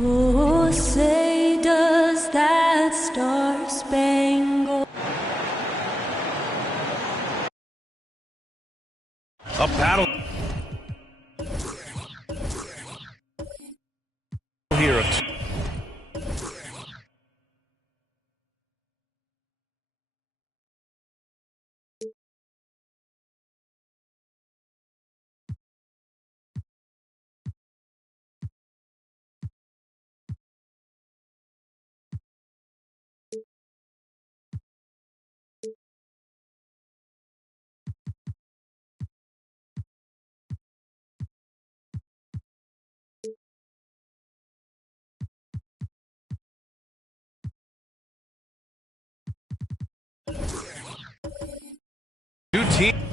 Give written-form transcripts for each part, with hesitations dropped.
Oh, say does that star-spangled A battle here. Two teams.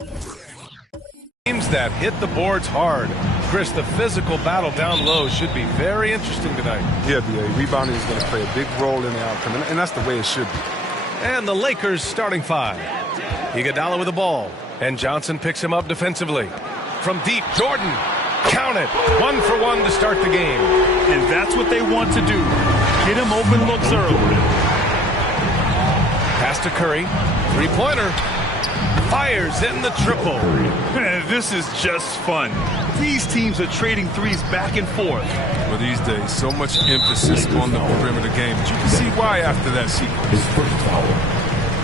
Teams that hit the boards hard. Chris, the physical battle down low should be very interesting tonight. Yeah, the rebounding is going to play a big role in the outcome, and that's the way it should be. And the Lakers starting five. Iguodala with the ball, and Johnson picks him up defensively. From deep, Jordan. Count it. 1 for 1 to start the game. And that's what they want to do. Get him open looks early. Pass to Curry. Three-pointer. Fires in the triple. Man, this is just fun. These teams are trading threes back and forth. Well, these days, so much emphasis on the perimeter game. But you can see why after that sequence. His first foul.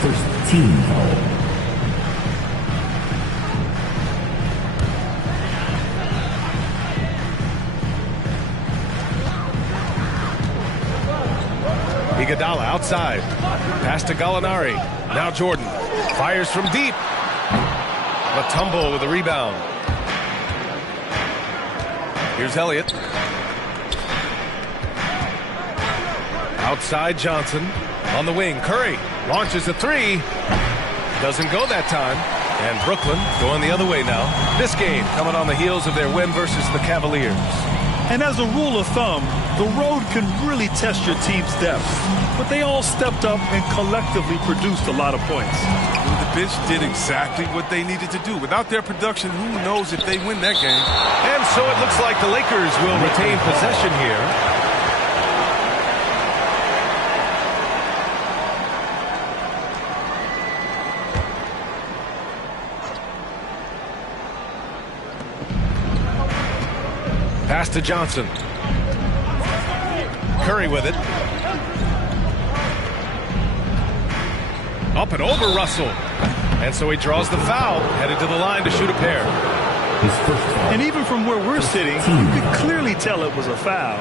First team foul. Iguodala outside. Pass to Gallinari. Now Jordan. Fires from deep. Matumbo with the rebound. Here's Elliott. Outside Johnson. On the wing. Curry launches a three. Doesn't go that time. And Brooklyn going the other way now. This game coming on the heels of their win versus the Cavaliers. And as a rule of thumb, the road can really test your team's depth. But they all stepped up and collectively produced a lot of points. The bench did exactly what they needed to do. Without their production, who knows if they win that game. And so it looks like the Lakers will retain possession here. Pass to Johnson. Curry with it. Up and over Russell. And so he draws the foul, headed to the line to shoot a pair. His first foul. And even from where we're sitting, you could clearly tell it was a foul.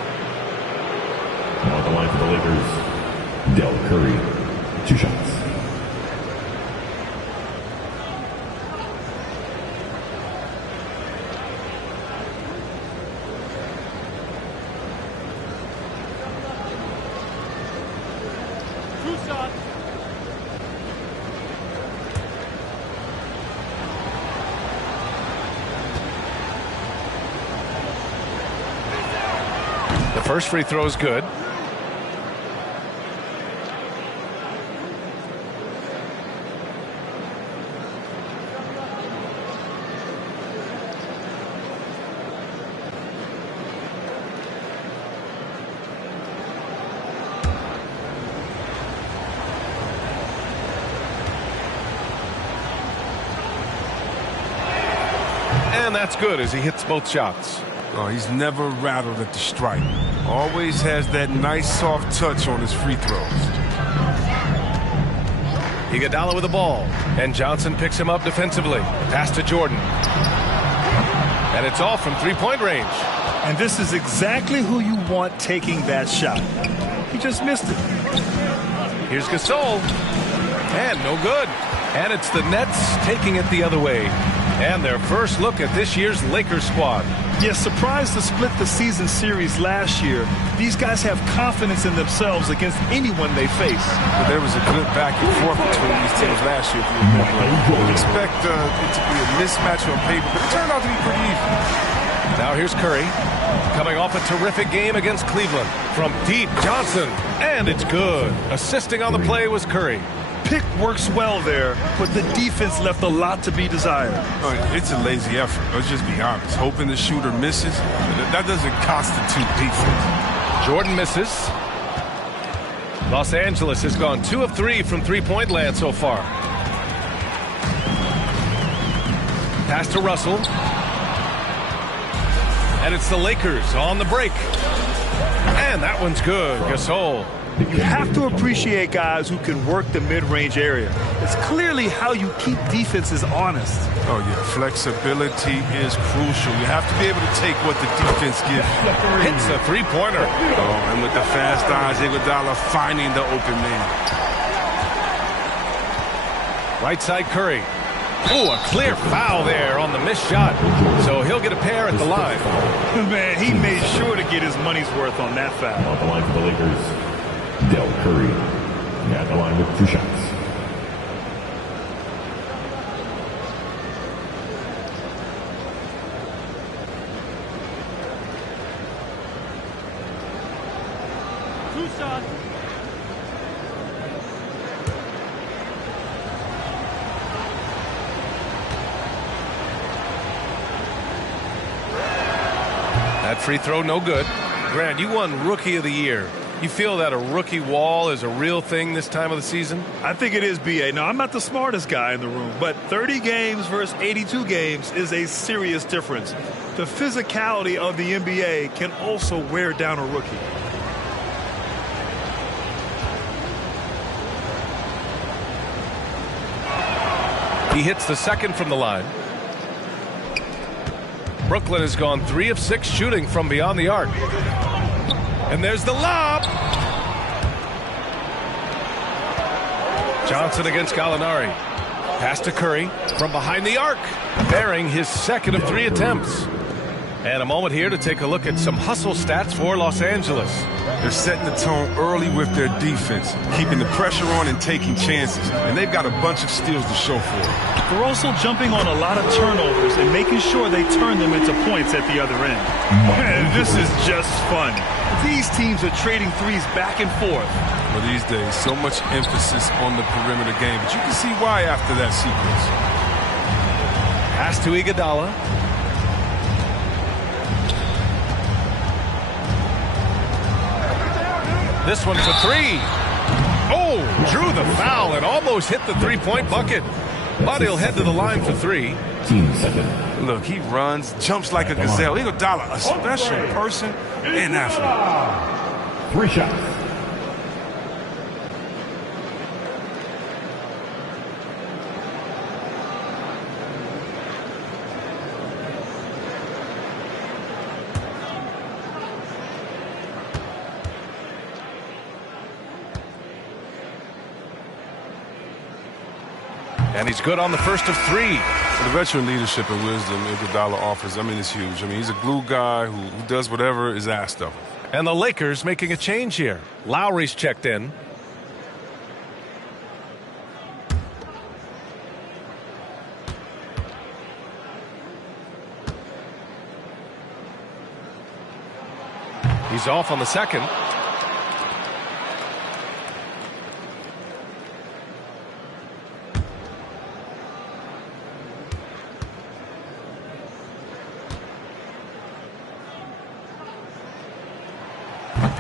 Now on the line for the Lakers, Del Curry. 2 shots. The first free throw is good. And that's good as he hits both shots. Oh, he's never rattled at the strike. Always has that nice soft touch on his free throws. Iguodala with the ball, and Johnson picks him up defensively. Pass to Jordan. And it's off from three-point range. And this is exactly who you want taking that shot. He just missed it. Here's Gasol. And no good. And it's the Nets taking it the other way. And their first look at this year's Lakers squad. Yes, surprised to split the season series last year. These guys have confidence in themselves against anyone they face. But there was a good back and forth between these teams last year, if you remember. You expect it to be a mismatch on paper, but it turned out to be pretty even. Now here's Curry, coming off a terrific game against Cleveland. From deep, Johnson, and it's good. Assisting on the play was Curry. Pick works well there, but the defense left a lot to be desired. It's a lazy effort. Let's just be honest. Hoping the shooter misses, that doesn't constitute defense. Jordan misses. Los Angeles has gone 2 of 3 from three-point land so far. Pass to Russell. And it's the Lakers on the break. And that one's good. Gasol. You have to appreciate guys who can work the mid-range area. It's clearly how you keep defenses honest. Oh, yeah. Flexibility is crucial. You have to be able to take what the defense gives. Hits a three-pointer. Oh, and with the fast eyes, Iguodala finding the open man. Right side Curry. Oh, a clear foul there on the missed shot. So he'll get a pair at the line. Man, he made sure to get his money's worth on that foul. On the line for the Lakers, Del Curry. At the line with 2 shots. That free throw, no good. Grant, you won Rookie of the Year. You feel that a rookie wall is a real thing this time of the season? I think it is, B.A. Now, I'm not the smartest guy in the room, but 30 games versus 82 games is a serious difference. The physicality of the NBA can also wear down a rookie. He hits the second from the line. Brooklyn has gone 3 of 6 shooting from beyond the arc. And there's the lob. Johnson against Gallinari. Pass to Curry from behind the arc, bearing his second of 3 attempts. And a moment here to take a look at some hustle stats for Los Angeles. They're setting the tone early with their defense, keeping the pressure on and taking chances. And they've got a bunch of steals to show for it. They're also jumping on a lot of turnovers and making sure they turn them into points at the other end. Man, this is just fun. These teams are trading threes back and forth. Well, these days, so much emphasis on the perimeter game, but you can see why after that sequence. Pass to Iguodala. This one for 3. Oh, drew the foul and almost hit the three-point bucket. But he'll head to the line for 3. Team second. Look, he runs, jumps like a gazelle. Iguodala, a special person and athlete. 3 shots. And he's good on the first of 3. The veteran leadership and wisdom Iguodala offers, I mean, it's huge. I mean, he's a glue guy who does whatever is asked of him. And the Lakers making a change here. Lowry's checked in. He's off on the second.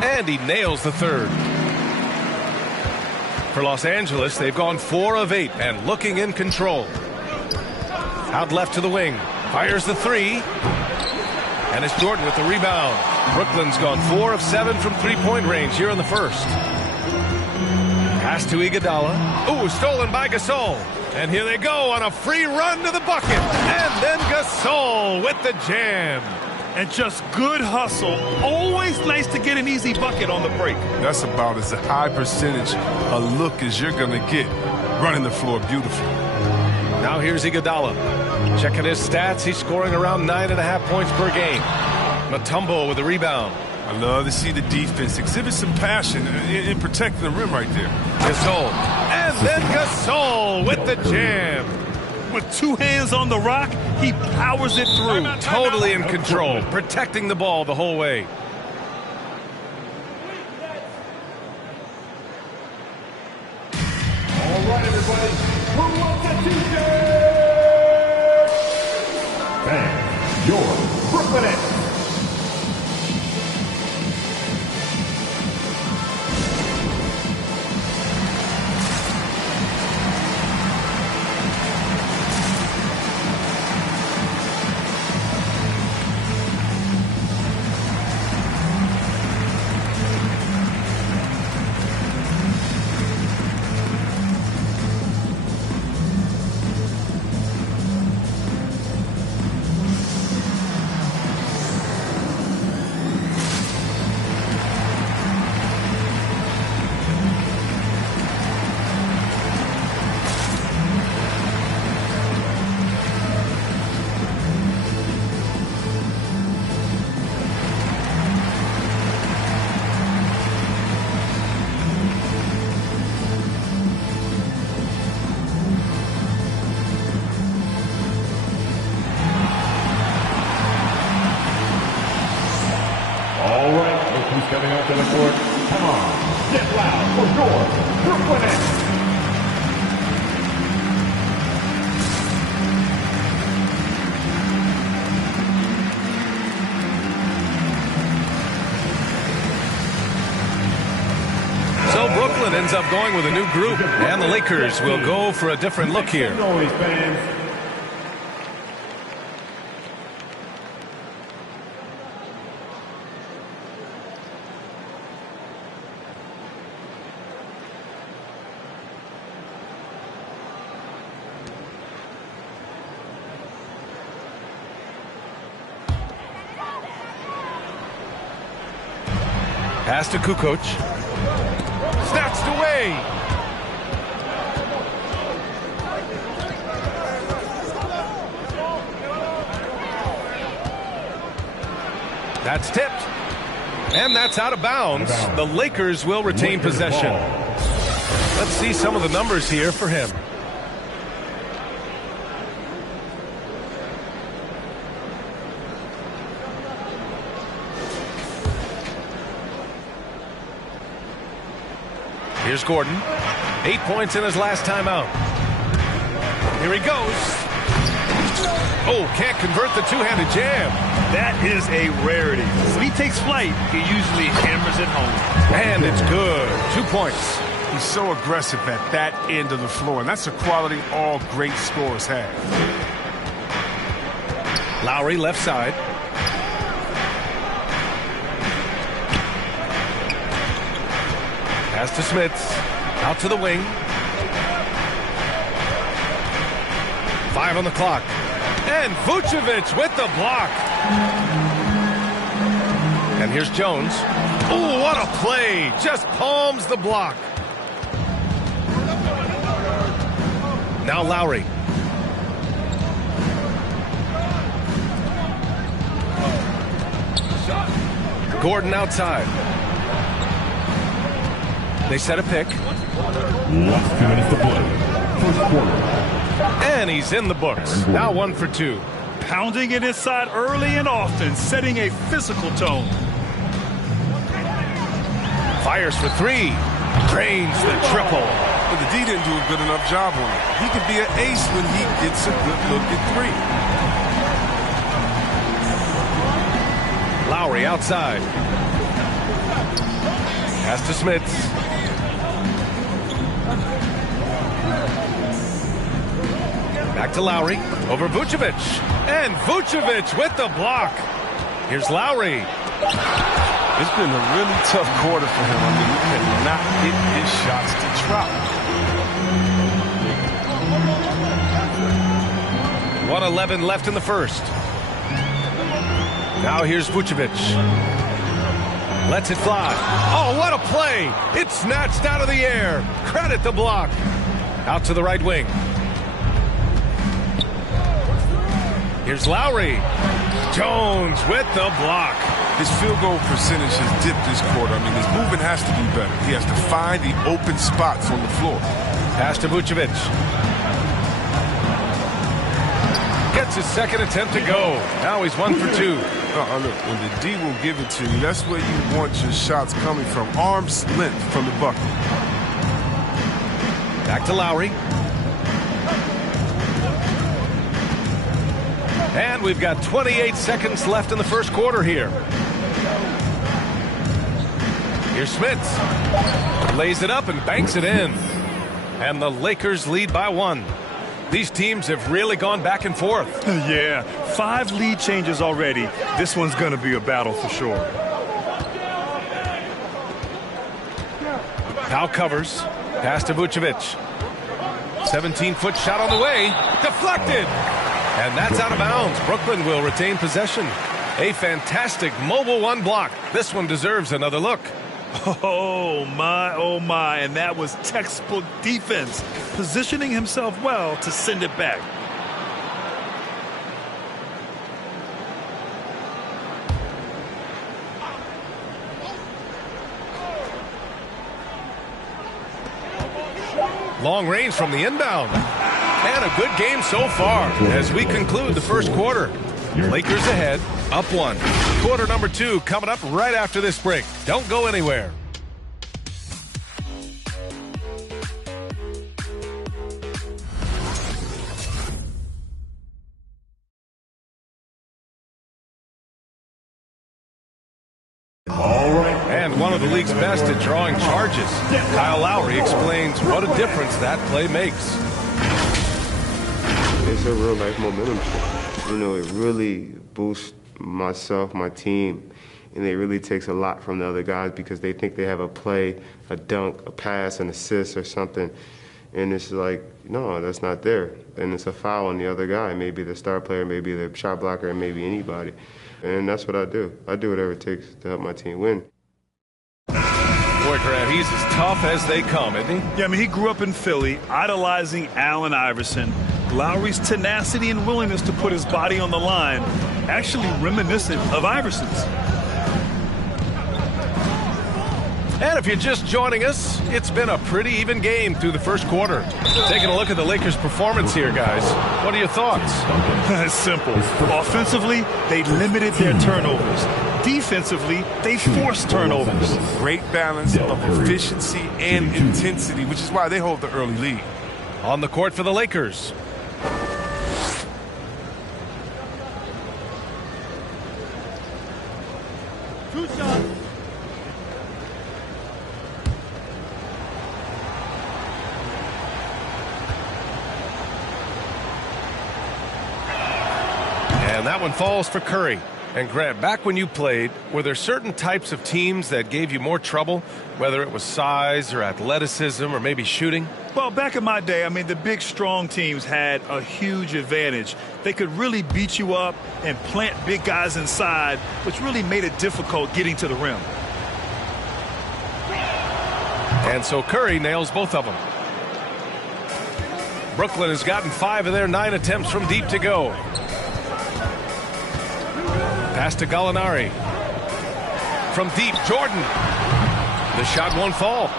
And he nails the third. For Los Angeles, they've gone 4 of 8 and looking in control. Out left to the wing. Fires the 3. And it's Jordan with the rebound. Brooklyn's gone 4 of 7 from three-point range here in the first. Pass to Iguodala. Ooh, stolen by Gasol. And here they go on a free run to the bucket. And then Gasol with the jam. And just good hustle. Always nice to get an easy bucket on the break. That's about as high percentage a look as you're going to get. Running the floor beautifully. Now here's Iguodala. Checking his stats, he's scoring around 9.5 points per game. Mutombo with the rebound. I love to see the defense exhibit some passion in protecting the rim right there. Gasol. And then Gasol with the jam. With 2 hands on the rock, he powers it through. Totally in control, protecting the ball the whole way. All right, everybody. Who wants a Tuesday? And your Brooklyn Nets. Come on, get loud for your Brooklyn Nets. So Brooklyn ends up going with a new group, and the Lakers will go for a different look here. Pass to Kukoc. Snatched away. That's tipped. And that's out of bounds. The Lakers will retain possession. Let's see some of the numbers here for him. Here's Gordon. 8 points in his last time out. Here he goes. Oh, can't convert the two-handed jam. That is a rarity. When he takes flight, he usually hammers it home. And it's good. 2 points. He's so aggressive at that end of the floor, and that's a quality all great scorers have. Lowry left side. Pass to Smits. Out to the wing. 5 on the clock. And Vucevic with the block. And here's Jones. Oh, what a play. Just palms the block. Now Lowry. Gordon outside. They set a pick. Last 2 minutes to play. First quarter. And he's in the books. Now 1 for 2. Pounding it inside early and often, setting a physical tone. Fires for 3. Drains the triple. But the D didn't do a good enough job on it. He could be an ace when he gets a good look at 3. Lowry outside. Pass to Smits. Back to Lowry. Over Vucevic. And Vucevic with the block. Here's Lowry. It's been a really tough quarter for him. I mean, he cannot hit his shots to drop. 1:11 left in the first. Now here's Vucevic. Lets it fly. Oh, what a play. It's snatched out of the air. Credit the block. Out to the right wing. Here's Lowry. Jones with the block. His field goal percentage has dipped this quarter. I mean, his movement has to be better. He has to find the open spots on the floor. Pass to Vucevic. Gets his second attempt to go. Now he's 1 for 2. Look, when the D will give it to you, that's where you want your shots coming from. Arm's length from the bucket. Back to Lowry. And we've got 28 seconds left in the first quarter here. Here's Smits. Lays it up and banks it in. And the Lakers lead by 1. These teams have really gone back and forth. Yeah, 5 lead changes already. This one's going to be a battle for sure. Powell covers. Pass to Vucevic. 17-foot shot on the way. Deflected. And that's out of bounds. Brooklyn will retain possession. A fantastic mobile 1 block. This one deserves another look. Oh, my. And that was textbook defense. Positioning himself well to send it back. Long range from the inbound. And a good game so far as we conclude the first quarter. Lakers ahead, up 1. Quarter number 2 coming up right after this break. Don't go anywhere. one of the league's best at drawing charges. Kyle Lowry explains what a difference that play makes. It's a real-life momentum shift. You know, it really boosts myself, my team, and it really takes a lot from the other guys because they think they have a play, a dunk, a pass, an assist or something, and it's like, no, that's not there. And it's a foul on the other guy, maybe the star player, maybe the shot blocker, and maybe anybody. And that's what I do. I do whatever it takes to help my team win. Boy, Grant, he's as tough as they come, isn't he? Yeah, I mean, he grew up in Philly, idolizing Allen Iverson. Lowry's tenacity and willingness to put his body on the line, actually reminiscent of Iverson's. And if you're just joining us, it's been a pretty even game through the first quarter. Taking a look at the Lakers' performance here, guys. What are your thoughts? It's simple. Offensively, they limited their turnovers. Defensively, they forced turnovers. Great balance of efficiency and intensity, which is why they hold the early lead. On the court for the Lakers. Two shots. And that one falls for Curry. And Grant, back when you played, were there certain types of teams that gave you more trouble, whether it was size or athleticism or maybe shooting? Well, back in my day, I mean, the big, strong teams had a huge advantage. They could really beat you up and plant big guys inside, which really made it difficult getting to the rim. And so Curry nails both of them. Brooklyn has gotten 5 of their 9 attempts from deep to go. Pass to Gallinari. From deep, Jordan. The shot won't fall.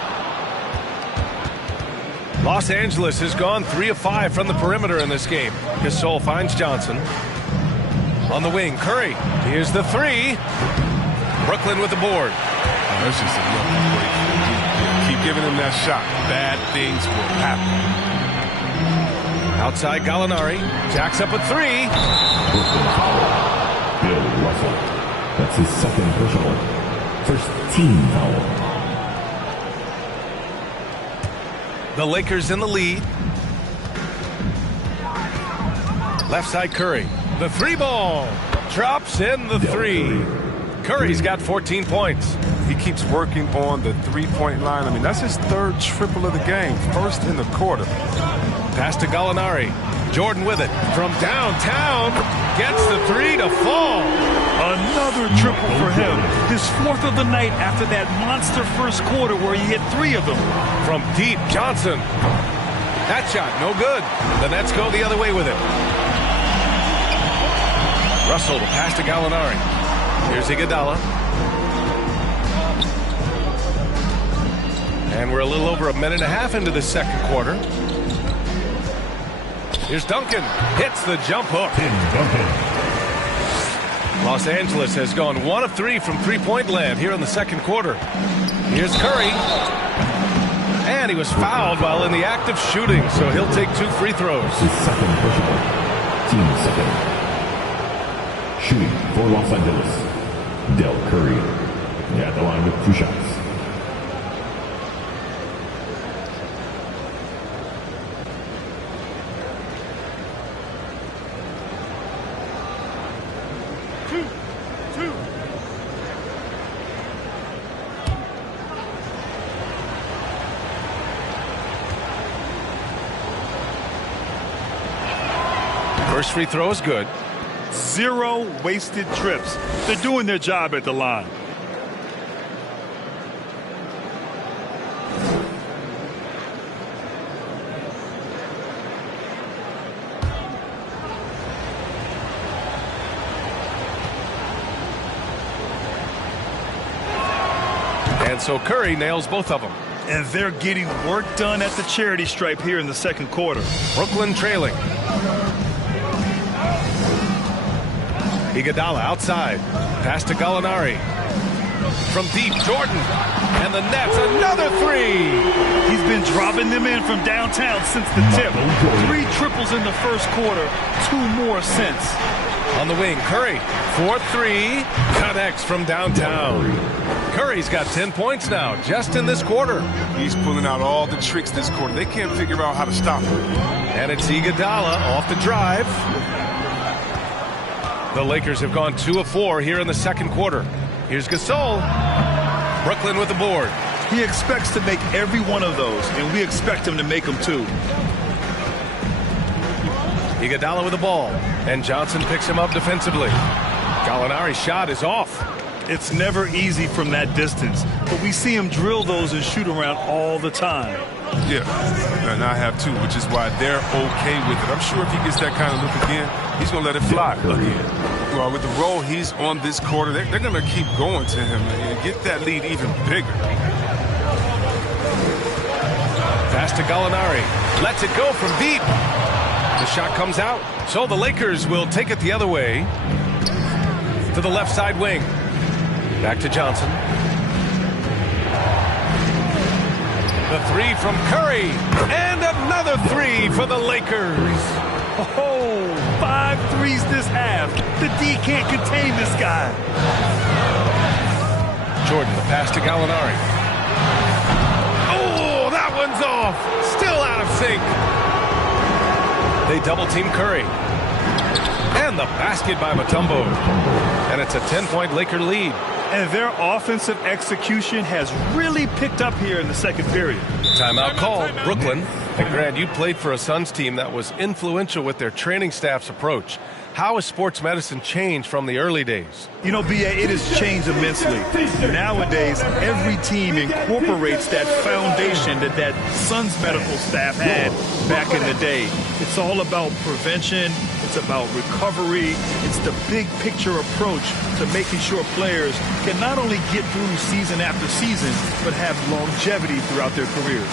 Los Angeles has gone 3 of 5 from the perimeter in this game. Gasol finds Johnson. On the wing, Curry. Here's the 3. Brooklyn with the board. Oh, that's just a lucky break. Keep giving him that shot. Bad things will happen. Outside Gallinari. Jacks up a 3. Bill Russell. That's his second personal. First team foul. The Lakers in the lead. Left side Curry. The 3 ball. Drops in the 3. Curry's got 14 points. He keeps working on the three-point line. I mean, that's his 3rd triple of the game. First in the quarter. Pass to Gallinari. Jordan with it. From downtown. Gets the 3 to fall. Another triple for him. His 4th of the night after that monster first quarter where he hit 3 of them. From deep, Johnson. That shot, no good. The Nets go the other way with it. Russell to pass to Gallinari. Here's Iguodala. And we're a little over a minute and a half into the second quarter. Here's Duncan. Hits the jump hook. Los Angeles has gone 1 of 3 from three-point land here in the second quarter. Here's Curry. And he was fouled while in the act of shooting, so he'll take 2 free throws. His second personal. Team second. Shooting for Los Angeles. Del Curry. At the line with 2 shots. First free throw is good. 0 wasted trips. They're doing their job at the line. And so Curry nails both of them. And they're getting work done at the charity stripe here in the second quarter. Brooklyn trailing. Iguodala outside. Pass to Gallinari. From deep, Jordan. And the Nets, another 3. He's been dropping them in from downtown since the tip. 3 triples in the first quarter, 2 more since. On the wing, Curry, 4-3, connects from downtown. Curry's got 10 points now, just in this quarter. He's pulling out all the tricks this quarter. They can't figure out how to stop him. And it's Iguodala off the drive. The Lakers have gone 2 of 4 here in the second quarter. Here's Gasol. Brooklyn with the board. He expects to make every one of those, and we expect him to make them too. Iguodala with the ball, and Johnson picks him up defensively. Gallinari's shot is off. It's never easy from that distance, but we see him drill those and shoot around all the time. Yeah, and I have too, which is why they're okay with it. I'm sure if he gets that kind of look again, he's going to let it fly again. Well, with the role he's on this quarter, they're going to keep going to him and get that lead even bigger. Pass to Gallinari. Lets it go from deep. The shot comes out, so the Lakers will take it the other way to the left side wing. Back to Johnson. The three from Curry, and another three for the Lakers. Oh, 5 threes this half. The D can't contain this guy. Jordan, the pass to Gallinari. Oh, that one's off. Still out of sync. They double-team Curry. And the basket by Mutombo. And it's a 10-point Laker lead. And their offensive execution has really picked up here in the second period. Timeout call, Brooklyn. And Grant, you played for a Suns team that was influential with their training staff's approach. How has sports medicine changed from the early days? You know, B.A., it has changed immensely. Nowadays, every team incorporates that foundation that Suns medical staff had back in the day. It's all about prevention. It's about recovery. It's the big picture approach to making sure players can not only get through season after season, but have longevity throughout their careers.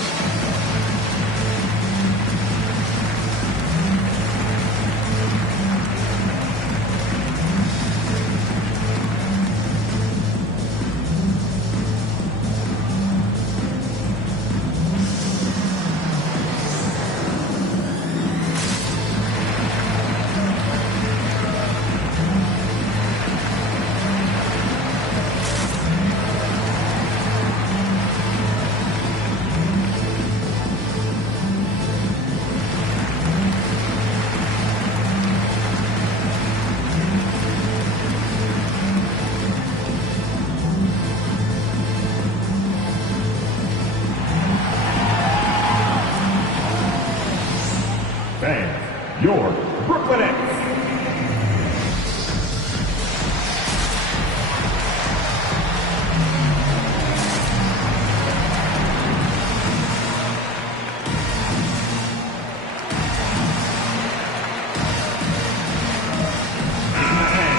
Your Brooklyn Nets.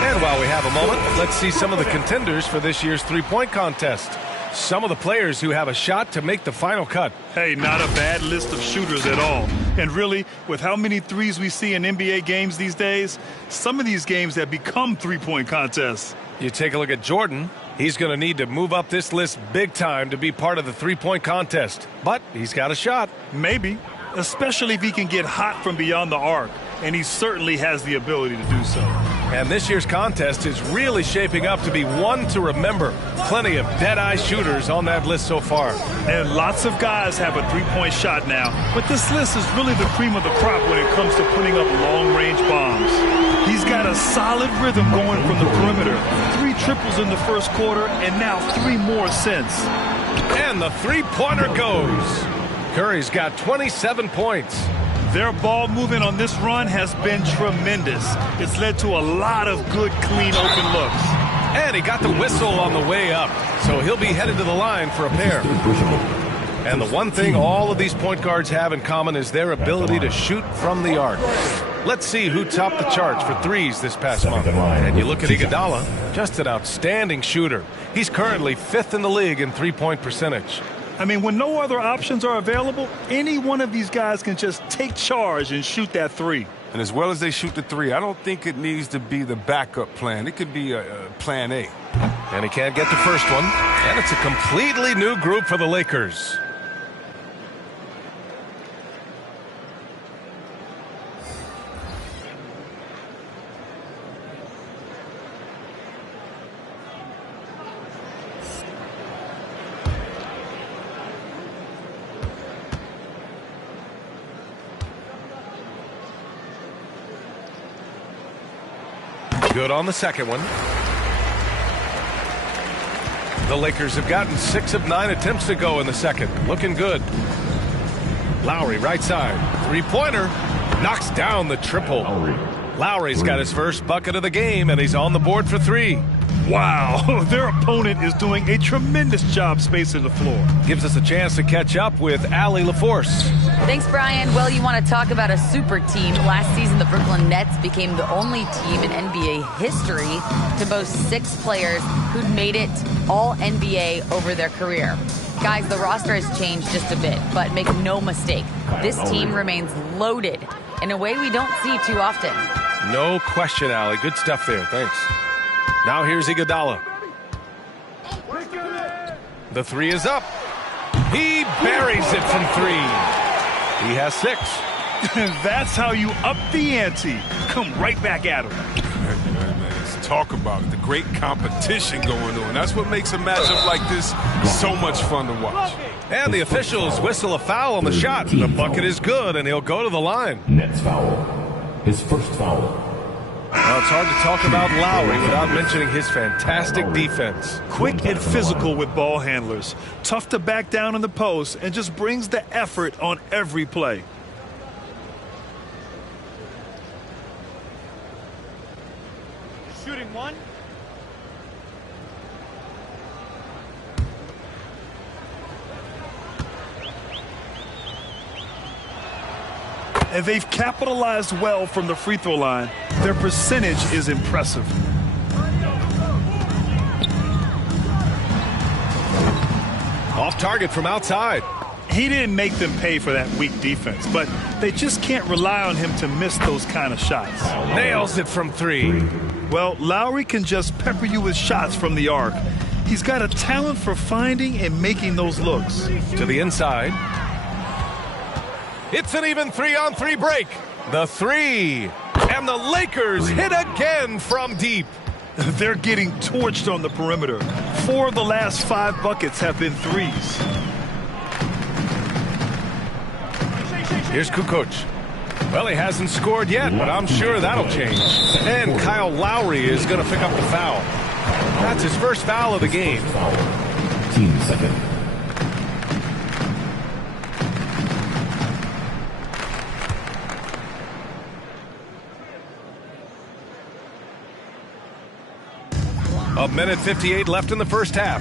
And while we have a moment, let's see some of the contenders for this year's three-point contest. Some of the players who have a shot to make the final cut. Hey, not a bad list of shooters at all. And really, with how many threes we see in NBA games these days, some of these games have become three-point contests. You take a look at Jordan. He's going to need to move up this list big time to be part of the three-point contest. But he's got a shot. Maybe, especially if he can get hot from beyond the arc. And he certainly has the ability to do so. And this year's contest is really shaping up to be one to remember. Plenty of dead-eye shooters on that list so far. And lots of guys have a three-point shot now. But this list is really the cream of the crop when it comes to putting up long-range bombs. He's got a solid rhythm going from the perimeter. 3 triples in the first quarter, and now 3 more since. And the three-pointer goes. Curry's got 27 points. Their ball movement on this run has been tremendous. It's led to a lot of good, clean, open looks. And he got the whistle on the way up, so he'll be headed to the line for a pair. And the one thing all of these point guards have in common is their ability to shoot from the arc. Let's see who topped the charts for threes this past month. And you look at Iguodala, just an outstanding shooter. He's currently 5th in the league in three-point percentage. I mean, when no other options are available, any one of these guys can just take charge and shoot that three. And as well as they shoot the three, I don't think it needs to be the backup plan. It could be a plan A. And he can't get the first one. And it's a completely new group for the Lakers. Good on the second one. The Lakers have gotten 6 of 9 attempts to go in the second. Looking good. Lowry, right side. Three-pointer. Knocks down the triple. Lowry's got his first bucket of the game, and he's on the board for 3. Wow, their opponent is doing a tremendous job spacing the floor. Gives us a chance to catch up with Allie LaForce. Thanks, Brian. Well, you want to talk about a super team. Last season, the Brooklyn Nets became the only team in NBA history to boast 6 players who'd made it all NBA over their career. Guys, the roster has changed just a bit, but make no mistake, this team remains loaded in a way we don't see too often. No question, Allie. Good stuff there. Thanks. Now here's Iguodala. The 3 is up. He buries it from 3. He has 6. That's how you up the ante. Come right back at him. Let's talk about it. The great competition going on. That's what makes a matchup like this so much fun to watch. And the officials whistle a foul on the shot. The bucket is good, and he'll go to the line. Nets foul. His first foul. Well, it's hard to talk about Lowry without mentioning his fantastic defense. Quick and physical with ball handlers. Tough to back down in the post and just brings the effort on every play. Shooting 1. And they've capitalized well from the free throw line. Their percentage is impressive. Off target from outside. He didn't make them pay for that weak defense, but they just can't rely on him to miss those kind of shots. Nails it from 3. Well, Lowry can just pepper you with shots from the arc. He's got a talent for finding and making those looks. To the inside. It's an even 3-on-3 break. The 3. And the Lakers hit again from deep. They're getting torched on the perimeter. 4 of the last 5 buckets have been threes. Here's Kukoc. Well, he hasn't scored yet, but I'm sure that'll change. And Kyle Lowry is going to pick up the foul. That's his first foul of the game. Team second. A minute 58 left in the first half.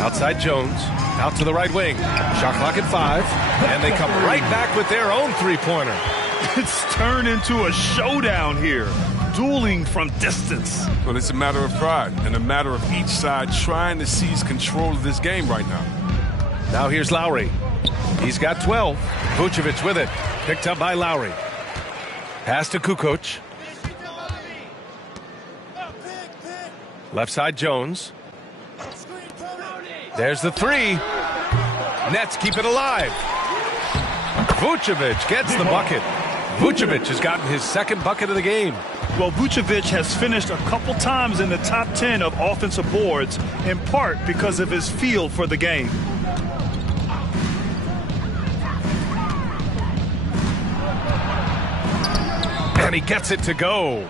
Outside Jones. Out to the right wing. Shot clock at 5. And they come right back with their own three-pointer. It's turned into a showdown here. Dueling from distance. Well, it's a matter of pride and a matter of each side trying to seize control of this game right now. Now here's Lowry. He's got 12. Vucevic with it. Picked up by Lowry. Pass to Kukoc. Left side Jones. There's the 3. Nets keep it alive. Vucevic gets the bucket. Vucevic has gotten his second bucket of the game. Well, Vucevic has finished a couple times in the top 10 of offensive boards, in part because of his feel for the game. And he gets it to go.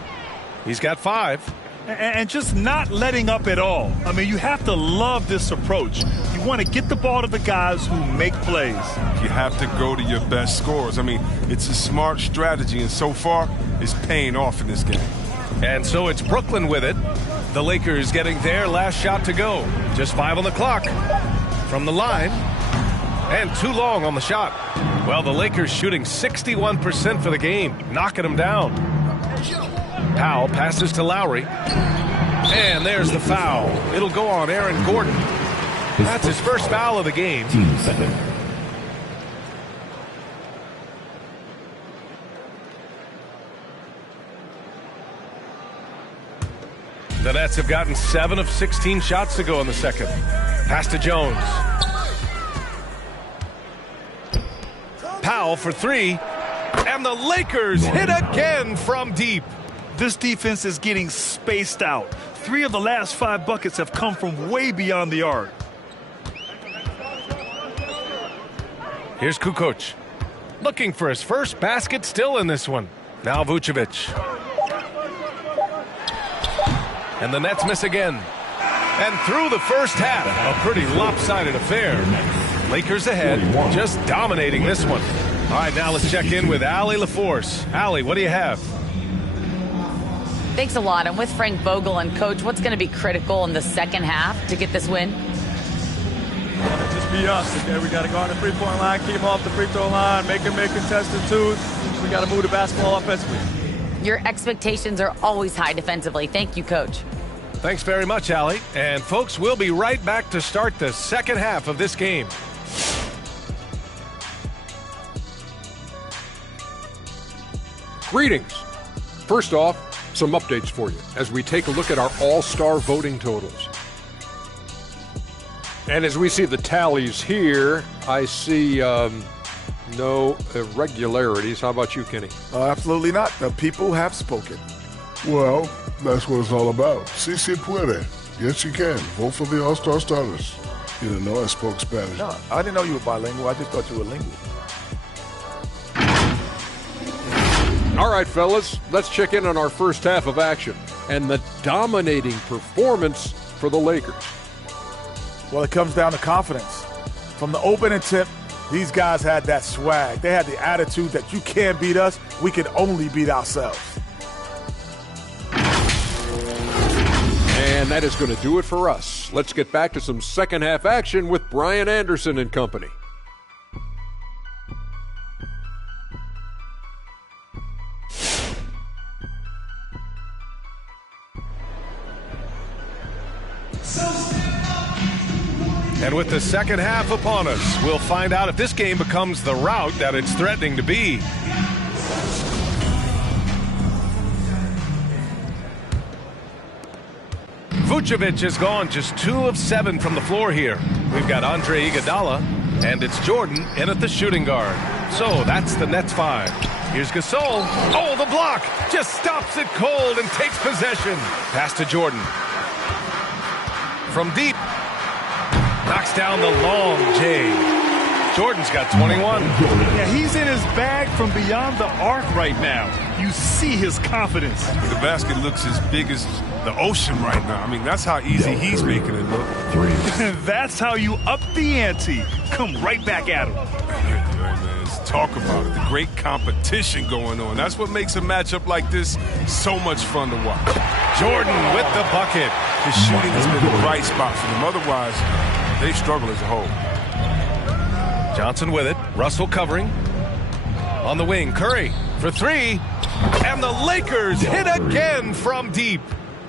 He's got 5. And just not letting up at all. I mean, you have to love this approach. You want to get the ball to the guys who make plays. You have to go to your best scorers. I mean, it's a smart strategy, and so far, it's paying off in this game. And so it's Brooklyn with it. The Lakers getting their last shot to go. Just 5 on the clock. From the line. And too long on the shot. Well, the Lakers shooting 61% for the game. Knocking them down. Powell passes to Lowry. And there's the foul. It'll go on Aaron Gordon. That's his first foul of the game. Team second. The Nets have gotten 7 of 16 shots to go in the second. Pass to Jones. Powell for 3. And the Lakers hit again from deep. This defense is getting spaced out. 3 of the last 5 buckets have come from way beyond the arc. Here's Kukoc. Looking for his first basket still in this one. Now Vucevic. And the Nets miss again. And through the first half, a pretty lopsided affair. Lakers ahead, just dominating this one. All right, now let's check in with Allie LaForce. Allie, what do you have? Thanks a lot. I'm with Frank Vogel. And, Coach, what's going to be critical in the second half to get this win? Just be us. Okay? We got to go on the three-point line, keep them off the free throw line, make contested twos. We got to move the basketball offensively. Your expectations are always high defensively. Thank you, Coach. Thanks very much, Allie. And, folks, we'll be right back to start the second half of this game. Greetings. First off, some updates for you as we take a look at our all-star voting totals. And as we see the tallies here, I see no irregularities. How about you, Kenny? Absolutely not. The people have spoken. Well, that's what it's all about. Si se puede. Yes, you can. Vote for the All-Star starters. You didn't know I spoke Spanish. No, I didn't know you were bilingual. I just thought you were lingual. All right, fellas, let's check in on our first half of action and the dominating performance for the Lakers. Well, it comes down to confidence. From the opening tip, these guys had that swag. They had the attitude that you can't beat us, we can only beat ourselves. And that is going to do it for us. Let's get back to some second half action with Brian Anderson and company. And with the second half upon us, we'll find out if this game becomes the rout that it's threatening to be. Vucevic has gone just 2 of 7 from the floor here. We've got Andre Iguodala, and it's Jordan in at the shooting guard. So that's the Nets 5. Here's Gasol. Oh, the block! Just stops it cold and takes possession. Pass to Jordan. From deep. Knocks down the long J. Jordan's got 21. Yeah, he's in his bag from beyond the arc right now. You see his confidence. The basket looks as big as the ocean right now. I mean, that's how easy he's making it look. That's how you up the ante. Come right back at him. Let's talk about it. The great competition going on. That's what makes a matchup like this so much fun to watch. Jordan with the bucket. His shooting has been the bright spot for them. Otherwise, they struggle as a whole. Johnson with it. Russell covering. On the wing, Curry for 3. And the Lakers hit again from deep.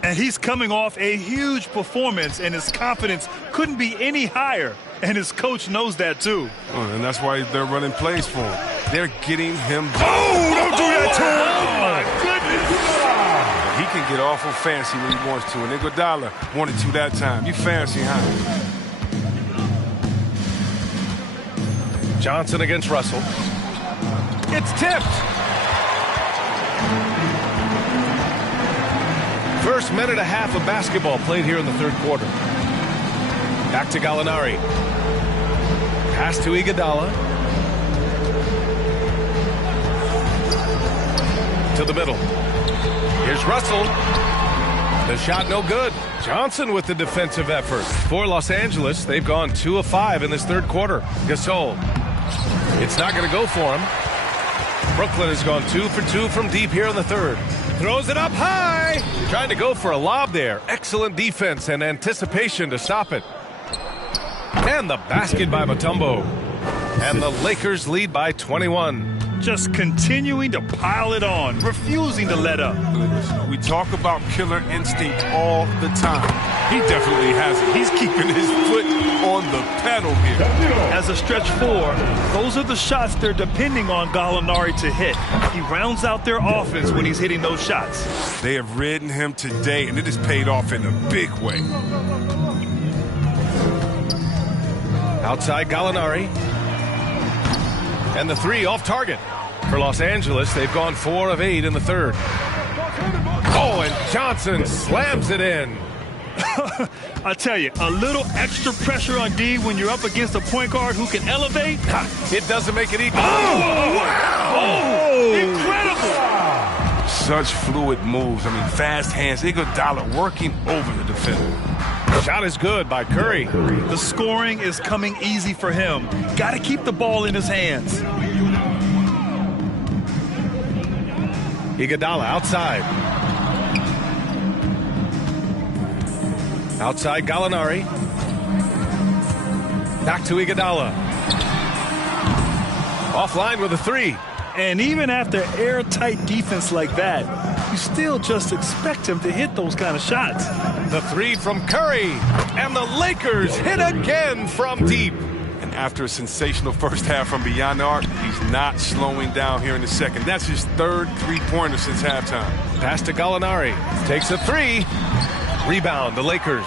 And he's coming off a huge performance, and his confidence couldn't be any higher. And his coach knows that, too. Oh, and that's why they're running plays for him. They're getting him. Oh, don't do that to him. Oh, my goodness. He can get awful fancy when he wants to. And Iguodala wanted to that time. You fancy, huh? Johnson against Russell. It's tipped. First minute and a half of basketball played here in the third quarter. Back to Gallinari. Pass to Iguodala. To the middle. Here's Russell. The shot no good. Johnson with the defensive effort. For Los Angeles, they've gone 2 of 5 in this third quarter. Gasol. It's not going to go for him. Brooklyn has gone 2 for 2 from deep here in the third. Throws it up high. Trying to go for a lob there. Excellent defense and anticipation to stop it. And the basket by Mutombo. And the Lakers lead by 21. Just continuing to pile it on, refusing to let up. We talk about killer instinct all the time. He definitely has it. He's keeping his foot on the pedal here. As a stretch 4, those are the shots they're depending on Gallinari to hit. He rounds out their offense when he's hitting those shots. They have ridden him today, and it has paid off in a big way. Outside Gallinari. And the 3 off target. For Los Angeles, they've gone 4 of 8 in the third. Oh, and Johnson slams it in. I tell you, a little extra pressure on D when you're up against a point guard who can elevate. It doesn't make it equal. Oh, wow! Oh, incredible! such fluid moves. I mean, fast hands. Iguodala working over the defender. Shot is good by Curry. The scoring is coming easy for him. Got to keep the ball in his hands. Iguodala outside. Outside Gallinari. Back to Iguodala. Offline with a three. And even after airtight defense like that, you still just expect him to hit those kind of shots. The three from Curry. And the Lakers hit again from deep. And after a sensational first half from beyond the arc, he's not slowing down here in the second. That's his third three-pointer since halftime. Pass to Gallinari. Takes a three. Rebound, the Lakers.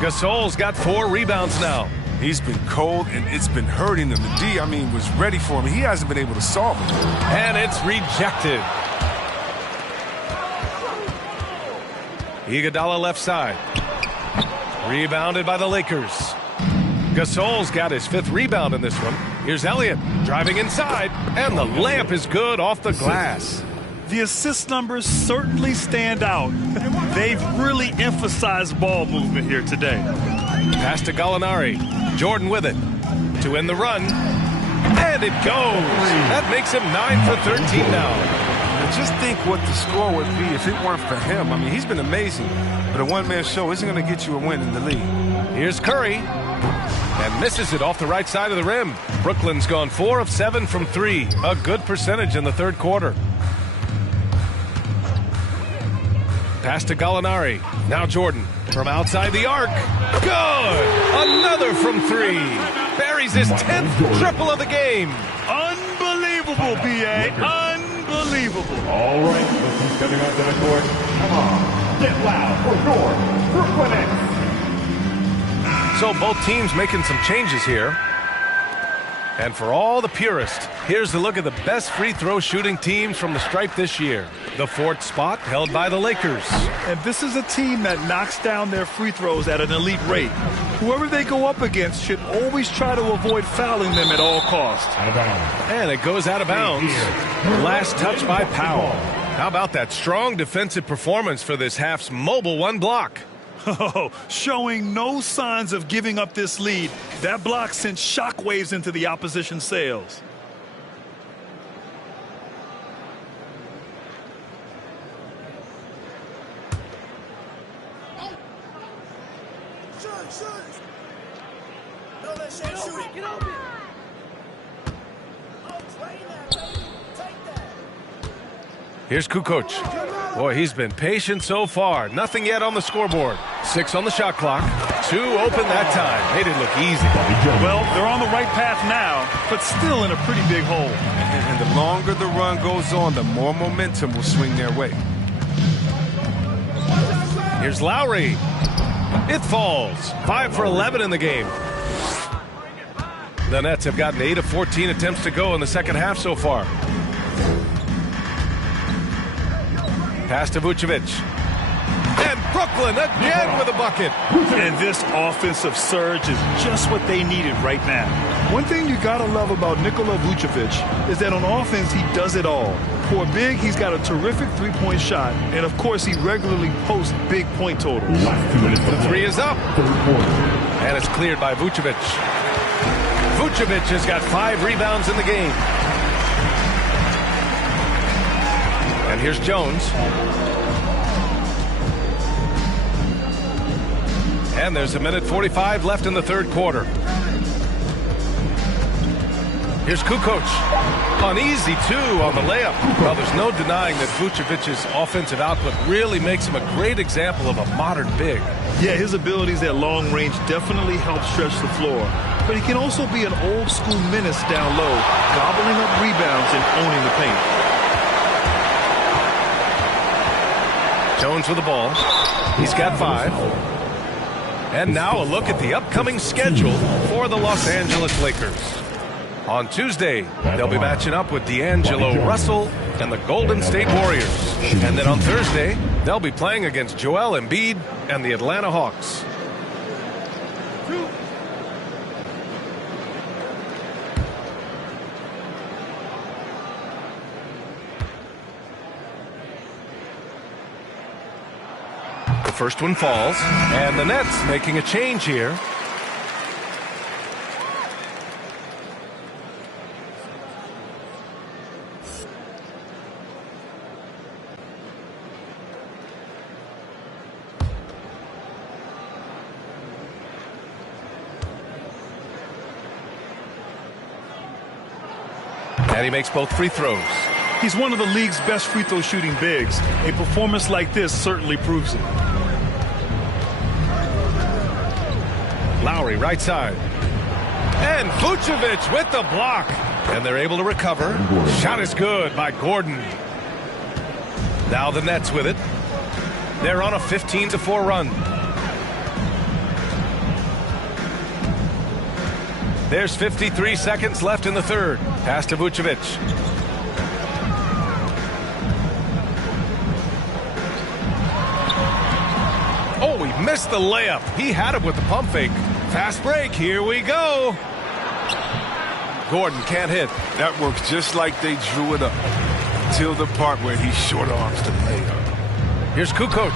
Gasol's got 4 rebounds now. He's been cold, and it's been hurting him. The D, I mean, was ready for him. He hasn't been able to solve it. And it's rejected. Iguodala left side. Rebounded by the Lakers. Gasol's got his 5th rebound in this one. Here's Elliott driving inside, and the layup is good off the glass. The assist numbers certainly stand out. They've really emphasized ball movement here today. Pass to Gallinari. Jordan with it to end the run. And it goes. That makes him 9 for 13 now. And just think what the score would be if it weren't for him. I mean, he's been amazing. But a one-man show isn't going to get you a win in the league. Here's Curry. And misses it off the right side of the rim. Brooklyn's gone 4 of 7 from 3. A good percentage in the third quarter. Pass to Gallinari. Now Jordan from outside the arc. Good! Another from 3. Buries his 10th triple of the game. Unbelievable, B.A. Unbelievable. All right, listen, stepping onto the court. Come on, get loud for your Brooklyn Nets. So both teams making some changes here. And for all the purists, here's a look at the best free throw shooting teams from the stripe this year. The 4th spot held by the Lakers. And this is a team that knocks down their free throws at an elite rate. Whoever they go up against should always try to avoid fouling them at all costs. And it goes out of bounds. Last touch by Powell. How about that strong defensive performance for this half's mobile 1 block? Oh, showing no signs of giving up this lead. That block sent shockwaves into the opposition sails. Here's Kukoc. Boy, he's been patient so far. Nothing yet on the scoreboard. 6 on the shot clock. 2 open that time. Made it look easy. Well, they're on the right path now, but still in a pretty big hole. And the longer the run goes on, the more momentum will swing their way. Here's Lowry. It falls. 5 for 11 in the game. The Nets have gotten 8 of 14 attempts to go in the second half so far. Pass to Vucevic. And Brooklyn again with a bucket. And this offensive surge is just what they needed right now. One thing you got to love about Nikola Vucevic is that on offense, he does it all. For a big, he's got a terrific three-point shot. And, of course, he regularly posts big point totals. The 3 is up. And it's cleared by Vucevic. Vucevic has got 5 rebounds in the game. And here's Jones. And there's 1:45 left in the third quarter. Here's Kukoc. An easy 2 on the layup. Well, there's no denying that Vucevic's offensive output really makes him a great example of a modern big. Yeah, his abilities at long range definitely help stretch the floor. But he can also be an old-school menace down low, gobbling up rebounds and owning the paint. Jones with the ball. He's got 5. And now a look at the upcoming schedule for the Los Angeles Lakers. On Tuesday, they'll be matching up with D'Angelo Russell and the Golden State Warriors. And then on Thursday, they'll be playing against Joel Embiid and the Atlanta Hawks. first one falls, and the Nets making a change here. And he makes both free throws. He's one of the league's best free throw shooting bigs. A performance like this certainly proves it. Lowry right side. And Vucevic with the block. And they're able to recover. Shot is good by Gordon. Now the Nets with it. They're on a 15-4 run. There's 53 seconds left in the third. Pass to Vucevic. Oh, he missed the layup. He had it with the pump fake. Fast break. Here we go. Gordon can't hit. That works just like they drew it up. Till the part where he short arms the layup. Here's Kukoc.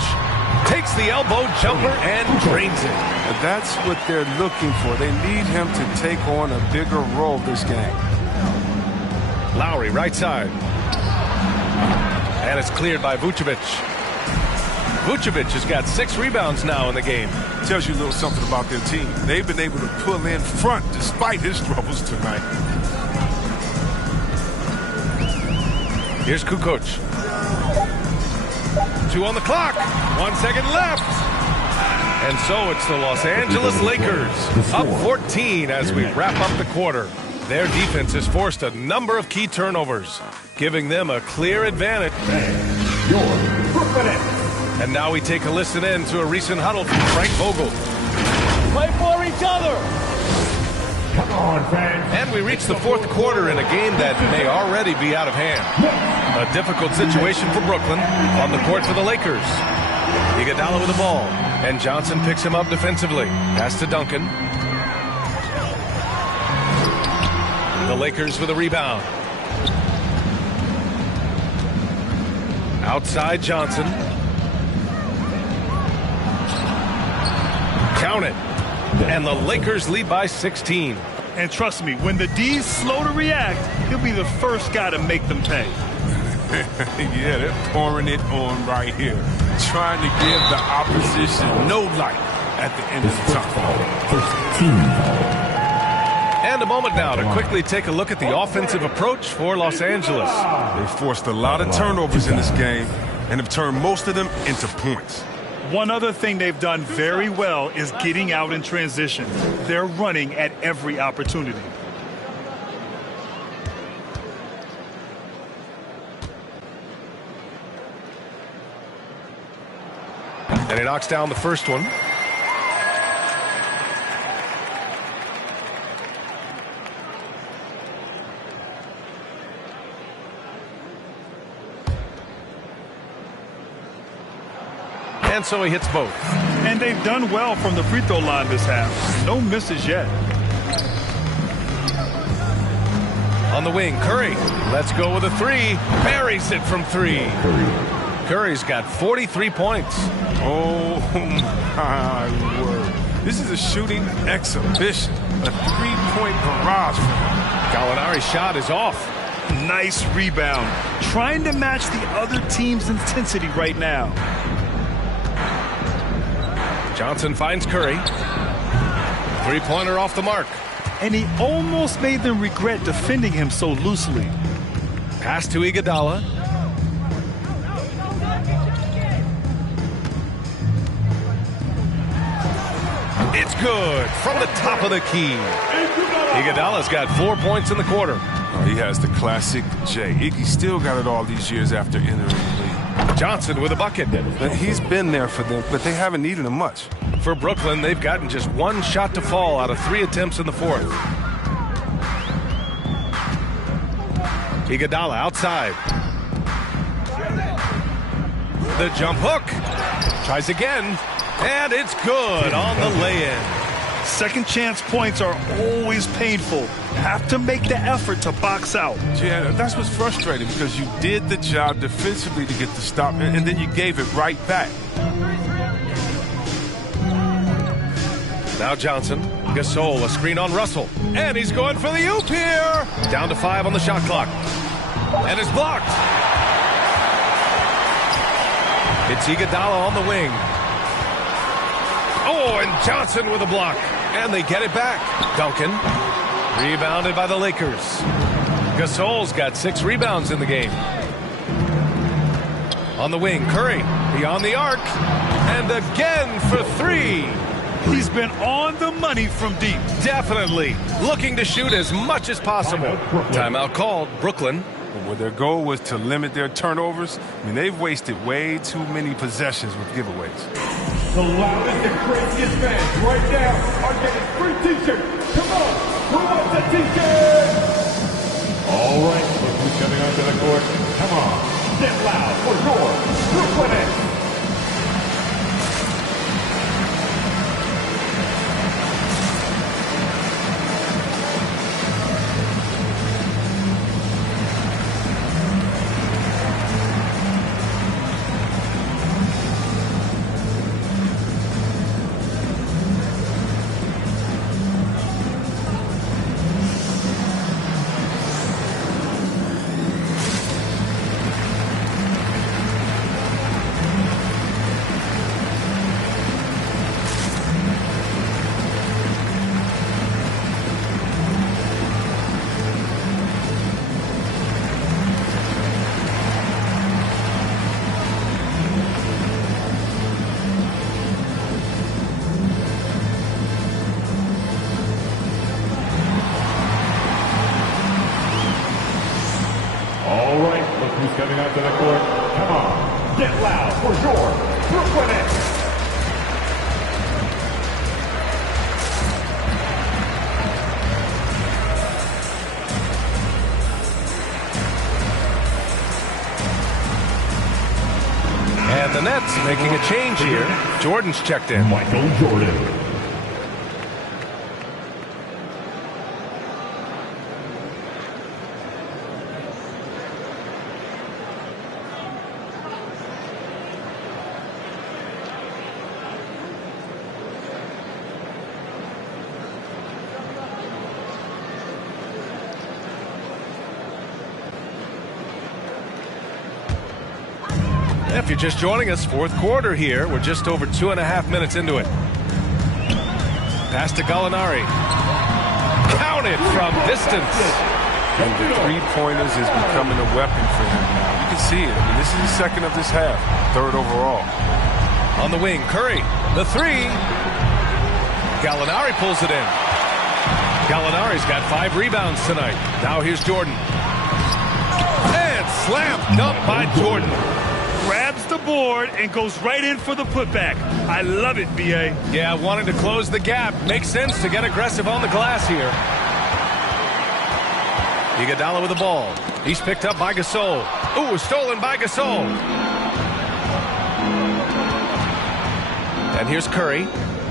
Takes the elbow jumper and drains it. And that's what they're looking for. They need him to take on a bigger role this game. Lowry right side. And it's cleared by Vucevic. Vucevic has got 6 rebounds now in the game. Tells you a little something about their team. They've been able to pull in front despite his troubles tonight. Here's Kukoc. 2 on the clock. 1 second left. And so it's the Los Angeles Lakers up 14 as we wrap up the quarter. Their defense has forced a number of key turnovers, giving them a clear advantage. And now we take a listen in to a recent huddle from Frank Vogel. Play for each other. Come on, fans. And we reach the fourth quarter in a game that may already be out of hand. A difficult situation for Brooklyn on the court for the Lakers. Iguodala with the ball, and Johnson picks him up defensively. Pass to Duncan. The Lakers with a rebound. Outside Johnson. Count it. And the Lakers lead by 16. And trust me, when the D's slow to react, he'll be the first guy to make them pay. Yeah, they're pouring it on right here. Trying to give the opposition no light at the end of the tunnel. First team foul. And a moment now to quickly take a look at the offensive approach for Los Angeles. They forced a lot of turnovers in this game and have turned most of them into points. One other thing they've done very well is getting out in transition. They're running at every opportunity. And he knocks down the first one. And so he hits both. And they've done well from the free throw line this half. No misses yet. On the wing, Curry. Let's go with a 3. Buries it from 3. Curry's got 43 points. Oh, my word. This is a shooting exhibition. A 3-point barrage for him. Gallinari's shot is off. Nice rebound. Trying to match the other team's intensity right now. Johnson finds Curry. 3-pointer off the mark. And he almost made them regret defending him so loosely. Pass to Iguodala. It's good from the top of the key. Iguodala's got 4 points in the quarter. Oh, he has the classic J. Iggy still got it all these years after entering the league. Johnson with a bucket. He's been there for them, but they haven't needed him much. For Brooklyn, they've gotten just 1 shot to fall out of 3 attempts in the fourth. Iguodala outside. The jump hook. Tries again. And it's good on the lay-in. Second chance points are always painful. Have to make the effort to box out. Yeah, that's what's frustrating because you did the job defensively to get the stop, and then you gave it right back. Now Johnson. Gasol, a screen on Russell. And he's going for the oop here. Down to 5 on the shot clock. And it's blocked. It's Iguodala on the wing. Oh, and Johnson with a block. And they get it back. Duncan. Rebounded by the Lakers. Gasol's got 6 rebounds in the game. On the wing, Curry. Beyond the arc. And again for 3. He's been on the money from deep. Definitely. Looking to shoot as much as possible. Timeout called. Brooklyn. Well, their goal was to limit their turnovers. I mean, they've wasted way too many possessions with giveaways. The loudest and craziest fans right now are getting free t-shirts. Come on, who wants a t-shirt? All right, look who's coming onto the court. Come on, get loud for your Brooklyn Nets. Coming out to the court. Come on, get loud for your Brooklyn Nets. And the Nets making a change here. Jordan's checked in. Michael Jordan. If you're just joining us, fourth quarter here. We're just over 2.5 minutes into it. Pass to Gallinari. Counted from distance. And the three-pointers is becoming a weapon for him now. You can see it. I mean, this is the second of this half. Third overall. On the wing, Curry. The 3. Gallinari pulls it in. Gallinari's got 5 rebounds tonight. Now here's Jordan. And slam dunk by Jordan. Grabs the board and goes right in for the putback. I love it, B.A. Yeah, wanting to close the gap. Makes sense to get aggressive on the glass here. Iguodala with the ball. He's picked up by Gasol. Ooh, stolen by Gasol. And here's Curry.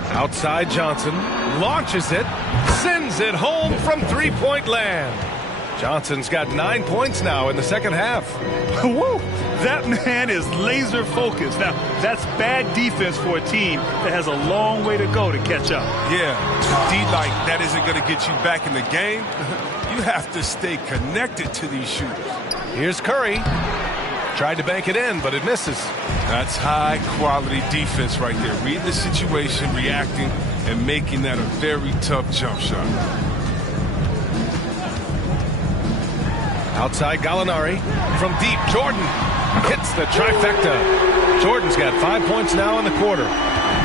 Outside Johnson. Launches it. Sends it home from three-point land. Johnson's got 9 points now in the second half. Woo! That man is laser focused. Now, that's bad defense for a team that has a long way to go to catch up. Yeah, D like that isn't going to get you back in the game. You have to stay connected to these shooters. Here's Curry. Tried to bank it in, but it misses. That's high-quality defense right there. Read the situation, reacting, and making that a very tough jump shot. Outside Gallinari. From deep, Jordan hits the trifecta. Jordan's got 5 points now in the quarter.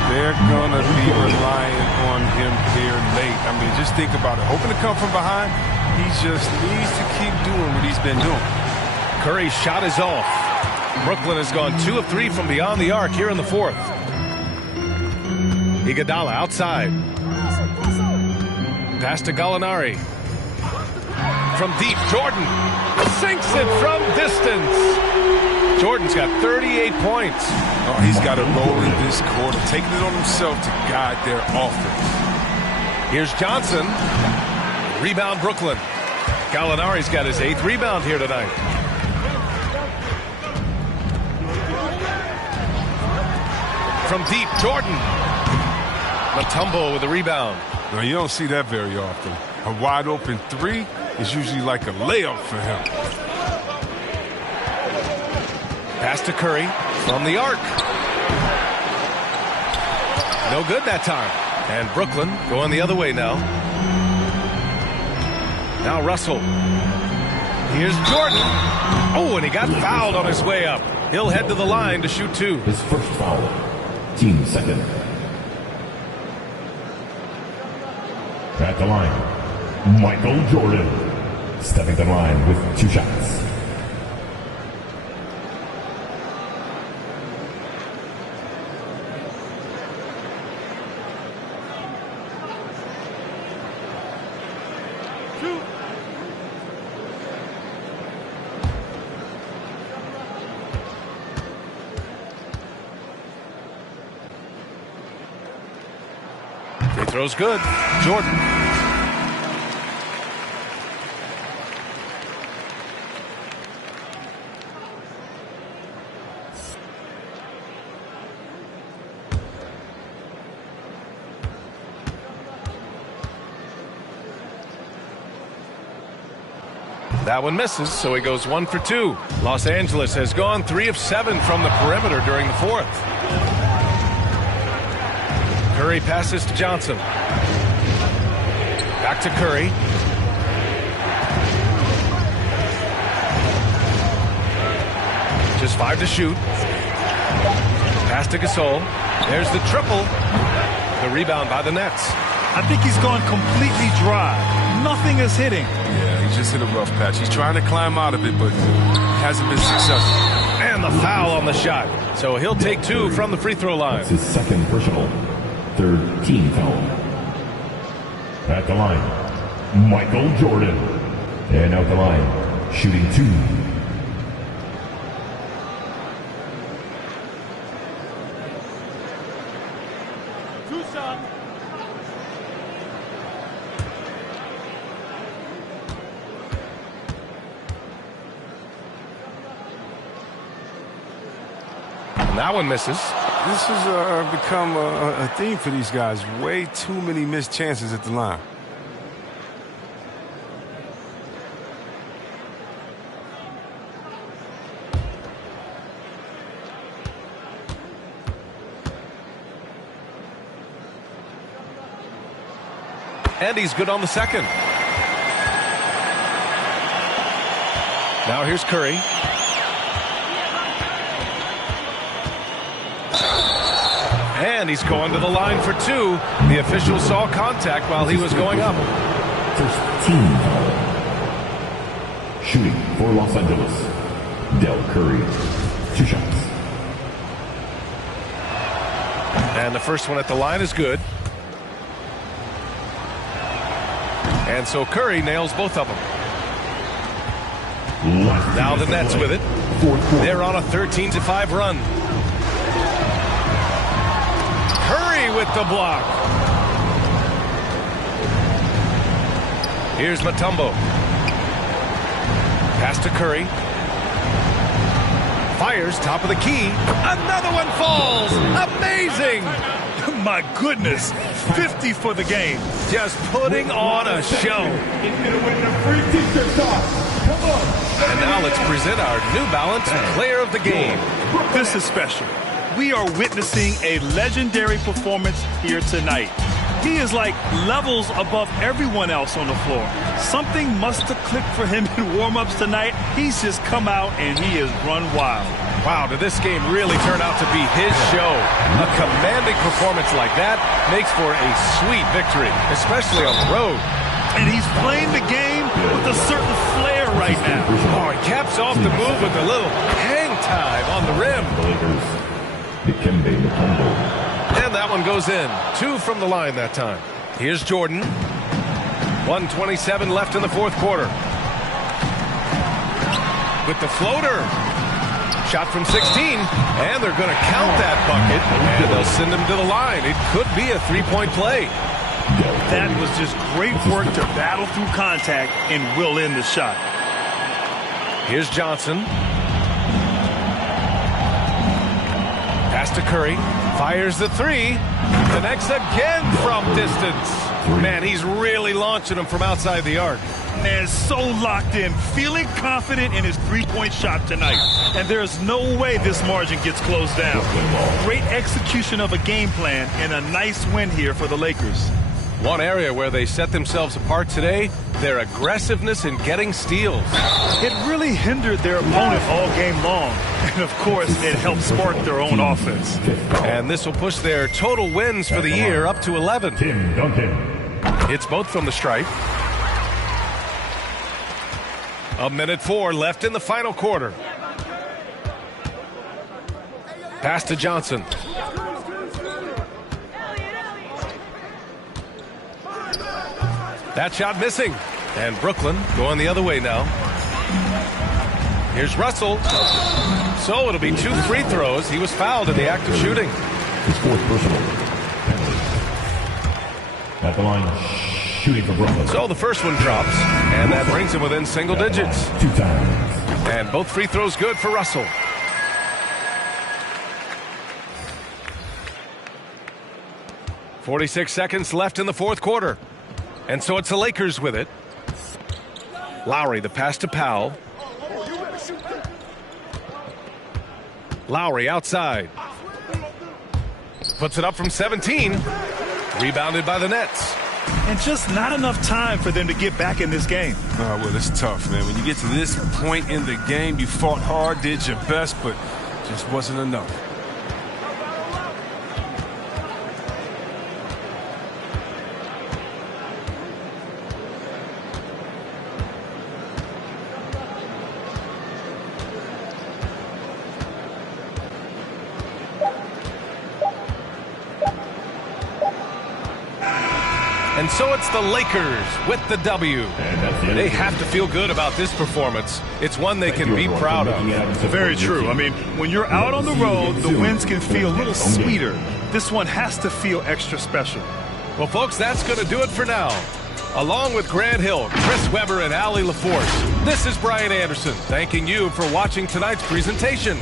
They're going to be relying on him here late. I mean, just think about it. Hoping to come from behind, he just needs to keep doing what he's been doing. Curry's shot is off. Brooklyn has gone 2 of 3 from beyond the arc here in the fourth. Iguodala outside. Pass to Gallinari. From deep, Jordan sinks it from distance. Jordan's got 38 points. Oh, he's got a role in this quarter, taking it on himself to guide their offense. Here's Johnson. Rebound, Brooklyn. Gallinari's got his 8th rebound here tonight. From deep, Jordan. Mutombo with a rebound. Now, you don't see that very often. A wide open three is usually like a layup for him. Pass to Curry from the arc. No good that time. And Brooklyn going the other way now. Now Russell. Here's Jordan. Oh, and he got fouled on his way up. He'll head to the line to shoot two. His first foul. Team second. At the line, Michael Jordan. Stepping to the line with 2 shots. Free throw's good. Jordan. That one misses, so he goes 1 for 2. Los Angeles has gone 3 of 7 from the perimeter during the fourth. Curry passes to Johnson. Back to Curry. Just 5 to shoot. Pass to Gasol. There's the triple. The rebound by the Nets. I think he's gone completely dry. Nothing is hitting. Yeah, he just hit a rough patch. He's trying to climb out of it, but hasn't been successful. And the foul on the shot. So he'll take 2 from the free throw line. That's his second personal. Third team foul. At the line, Michael Jordan. And out the line, shooting 2. That one misses. This has become a theme for these guys. Way too many missed chances at the line. And he's good on the second. Now here's Curry. And he's going to the line for 2. The official saw contact while he was going up. First team foul. Shooting for Los Angeles, Del Curry. 2 shots. And the first one at the line is good. And so Curry nails both of them. Now the Nets with it. They're on a 13-5 run. Curry with the block. Here's Mutombo. Pass to Curry. Fires, top of the key. Another one falls. Amazing. My goodness. 50 for the game. Just putting on a show. He's going to win the free t-shirt toss. Come on. And now let's present our New Balance Player of the Game. This is special. We are witnessing a legendary performance here tonight. He is like levels above everyone else on the floor. Something must have clicked for him in warm-ups tonight. He's just come out and he has run wild. Wow, did this game really turn out to be his show? A commanding performance like that makes for a sweet victory, especially on the road. And he's playing the game with a certain flair right now. Oh, he caps off the move with a little hang time on the rim. And that one goes in. 2 from the line that time. Here's Jordan. 1:27 left in the fourth quarter. With the floater. Shot from 16. And they're going to count that bucket. And they'll send him to the line. It could be a 3-point play. That was just great work to battle through contact and will end the shot. Here's Johnson. Pass to Curry. Fires the three. Connects again from distance. Man, he's really launching them from outside the arc. Man, so locked in, feeling confident in his three-point shot tonight. And there's no way this margin gets closed down. Great execution of a game plan and a nice win here for the Lakers. One area where they set themselves apart today, their aggressiveness in getting steals. It really hindered their opponent all game long. And, of course, it helped spark their own offense. And this will push their total wins for the year up to 11. Tim Duncan. It's both from the stripe. 1:04 left in the final quarter. Pass to Johnson. That shot missing. And Brooklyn going the other way now. Here's Russell. So it'll be 2 free throws. He was fouled in the act of shooting. His fourth personal. At the line, shooting for Brooklyn. So the first one drops, and that brings him within single digits. 2 times. And both free throws good for Russell. .46 seconds left in the fourth quarter. And so it's the Lakers with it. Lowry, the pass to Powell. Lowry outside. Puts it up from 17. Rebounded by the Nets. And just not enough time for them to get back in this game. Well, it's tough, man. When you get to this point in the game, you fought hard, did your best, but just wasn't enough. And so it's the Lakers with the W. They have to feel good about this performance. It's one they can be proud of. Very true. I mean, when you're out on the road, the wins can feel a little sweeter. This one has to feel extra special. Well, folks, that's going to do it for now. Along with Grant Hill, Chris Webber, and Allie LaForce, this is Brian Anderson, thanking you for watching tonight's presentation.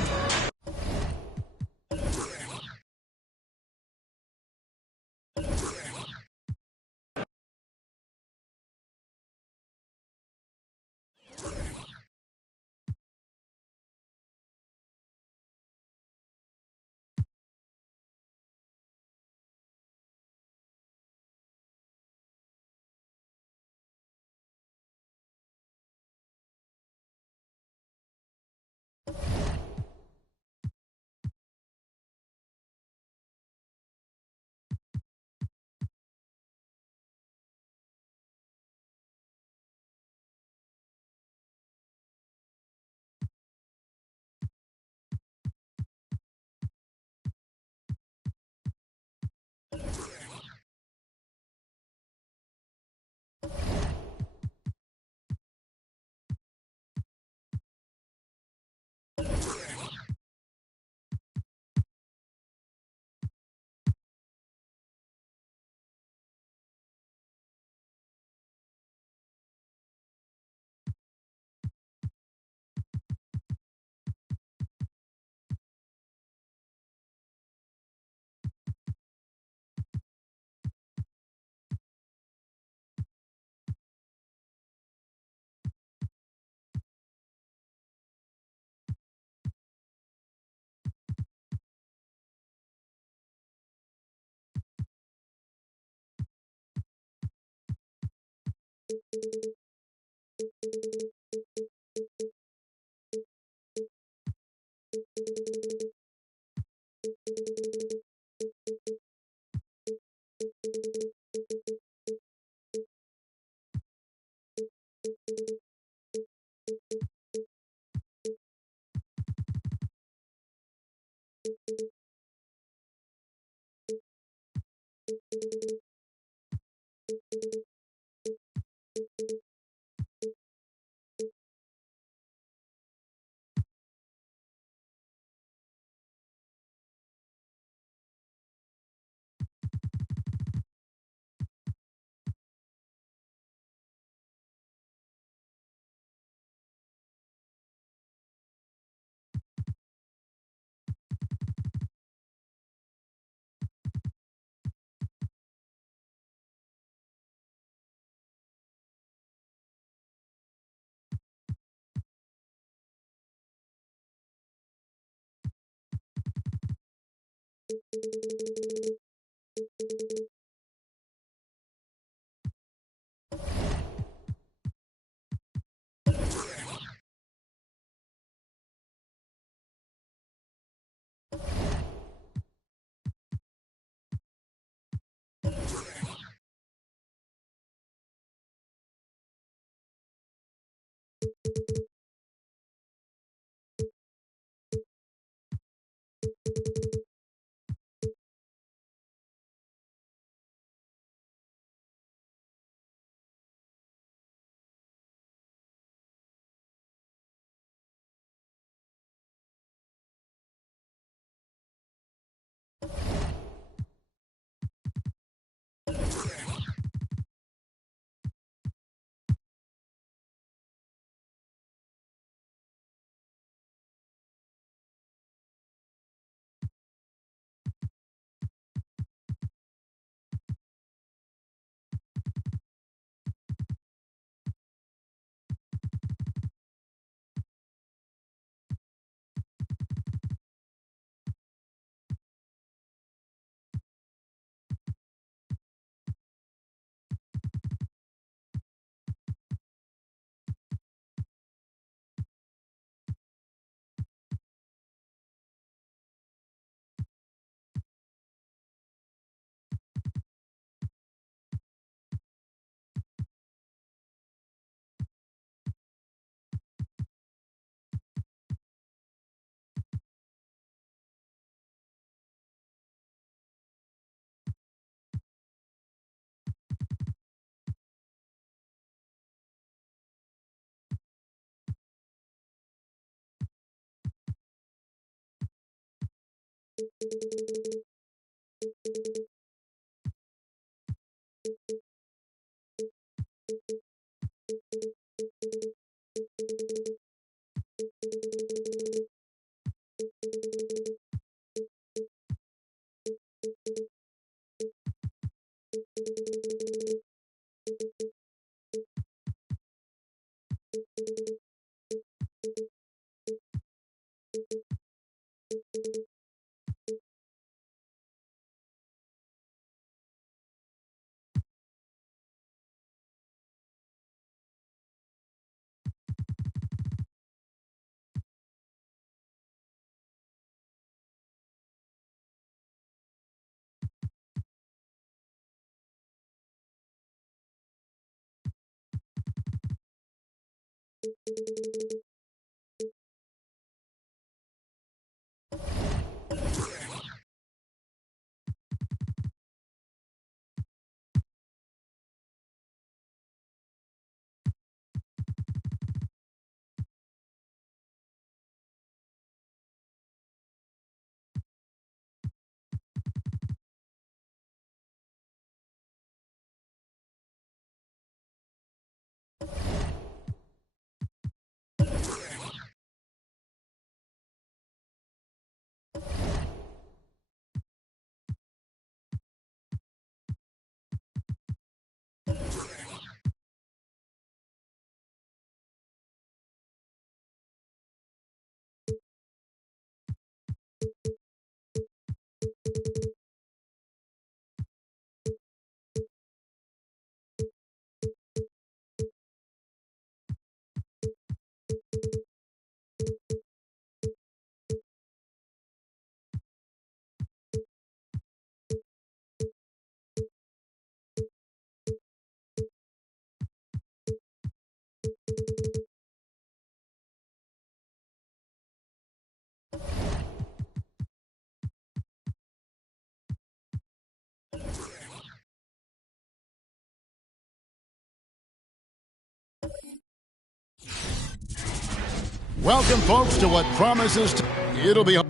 Welcome, folks, to what promises to... It'll be...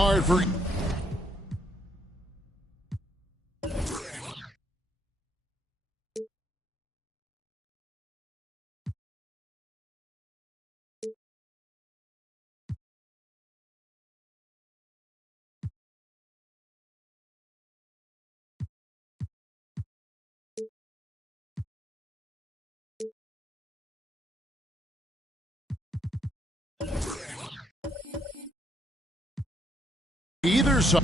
hard for... side.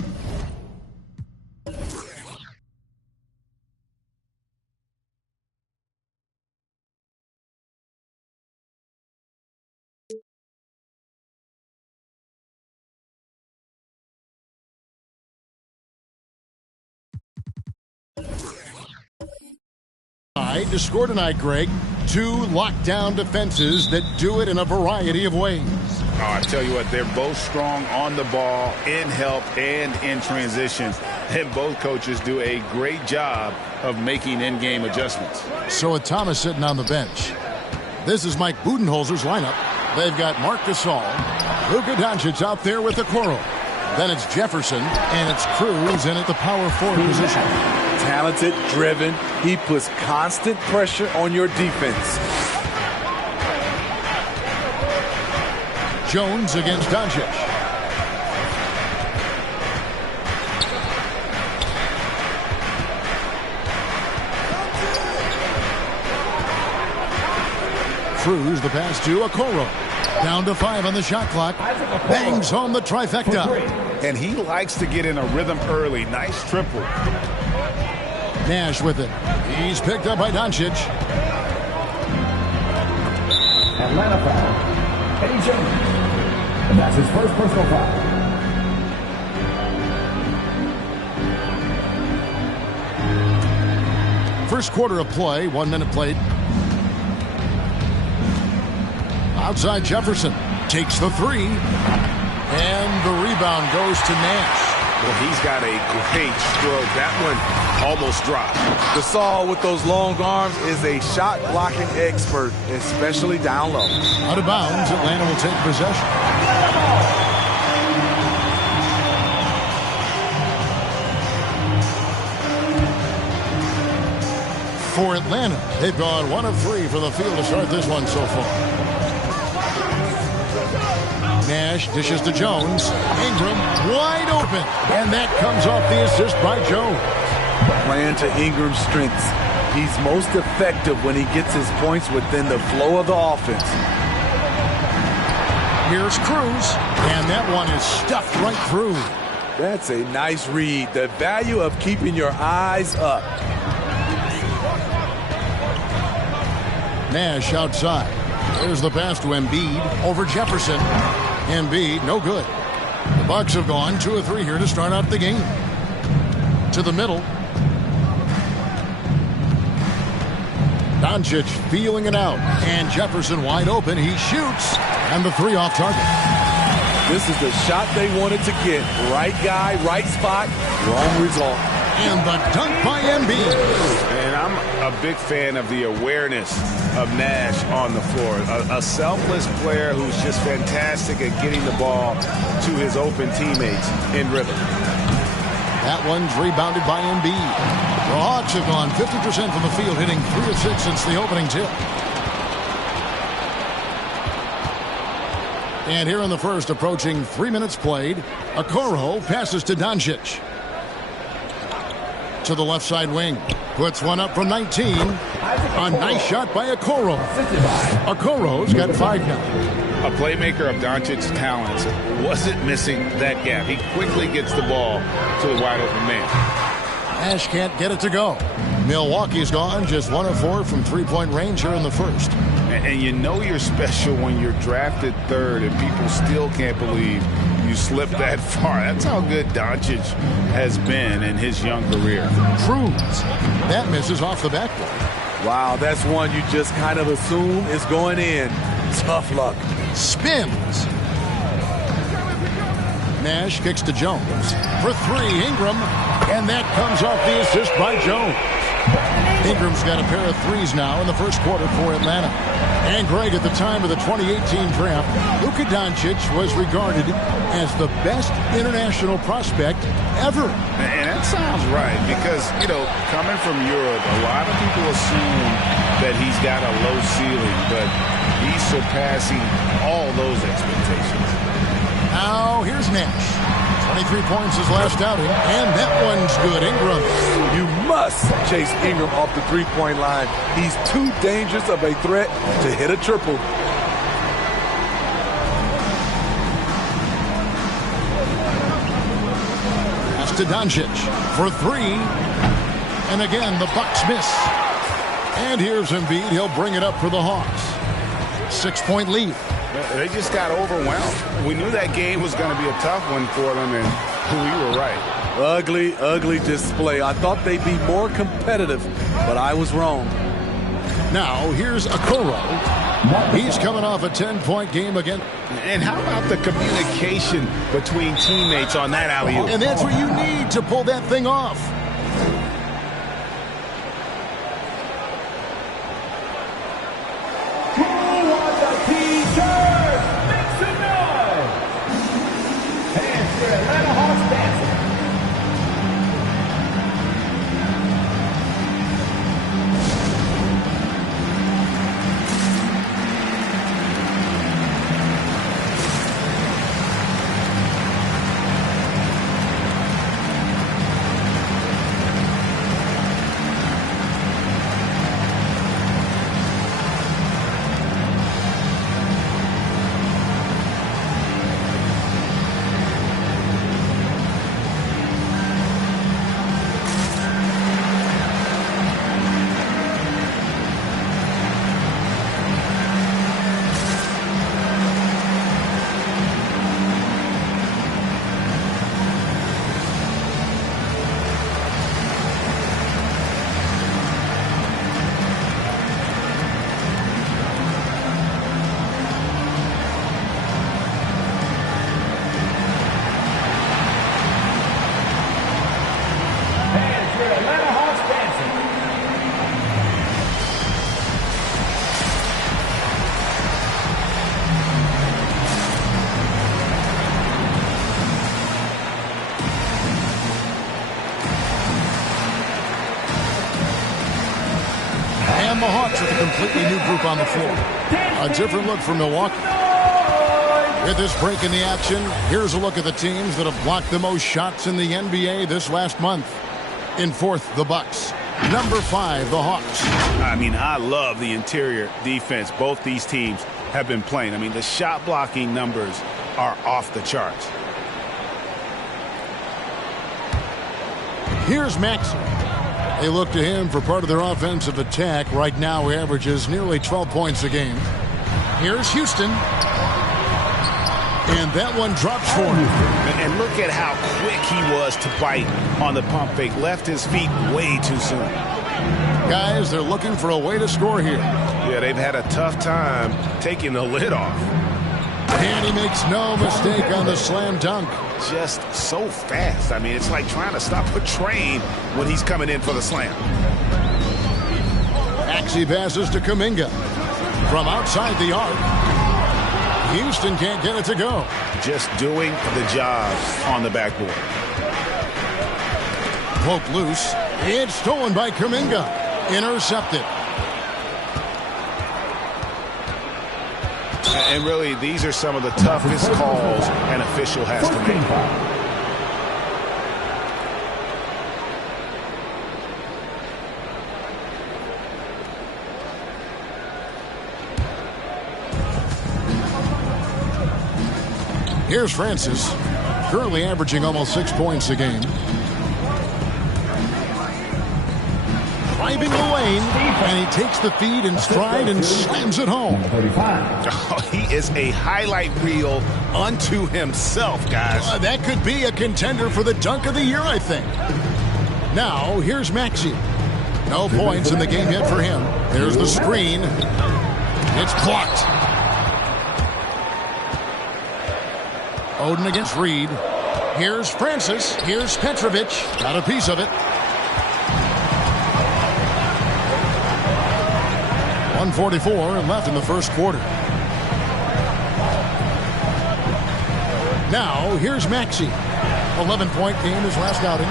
To score tonight, Greg, 2 lockdown defenses that do it in a variety of ways. Oh, I tell you what, they're both strong on the ball, in help, and in transition. And both coaches do a great job of making in-game adjustments. So with Thomas sitting on the bench, this is Mike Budenholzer's lineup. They've got Marc Gasol, Luka Doncic out there with the Okoro. Then it's Jefferson, and it's Cruz in at the power forward position. Talented, driven. He puts constant pressure on your defense. Jones against Doncic. Cruz the pass to Okoro. Down to 5 on the shot clock. Bangs home the trifecta. And he likes to get in a rhythm early. Nice triple. Nash with it. He's picked up by Doncic. Atlanta foul. Eddie Jones. And that's his first personal foul. First quarter of play, 1 minute played. Outside Jefferson takes the 3. And the rebound goes to Nash. Well, he's got a great stroke. That one almost dropped. Gasol with those long arms is a shot blocking expert, especially down low. Out of bounds, Atlanta will take possession. For Atlanta, they've gone 1 of 3 from the field to start this one so far. Nash dishes to Jones. Ingram wide open. And that comes off the assist by Jones. Playing to Ingram's strengths. He's most effective when he gets his points within the flow of the offense. Here's Cruz. And that one is stuffed right through. That's a nice read. The value of keeping your eyes up. Nash outside. There's the pass to Embiid over Jefferson. Embiid, no good. The Bucks have gone 2 of 3 here to start out the game. To the middle. Doncic feeling it out. And Jefferson wide open. He shoots. And the 3 off target. This is the shot they wanted to get. Right guy, right spot, wrong result. And the dunk by Embiid. And I'm a big fan of the awareness of Nash on the floor. A selfless player who's just fantastic at getting the ball to his open teammates in rhythm. That one's rebounded by Embiid. The Hawks have gone 50% from the field, hitting 3 of 6 since the opening tip. And here in the first, approaching 3 minutes played, Okoro passes to Doncic. To the left side wing. Puts one up from 19. A nice shot by Okoro. Okoro's got 5 now. A playmaker of Doncic's talents wasn't missing that gap. He quickly gets the ball to the wide open man. Nash can't get it to go. Milwaukee's gone just 1 of 4 from 3-point range here in the first. And you know you're special when you're drafted 3rd and people still can't believe you slipped that far. That's how good Doncic has been in his young career. Cruz. That misses off the backboard. Wow, that's one you just kind of assume is going in. Tough luck. Spins. Nash kicks to Jones. For 3, Ingram. And that comes off the assist by Jones. Ingram's got a pair of 3s now in the first quarter for Atlanta. And Greg, at the time of the 2018 draft, Luka Doncic was regarded as the best international prospect ever. And that sounds right because, you know, coming from Europe, a lot of people assume that he's got a low ceiling, but he's surpassing all those expectations. Now here's Nash. 23 points his last outing, and that one's good. Ingram. You must chase Ingram off the 3-point line. He's too dangerous of a threat to hit a triple. to Doncic for three. And again, the Bucks miss. And here's Embiid. He'll bring it up for the Hawks. 6-point lead. They just got overwhelmed. We knew that game was going to be a tough one for them, and we were right. Ugly, ugly display. I thought they'd be more competitive, but I was wrong. Now, here's Okoro. He's coming off a 10-point game again. And how about the communication between teammates on that alley-oop? And that's what you need to pull that thing off. And the Hawks with a completely new group on the floor. A different look for Milwaukee. With this break in the action, here's a look at the teams that have blocked the most shots in the NBA this last month. In fourth, the Bucks. Number 5, the Hawks. I mean, I love the interior defense both these teams have been playing. I mean, the shot blocking numbers are off the charts. Here's Maxey. They look to him for part of their offensive attack. Right now, he averages nearly 12 points a game. Here's Houston. And that one drops for him. And look at how quick he was to bite on the pump fake. Left his feet way too soon. Guys, they're looking for a way to score here. Yeah, they've had a tough time taking the lid off. And he makes no mistake on the slam dunk. Just so fast. I mean, it's like trying to stop a train when he's coming in for the slam. Maxey passes to Kuminga. From outside the arc. Houston can't get it to go. Just doing the job on the backboard. Poke loose. It's stolen by Kuminga. Intercepted. And really, these are some of the toughest calls an official has to make. Here's Francis, currently averaging almost 6 points a game. Driving the lane, and he takes the feed in stride and slams it home. Oh, he is a highlight reel unto himself, guys. That could be a contender for the dunk of the year, I think. Now, here's Maxey. No points in the game yet for him. There's the screen. It's blocked. Oden against Reed. Here's Francis. Here's Petrovic. Got a piece of it. 1:44 left in the first quarter. Now, here's Maxey. 11-point game his last outing.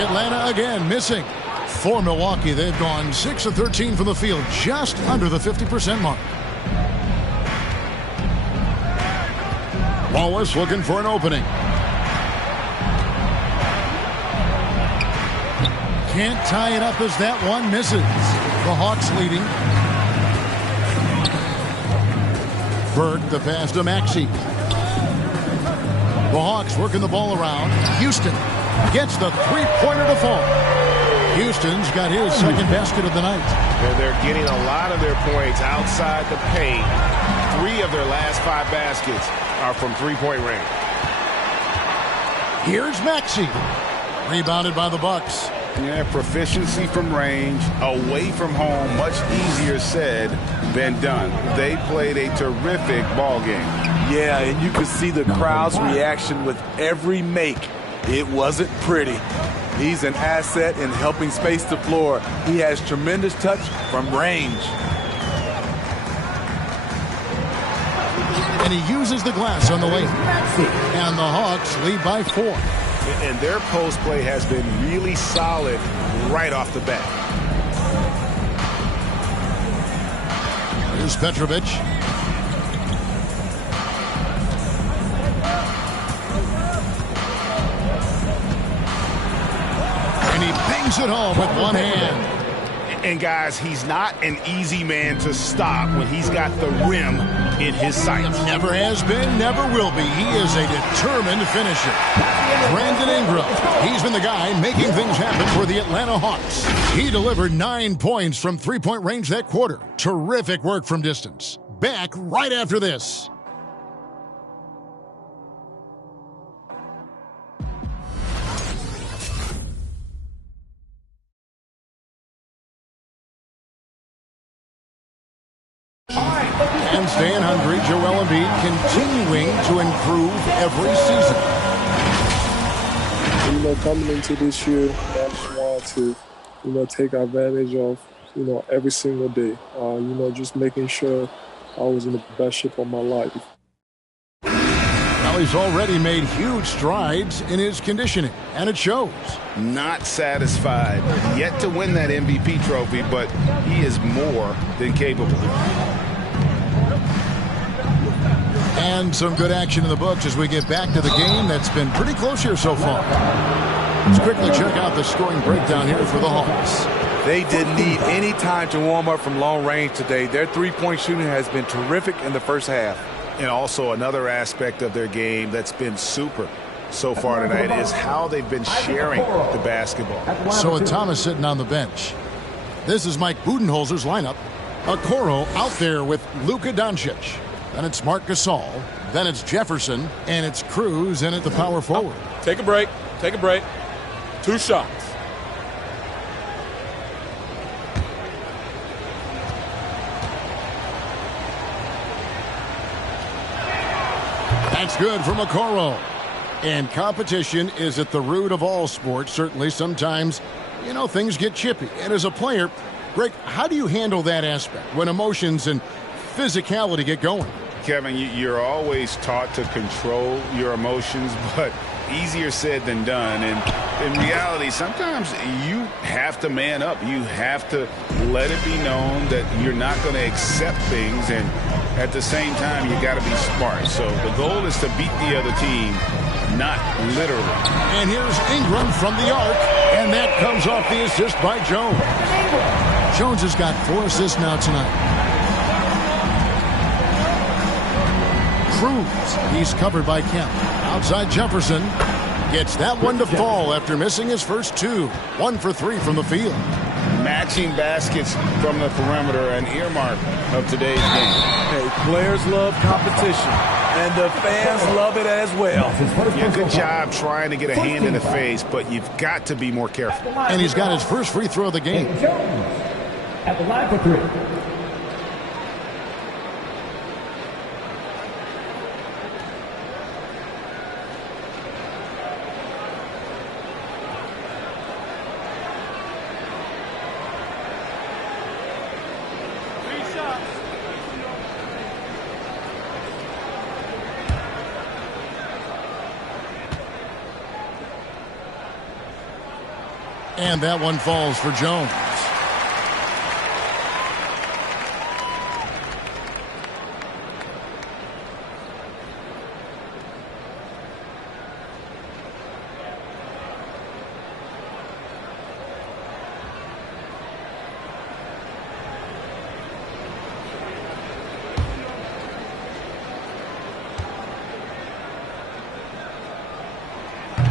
Atlanta again missing. For Milwaukee, they've gone 6 of 13 from the field, just under the 50% mark. Wallace looking for an opening. Can't tie it up as that one misses. The Hawks leading. Berg the pass to Maxey. The Hawks working the ball around. Houston gets the three-pointer to fall. Houston's got his second basket of the night. They're getting a lot of their points outside the paint. 3 of their last 5 baskets are from three-point range. Here's Maxey. Rebounded by the Bucks. Yeah, proficiency from range, away from home, much easier said than done. They played a terrific ball game. Yeah, and you could see the crowd's reaction with every make. It wasn't pretty. He's an asset in helping space the floor. He has tremendous touch from range. And he uses the glass on the lane. And the Hawks lead by 4. And their post play has been really solid right off the bat. Here's Petrovic. And he bangs it home with one hand. And guys, he's not an easy man to stop when he's got the rim in his sights. Never has been, never will be. He is a determined finisher. Brandon Ingram, he's been the guy making things happen for the Atlanta Hawks. He delivered 9 points from three-point range that quarter. Terrific work from distance. Back right after this. And staying hungry, Joel Embiid continuing to improve every season. Coming into this year, I just wanted to, take advantage of, every single day. Just making sure I was in the best shape of my life. Well, he's already made huge strides in his conditioning, and it shows. Not satisfied yet to win that MVP trophy, but he is more than capable. And some good action in the books as we get back to the game that's been pretty close here so far. Let's quickly check out the scoring breakdown here for the Hawks. They didn't need any time to warm up from long range today. Their three-point shooting has been terrific in the first half. And also another aspect of their game that's been super so far tonight is how they've been sharing the basketball. So with Thomas sitting on the bench, this is Mike Budenholzer's lineup. Okoro out there with Luka Doncic. Then it's Marc Gasol. Then it's Jefferson. And it's Cruz in at the power forward. Take a break. Take a break. 2 shots. That's good from Okoro. And competition is at the root of all sports. Certainly sometimes, things get chippy. And as a player, Greg, how do you handle that aspect when emotions and physicality get going? Kevin, you're always taught to control your emotions, but easier said than done. And in reality, sometimes you have to man up. You have to let it be known that you're not going to accept things. And at the same time, you got to be smart. So the goal is to beat the other team, not literally. And here's Ingram from the arc, and that comes off the assist by Jones. Jones has got 4 assists now tonight. Cruz, he's covered by Kemp. Outside Jefferson gets that one to fall after missing his first 2. 1 for 3 from the field. Matching baskets from the perimeter, an earmark of today's game. Hey, players love competition, and the fans love it as well. Yeah, good job trying to get a hand in the face, but you've got to be more careful. And he's got his first free throw of the game. At the line for 3. And that one falls for Jones.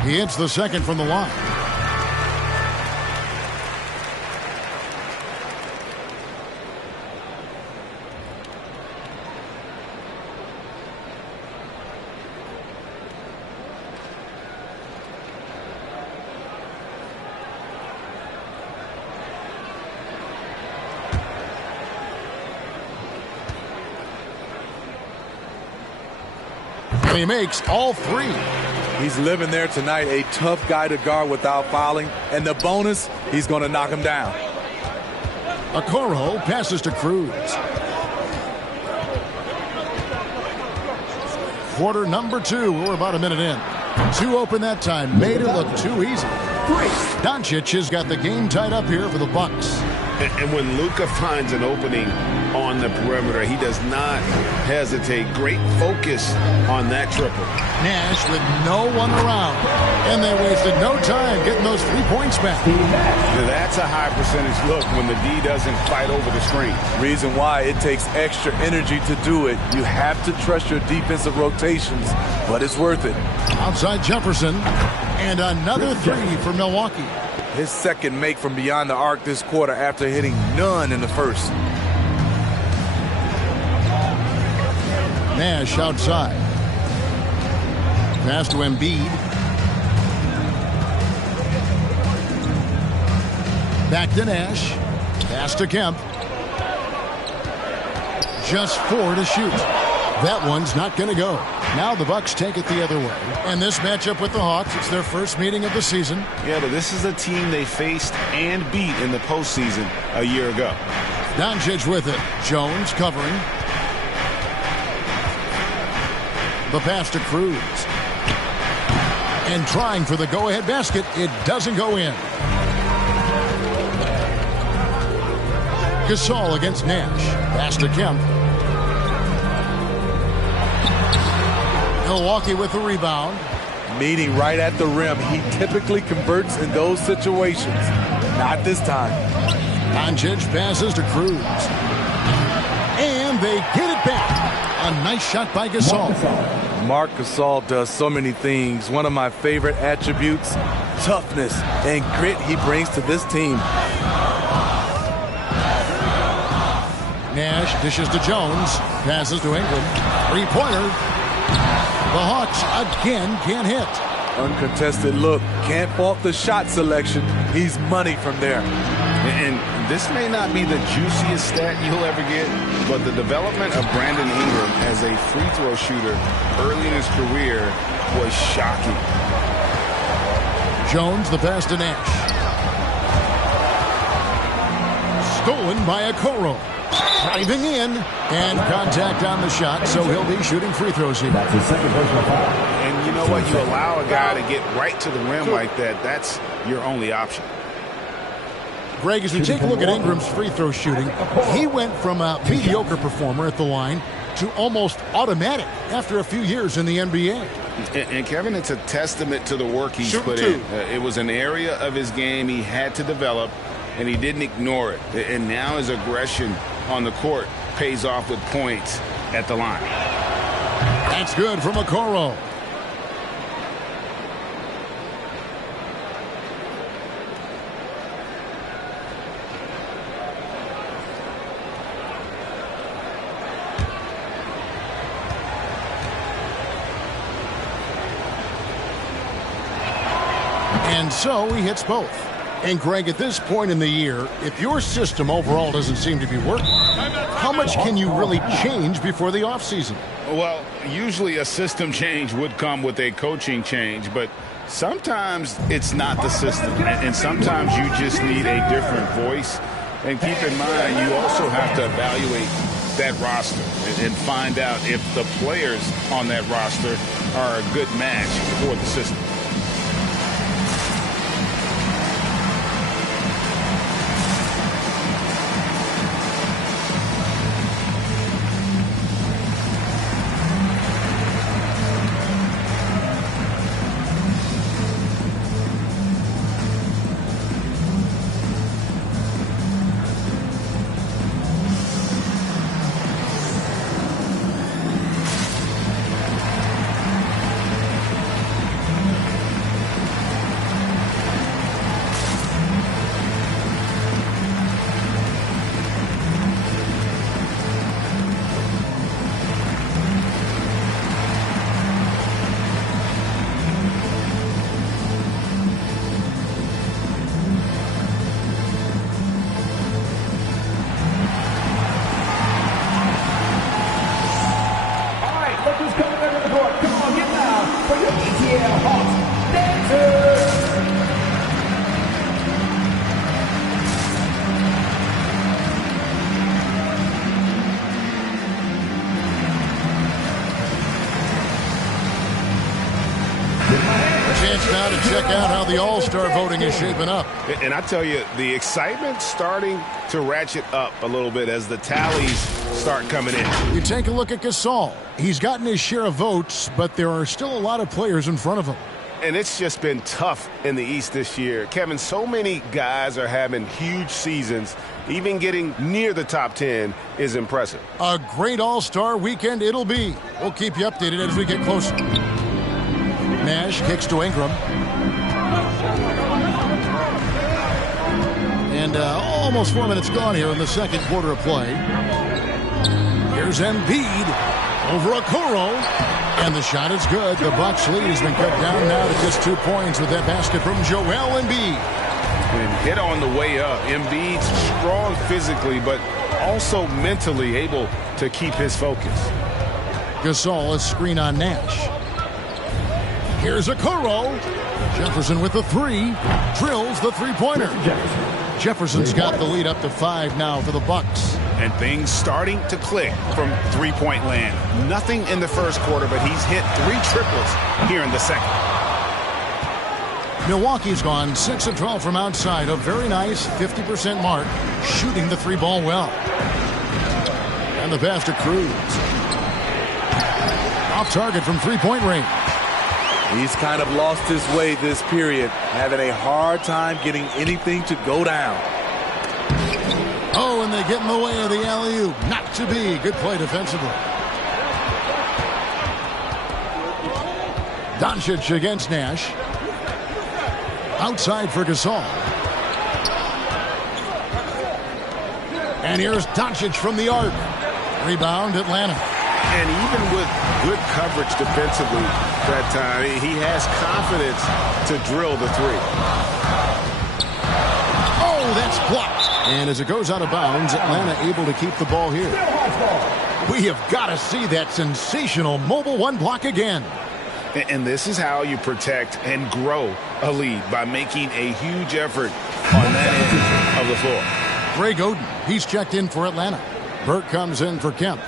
He hits the second from the line. And he makes all three. He's living there tonight, a tough guy to guard without fouling. And the bonus, he's going to knock him down. Okoro passes to Cruz. Quarter number 2. We're about a minute in. 2 open that time. Made it look too easy. Doncic has got the game tied up here for the Bucks. And when Luka finds an opening on the perimeter, he does not hesitate. Great focus on that triple. Nash with no one around. And they wasted no time getting those 3 points back. That's a high percentage look when the D doesn't fight over the screen. Reason why it takes extra energy to do it. You have to trust your defensive rotations, but it's worth it. Outside Jefferson. And another 3 for Milwaukee. His second make from beyond the arc this quarter after hitting none in the first. Nash outside. Pass to Embiid. Back to Nash. Pass to Kemp. Just 4 to shoot. That one's not going to go. Now the Bucks take it the other way. And this matchup with the Hawks, it's their first meeting of the season. Yeah, but this is a team they faced and beat in the postseason a year ago. Doncic with it. Jones covering. The pass to Cruz. And trying for the go-ahead basket. It doesn't go in. Gasol against Nash. Pass to Kemp. Milwaukee with the rebound. Meeting right at the rim. He typically converts in those situations. Not this time. Doncic passes to Cruz. And they get it back. A nice shot by Gasol. Marc Gasol does so many things. One of my favorite attributes, toughness and grit he brings to this team. Nash dishes to Jones. Passes to Ingram. 3-pointer. The Hawks again can't hit. Uncontested look. Can't fault the shot selection. He's money from there. And this may not be the juiciest stat you'll ever get, but the development of Brandon Ingram as a free throw shooter early in his career was shocking. Jones, the pass to Nash. Stolen by Okoro. Driving in, and contact on the shot, so he'll be shooting free throws here. That's his second personal foul. And you know what? You allow a guy to get right to the rim like that, that's your only option. Greg, as we take a look at Ingram's free throw shooting, he went from a mediocre performer at the line to almost automatic after a few years in the NBA. And Kevin, it's a testament to the work he's put in. It was an area of his game he had to develop, and he didn't ignore it. And now his aggression on the court pays off with points at the line. That's good from Okoro. And so he hits both. And Greg, at this point in the year, if your system overall doesn't seem to be working, how much can you really change before the offseason? Well, usually a system change would come with a coaching change, but sometimes it's not the system, and sometimes you just need a different voice. And keep in mind, you also have to evaluate that roster and find out if the players on that roster are a good match for the system. Chance now to check out how the All-Star voting is shaping up. And I tell you, the excitement's starting to ratchet up a little bit as the tallies start coming in. You take a look at Gasol. He's gotten his share of votes, but there are still a lot of players in front of him. And it's just been tough in the East this year. Kevin, so many guys are having huge seasons. Even getting near the top 10 is impressive. A great All-Star weekend it'll be. We'll keep you updated as we get closer. Nash kicks to Ingram. And almost 4 minutes gone here in the second quarter of play. Here's Embiid over Okoro. And the shot is good. The Bucks lead has been cut down now to just 2 points with that basket from Joel Embiid. And hit on the way up. Embiid's strong physically, but also mentally able to keep his focus. Gasol is screen on Nash. Here's Okoro. Jefferson with the three. Drills the three-pointer. Jefferson's got the lead up to 5 now for the Bucks. And things starting to click from three-point land. Nothing in the first quarter, but he's hit 3 triples here in the second. Milwaukee's gone 6 of 12 from outside. A very nice 50% mark. Shooting the 3-ball well. And the pass to Cruz. Off target from 3-point range. He's kind of lost his way this period, having a hard time getting anything to go down. Oh, and they get in the way of the alley-oop. Not to be. Good play defensively. Doncic against Nash. Outside for Gasol. And here's Doncic from the arc. Rebound, Atlanta. And even with good coverage defensively that time, he has confidence to drill the three. Oh, that's blocked. And as it goes out of bounds, Atlanta able to keep the ball here. We have got to see that sensational mobile one block again. And this is how you protect and grow a lead, by making a huge effort on that end of the floor. Greg Oden, he's checked in for Atlanta. Burke comes in for Kemp.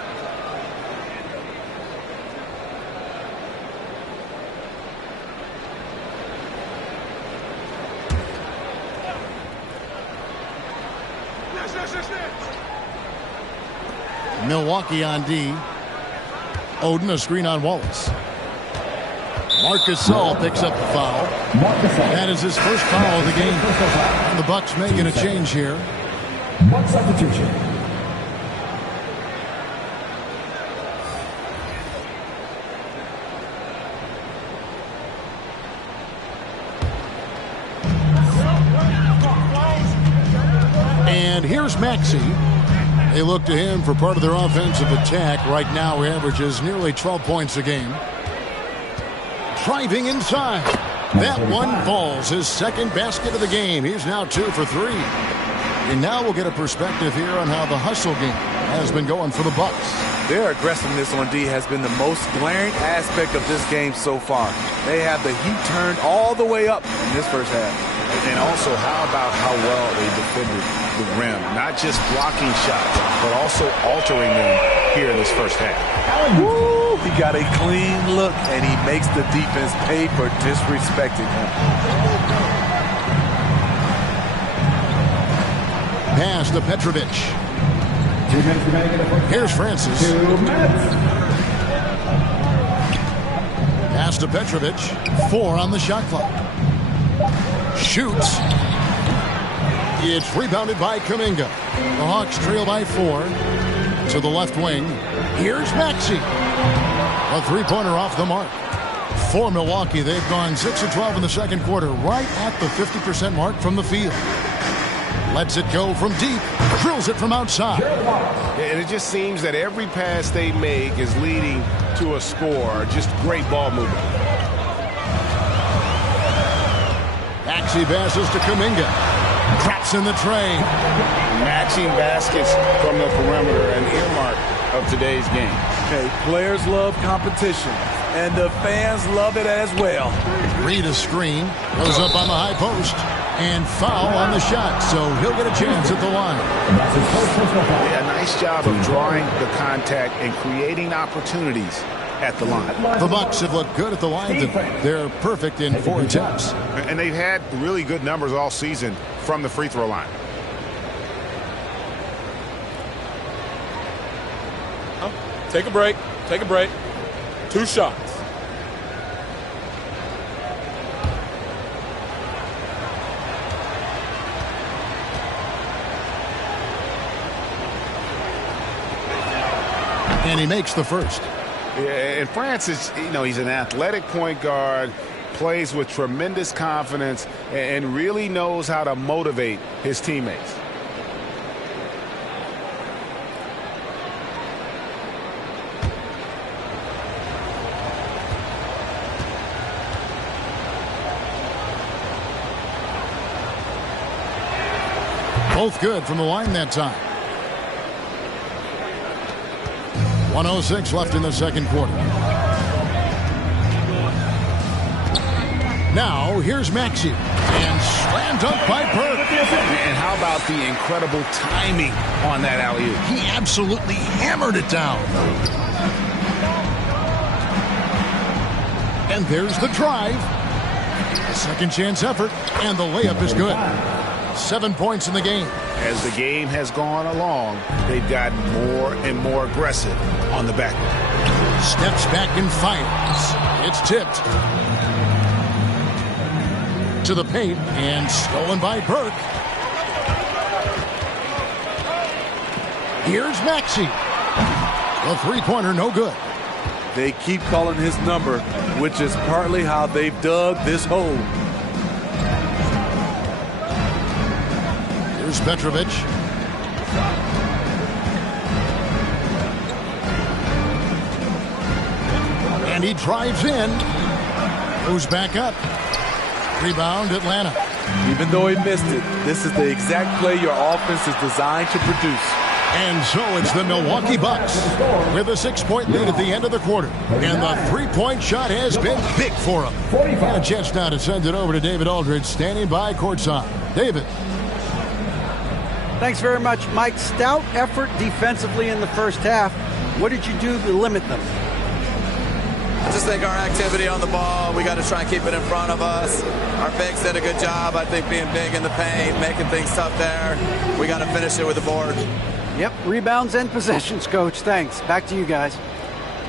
Milwaukee on D. Oden, a screen on Wallace. Marcus Gasol picks up the foul. That is his first foul of the game. And the Bucks making a change here. One substitution. And here's Maxey. They look to him for part of their offensive attack. Right now, he averages nearly 12 points a game. Driving inside. That one falls. His second basket of the game. He's now 2 for 3. And now we'll get a perspective here on how the hustle game has been going for the Bucks. Their aggressiveness on D has been the most glaring aspect of this game so far. They have the heat turned all the way up in this first half. And also, how about how well they defended the rim? Not just blocking shots, but also altering them here in this first half. Woo! He got a clean look, and he makes the defense pay for disrespecting him. Pass to Petrovic. 2 minutes remaining in the first. Here's Francis. 2 minutes. Pass to Petrovic. 4 on the shot clock. Shoots. It's rebounded by Kuminga. The Hawks trail by 4 to the left wing. Here's Maxey. A three-pointer off the mark. For Milwaukee, they've gone 6 of 12 in the second quarter, right at the 50% mark from the field. Lets it go from deep. Drills it from outside. And it just seems that every pass they make is leading to a score. Just great ball movement. Maxey passes to Kuminga. Traps in the tray. Matching baskets from the perimeter, an earmark of today's game. Okay, players love competition, and the fans love it as well. Reed a screen. Goes up on the high post. And foul on the shot, so he'll get a chance at the line. Yeah, nice job of drawing the contact and creating opportunities at the line. The Bucks have looked good at the line. They're perfect in 4 attempts. And they've had really good numbers all season from the free throw line. Take a break. Take a break. 2 shots. And he makes the first. Yeah, and Francis, he's an athletic point guard, plays with tremendous confidence, and really knows how to motivate his teammates. Both good from the line that time. 1:06 left in the second quarter. Now, here's Maxey. And slam dunk by Burke. And how about the incredible timing on that alley-oop? He absolutely hammered it down. And there's the drive. A second chance effort. And the layup is good. 7 points in the game. As the game has gone along, they've gotten more and more aggressive on the back. Steps back and fires. It's tipped to the paint and stolen by Burke. Here's Maxey. The three-pointer no good. They keep calling his number, which is partly how they've dug this hole. Here's Petrovic. And he drives in. Goes back up. Rebound, Atlanta. Even though he missed it, this is the exact play your offense is designed to produce. And so it's the Milwaukee Bucks with a 6-point lead at the end of the quarter. And the three-point shot has been big for them. And a chance now to send it over to David Aldridge, standing by courtside. David. Thanks very much, Mike. Stout effort defensively in the first half. What did you do to limit them? I just think our activity on the ball, we got to try and keep it in front of us. Our bigs did a good job, I think, being big in the paint, making things tough there. We got to finish it with the board. Yep, rebounds and possessions, Coach. Thanks. Back to you guys.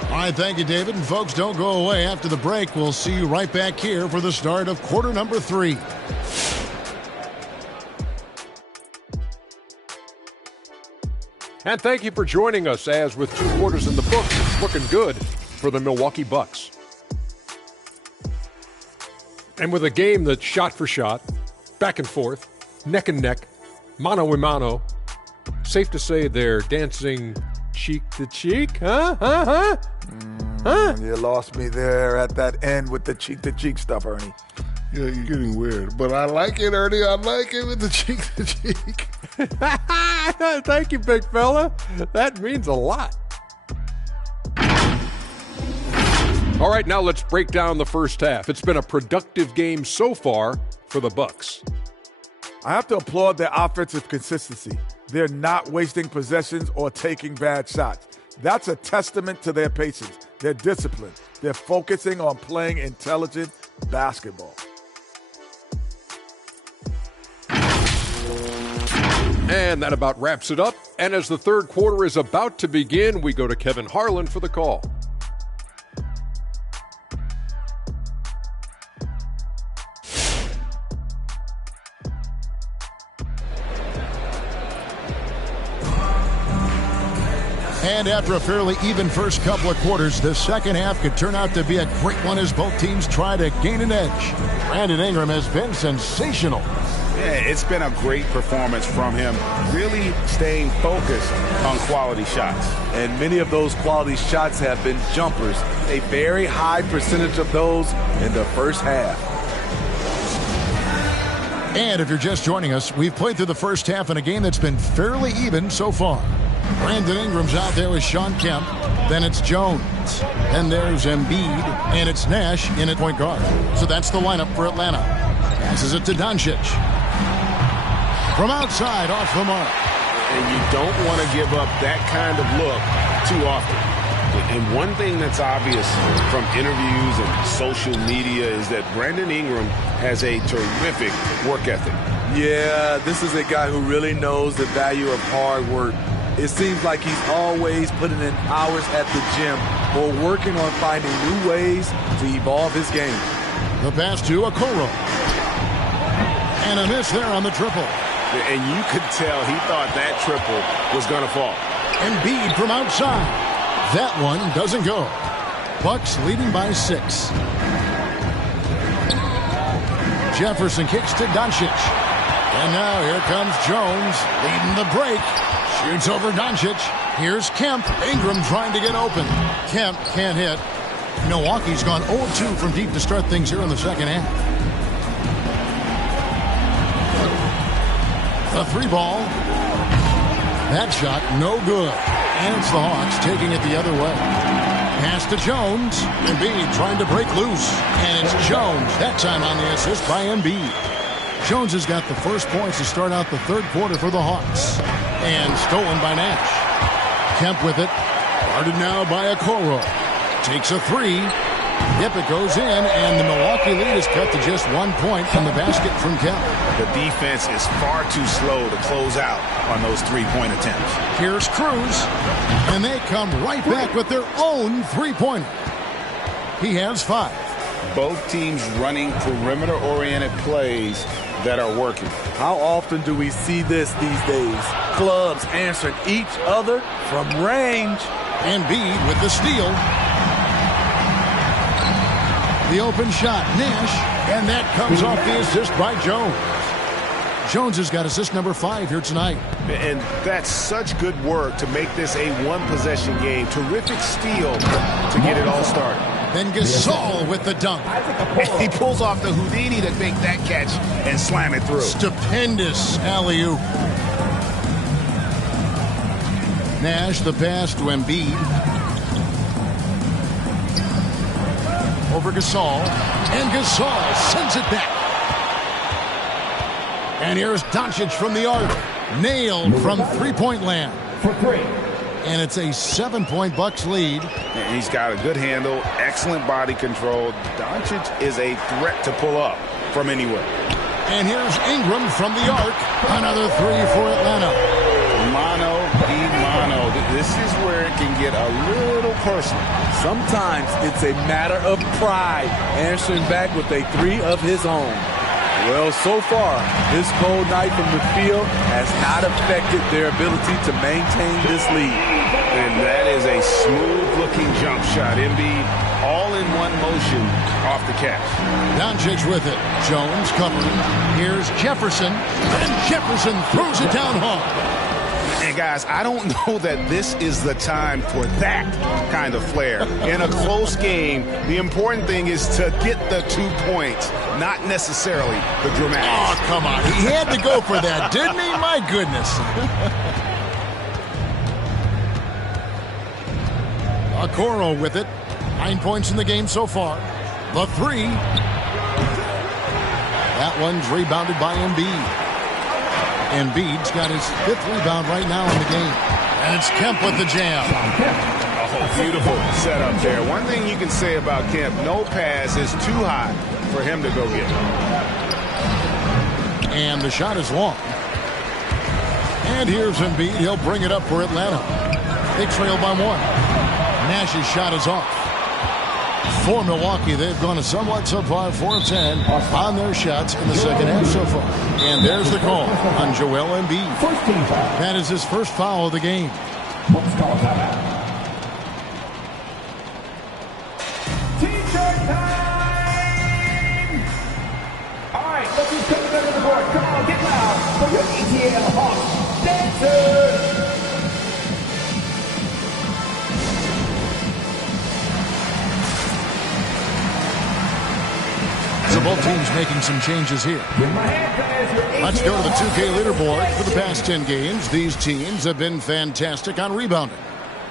All right, thank you, David. And folks, don't go away. After the break, we'll see you right back here for the start of quarter number 3. And thank you for joining us as with 2 quarters in the books, it's looking good for the Milwaukee Bucks. And with a game that's shot for shot, back and forth, neck and neck, mano a mano, safe to say they're dancing cheek to cheek, huh? You lost me there at that end with the cheek-to-cheek stuff, Ernie. Yeah, you're getting weird. But I like it, Ernie. I like it with the cheek-to-cheek. Thank you, big fella. That means a lot. All right, now let's break down the first half. It's been a productive game so far for the Bucks. I have to applaud their offensive consistency. They're not wasting possessions or taking bad shots. That's a testament to their patience, their discipline. They're focusing on playing intelligent basketball. And that about wraps it up. And as the third quarter is about to begin, we go to Kevin Harlan for the call. And after a fairly even first couple of quarters, the second half could turn out to be a great one as both teams try to gain an edge. Brandon Ingram has been sensational. Yeah, it's been a great performance from him, really staying focused on quality shots. And many of those quality shots have been jumpers, a very high percentage of those in the first half. And if you're just joining us, we've played through the first half in a game that's been fairly even so far. Brandon Ingram's out there with Sean Kemp. Then it's Jones. Then there's Embiid. And it's Nash in at point guard. So that's the lineup for Atlanta. Passes it to Doncic. From outside, off the mark. And you don't want to give up that kind of look too often. And one thing that's obvious from interviews and social media is that Brandon Ingram has a terrific work ethic. Yeah, this is a guy who really knows the value of hard work. It seems like he's always putting in hours at the gym or working on finding new ways to evolve his game. The pass to Okoro. And a miss there on the triple. And you could tell he thought that triple was going to fall. Embiid from outside. That one doesn't go. Bucks leading by 6. Jefferson kicks to Doncic. And now here comes Jones leading the break. Shoots over Doncic. Here's Kemp. Ingram trying to get open. Kemp can't hit. Milwaukee's gone 0-2 from deep to start things here in the second half. The 3-ball. That shot no good. And it's the Hawks taking it the other way. Pass to Jones. Embiid trying to break loose. And it's Jones, that time on the assist by Embiid. Jones has got the first points to start out the third quarter for the Hawks. And stolen by Nash. Kemp with it. Guarded now by Okoro. Takes a 3. Yep, it goes in, and the Milwaukee lead is cut to just 1 point from the basket from Kemp. The defense is far too slow to close out on those three-point attempts. Here's Cruz, and they come right back with their own three-pointer. He has 5. Both teams running perimeter-oriented plays that are working. How often do we see this these days? Clubs answering each other from range. Embiid with the steal. The open shot, Nash, and that comes off the assist by Jones. Jones has got assist number 5 here tonight. And that's such good work to make this a one-possession game. Terrific steal to get it all started. Then Gasol with the dunk. He pulls off the Houdini to make that catch and slam it through. Stupendous alley-oop. Nash the pass to Embiid. Over Gasol, and Gasol sends it back. And here's Doncic from the arc. Nailed from three-point land. For 3. And it's a 7-point Bucks lead. And he's got a good handle, excellent body control. Doncic is a threat to pull up from anywhere. And here's Ingram from the arc. Another 3 for Atlanta. Mano y mano. This is where it can get a little personal. Sometimes it's a matter of pride, answering back with a 3 of his own. Well, so far, this cold night from the field has not affected their ability to maintain this lead. And that is a smooth-looking jump shot. Embiid all in one motion off the catch. Doncic with it. Jones covering. Here's Jefferson. And Jefferson throws it down hard. And guys, I don't know that this is the time for that kind of flair. In a close game, the important thing is to get the 2 points, not necessarily the dramatics. Oh, come on. He had to go for that, didn't he? My goodness. Okoro with it. 9 points in the game so far. The 3. That one's rebounded by Embiid. Embiid's got his 5th rebound right now in the game. And it's Kemp with the jam. Oh, beautiful setup there. One thing you can say about Kemp, no pass is too high for him to go get. And the shot is long. And here's Embiid. He'll bring it up for Atlanta. They trail by 1. Nash's shot is off. For Milwaukee, they've gone a somewhat subpar 4 of 10 on their shots in the second half so far. And there's the call on Joel Embiid. That is his first foul of the game. T-shirt time! All right, look who's coming under the board. Come on, get loud for your ETL Hawks dancers! So both teams making some changes here. Let's go to the 2K leaderboard. For the past 10 games, these teams have been fantastic on rebounding.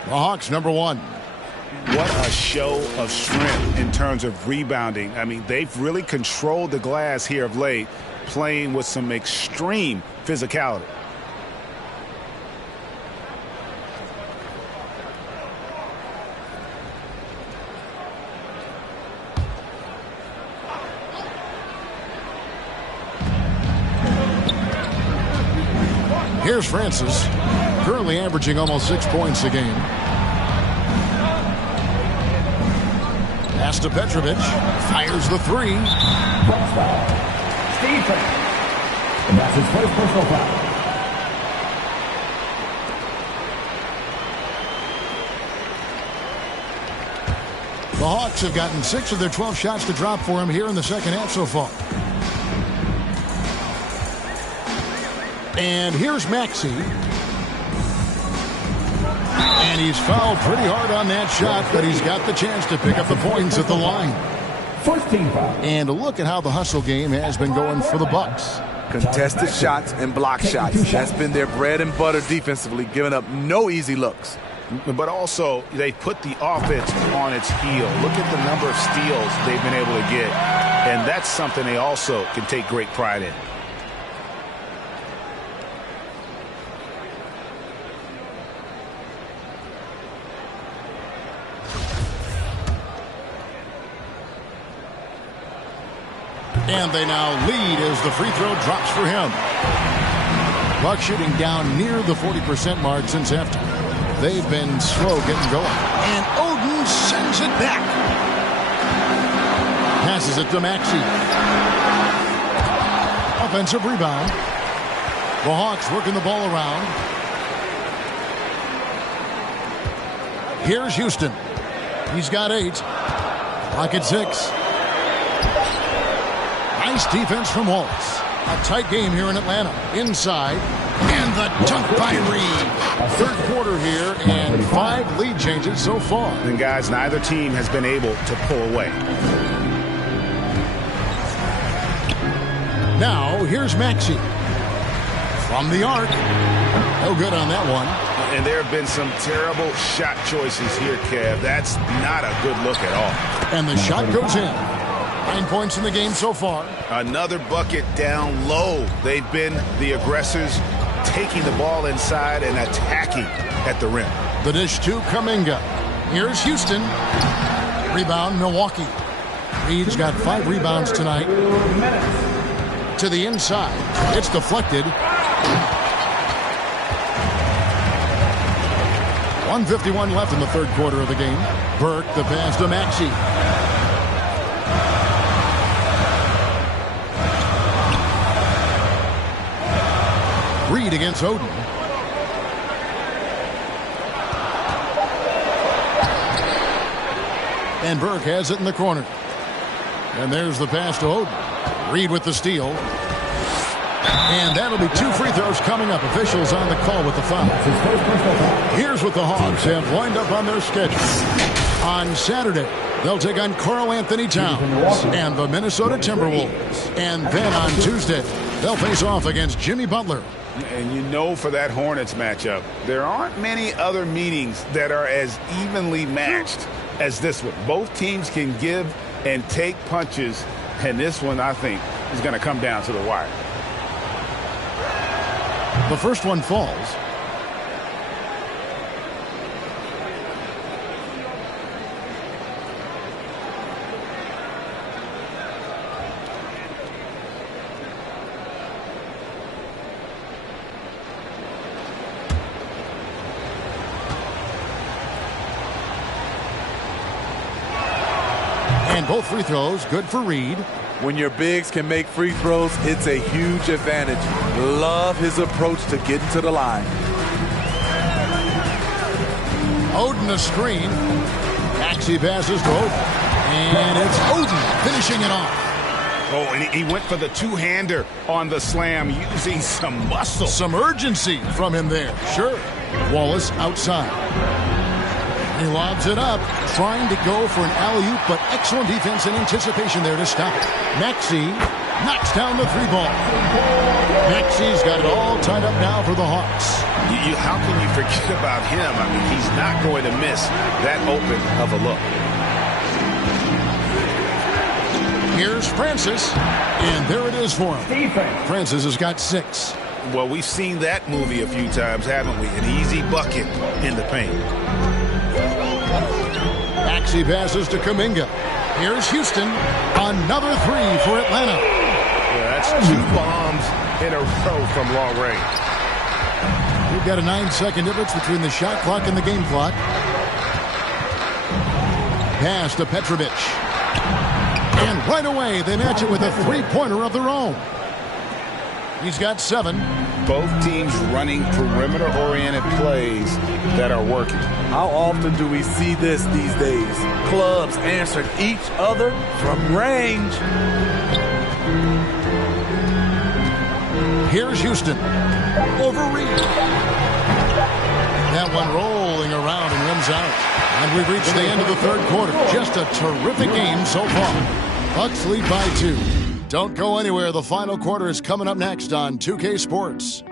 The Hawks, number 1. What a show of strength in terms of rebounding. I mean, they've really controlled the glass here of late, playing with some extreme physicality. Here's Francis, currently averaging almost 6 points a game. Pass to Petrovic, fires the three. Steve Francis. And that's his first personal foul. The Hawks have gotten 6 of their 12 shots to drop for him here in the second half so far. And here's Maxey. And he's fouled pretty hard on that shot, but he's got the chance to pick up the points at the line. First team foul. And look at how the hustle game has been going for the Bucks. Contested shots and block shots. That's been their bread and butter defensively, giving up no easy looks. But also, they put the offense on its heel. Look at the number of steals they've been able to get. And that's something they also can take great pride in. And they now lead as the free throw drops for him. Bucks shooting down near the 40% mark since halftime. They've been slow getting going. And Oden sends it back. Passes it to Maxey. Offensive rebound. The Hawks working the ball around. Here's Houston. He's got 8. Pocket 6. Nice defense from Wallace. A tight game here in Atlanta. Inside. And the dunk by Reed. Third quarter here and 5 lead changes so far. And guys, neither team has been able to pull away. Now here's Maxey. From the arc. No good on that one. And there have been some terrible shot choices here, Kev. That's not a good look at all. And the shot goes in. 9 points in the game so far. Another bucket down low. They've been the aggressors, taking the ball inside and attacking at the rim. The dish to Kuminga. Here's Houston. Rebound, Milwaukee. Reed's got 5 rebounds tonight. To the inside. It's deflected. 1:51 left in the third quarter of the game. Burke, the pass to Maxey. Reed against Oden. And Burke has it in the corner. And there's the pass to Oden. Reed with the steal. And that'll be 2 free throws coming up. Officials on the call with the foul. Here's what the Hawks have lined up on their schedule. On Saturday, they'll take on Karl Anthony Towns and the Minnesota Timberwolves. And then on Tuesday, they'll face off against Jimmy Butler. And you know, for that Hornets matchup, there aren't many other meetings that are as evenly matched as this one. Both teams can give and take punches, and this one, I think, is going to come down to the wire. The first one falls. And both free throws good for Reed. When your bigs can make free throws, it's a huge advantage. Love his approach to getting to the line. Oden a screen. Maxey passes to Oden. And it's Oden finishing it off. Oh, and he went for the two-hander on the slam, using some muscle. Some urgency from him there. Sure. Wallace outside. He lobs it up, trying to go for an alley-oop, but excellent defense and anticipation there to stop it. Maxey knocks down the 3-ball. Maxey's got it all tied up now for the Hawks. How can you forget about him? I mean, he's not going to miss that open of a look. Here's Francis, and there it is for him. Francis has got 6. Well, we've seen that movie a few times, haven't we? An easy bucket in the paint. Maxey passes to Kuminga. Here's Houston. Another 3 for Atlanta. Yeah, that's 2 bombs in a row from long range. We've got a 9-second difference between the shot clock and the game clock. Pass to Petrovic. And right away, they match it with a three-pointer of their own. He's got 7. Both teams running perimeter-oriented plays that are working. How often do we see this these days? Clubs answering each other from range. Here's Houston. Over Reed. That one rolling around and rims out. And we've reached the end of the third quarter. Just a terrific game so far. Bucks lead by 2. Don't go anywhere. The final quarter is coming up next on 2K Sports.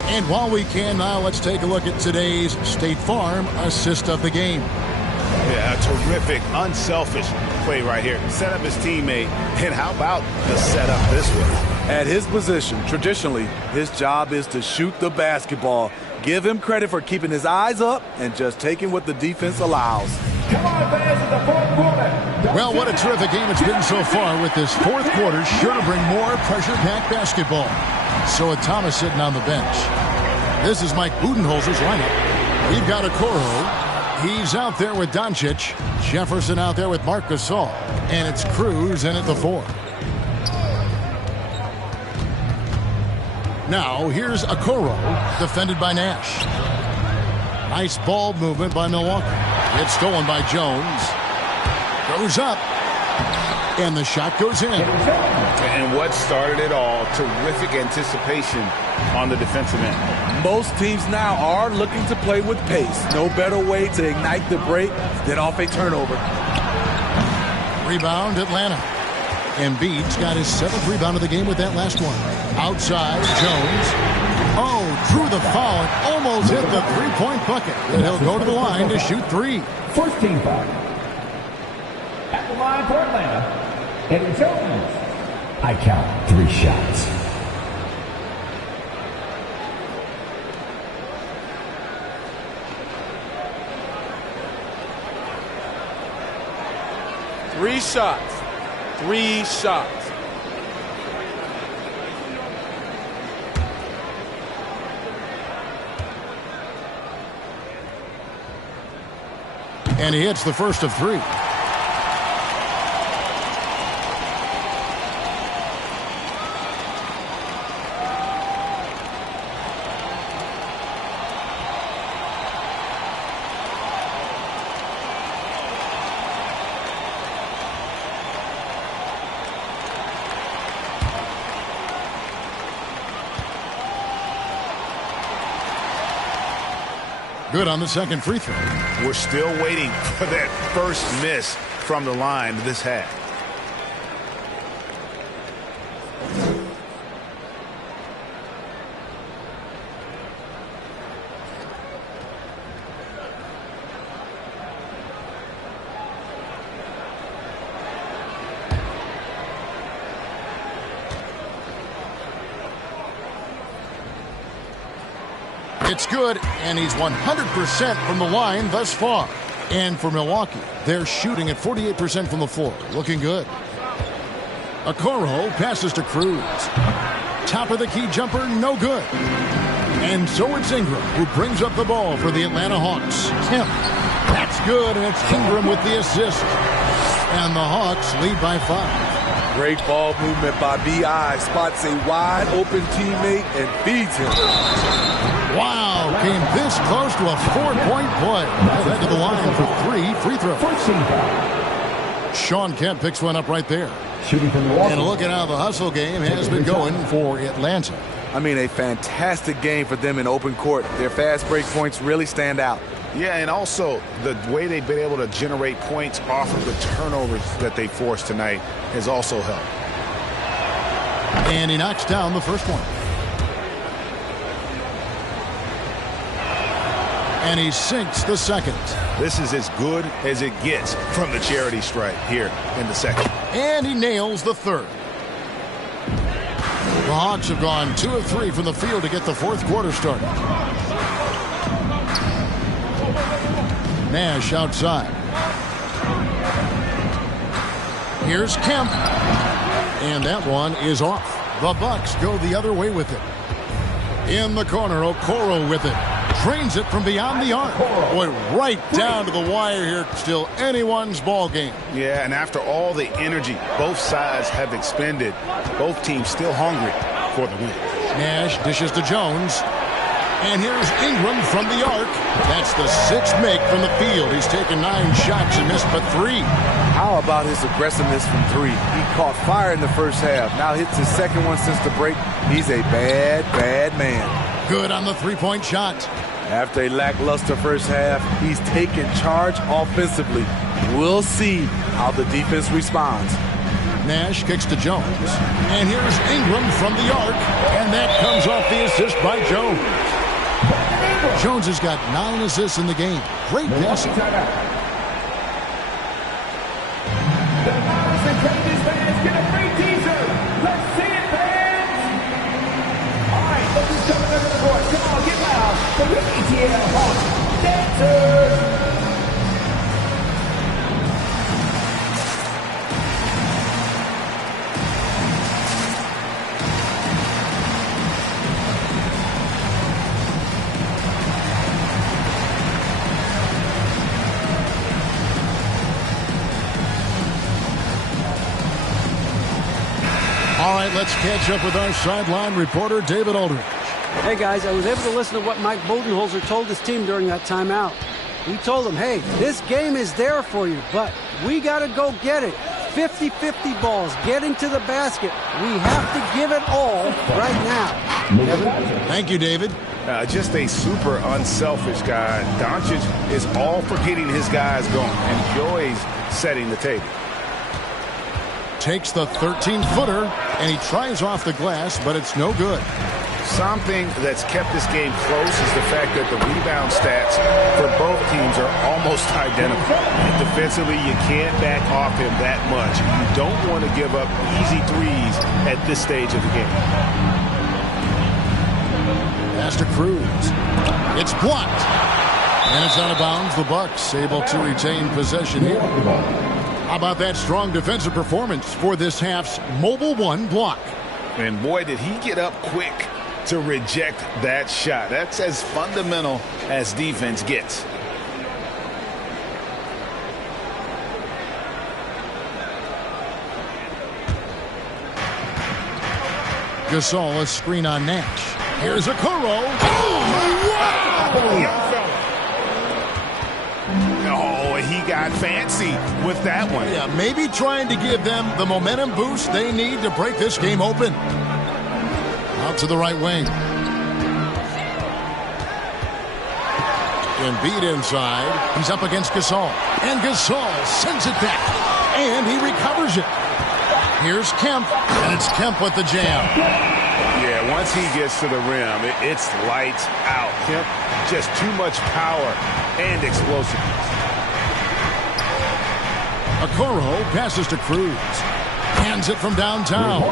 And while we can now, let's take a look at today's State Farm assist of the game. Yeah, a terrific, unselfish play right here. Set up his teammate, and how about the setup this way? At his position, traditionally, his job is to shoot the basketball. Give him credit for keeping his eyes up and just taking what the defense allows. Come on, fans, in the fourth quarter. Well, what a terrific game it's been so far, with this fourth quarter sure to bring more pressure-packed basketball. So with Thomas sitting on the bench, this is Mike Budenholzer's lineup. We've got Okoro. He's out there with Doncic. Jefferson out there with Marc Gasol. And it's Cruz in at the 4. Now, here's Okoro, defended by Nash. Nice ball movement by Milwaukee. It's stolen by Jones. Goes up. And the shot goes in. And what started it all, terrific anticipation on the defensive end. Most teams now are looking to play with pace. No better way to ignite the break than off a turnover. Rebound, Atlanta. Embiid's got his 7th rebound of the game with that last one. Outside, Jones. Oh, drew the foul and almost hit the three-point bucket. And he'll go to the line to shoot 3. First team foul. At the line for Atlanta, Eddie Jones. I count 3 shots. Three shots. 3 shots. And he hits the first of 3. Good on the second free throw. We're still waiting for that first miss from the line this half. It's good, and he's 100% from the line thus far. And for Milwaukee, they're shooting at 48% from the floor. Looking good. Okoro passes to Cruz. Top of the key jumper, no good. And so it's Ingram who brings up the ball for the Atlanta Hawks. Kemp. That's good, and it's Ingram with the assist. And the Hawks lead by 5. Great ball movement by B.I. Spots a wide open teammate and feeds him. Wow, came this close to a 4-point play. He'll head to the line for 3 free throws. Sean Kemp picks one up right there. And look at how the hustle game has been going for Atlanta. I mean, a fantastic game for them in open court. Their fast break points really stand out. Yeah, and also the way they've been able to generate points off of the turnovers that they forced tonight has also helped. And he knocks down the first one. And he sinks the second. This is as good as it gets from the charity stripe here in the second. And he nails the third. The Hawks have gone 2 of 3 from the field to get the fourth quarter started. Nash outside. Here's Kemp. And that one is off. The Bucks go the other way with it. In the corner, Okoro with it. Drains it from beyond the arc. Boy, right down to the wire here. Still anyone's ball game. Yeah, and after all the energy both sides have expended, both teams still hungry for the win. Nash dishes to Jones. And here's Ingram from the arc. That's the 6th make from the field. He's taken 9 shots and missed but 3. How about his aggressiveness from 3? He caught fire in the first half. Now hits his second one since the break. He's a bad, bad man. Good on the 3-point shot. After a lackluster first half, he's taken charge offensively. We'll see how the defense responds. Nash kicks to Jones. And here's Ingram from the arc. And that comes off the assist by Jones. Jones has got 9 assists in the game. Great passing. The Mavericks and Predators fans get a free t-shirt. Let's see it, fans. All right, let's just jump into the court. Come on, get loud for the ETL Hawks dancers. All right, let's catch up with our sideline reporter, David Aldridge. Hey, guys, I was able to listen to what Mike Budenholzer told his team during that timeout. He told them, hey, this game is there for you, but we got to go get it. 50-50 balls, get into the basket. We have to give it all right now. Thank you, David. Just a super unselfish guy. Doncic is all for getting his guys going, enjoys setting the table. Takes the 13-footer, and he tries off the glass, but it's no good. Something that's kept this game close is the fact that the rebound stats for both teams are almost identical. And defensively, you can't back off him that much. You don't want to give up easy threes at this stage of the game. Pass to Cruz. It's blocked. And it's out of bounds. The Bucks able to retain possession here. How about that strong defensive performance for this half's Mobile 1 block? And boy, did he get up quick to reject that shot. That's as fundamental as defense gets. Gasol, a screen on Nash. Here's a Okoro. Oh, wow! Oh, he got fancy with that one. Yeah, maybe trying to give them the momentum boost they need to break this game open. Out to the right wing. Embiid inside. He's up against Gasol. And Gasol sends it back. And he recovers it. Here's Kemp. And it's Kemp with the jam. Yeah, once he gets to the rim, it's lights out. Kemp, just too much power and explosiveness. Okoro passes to Cruz. Hands it from downtown.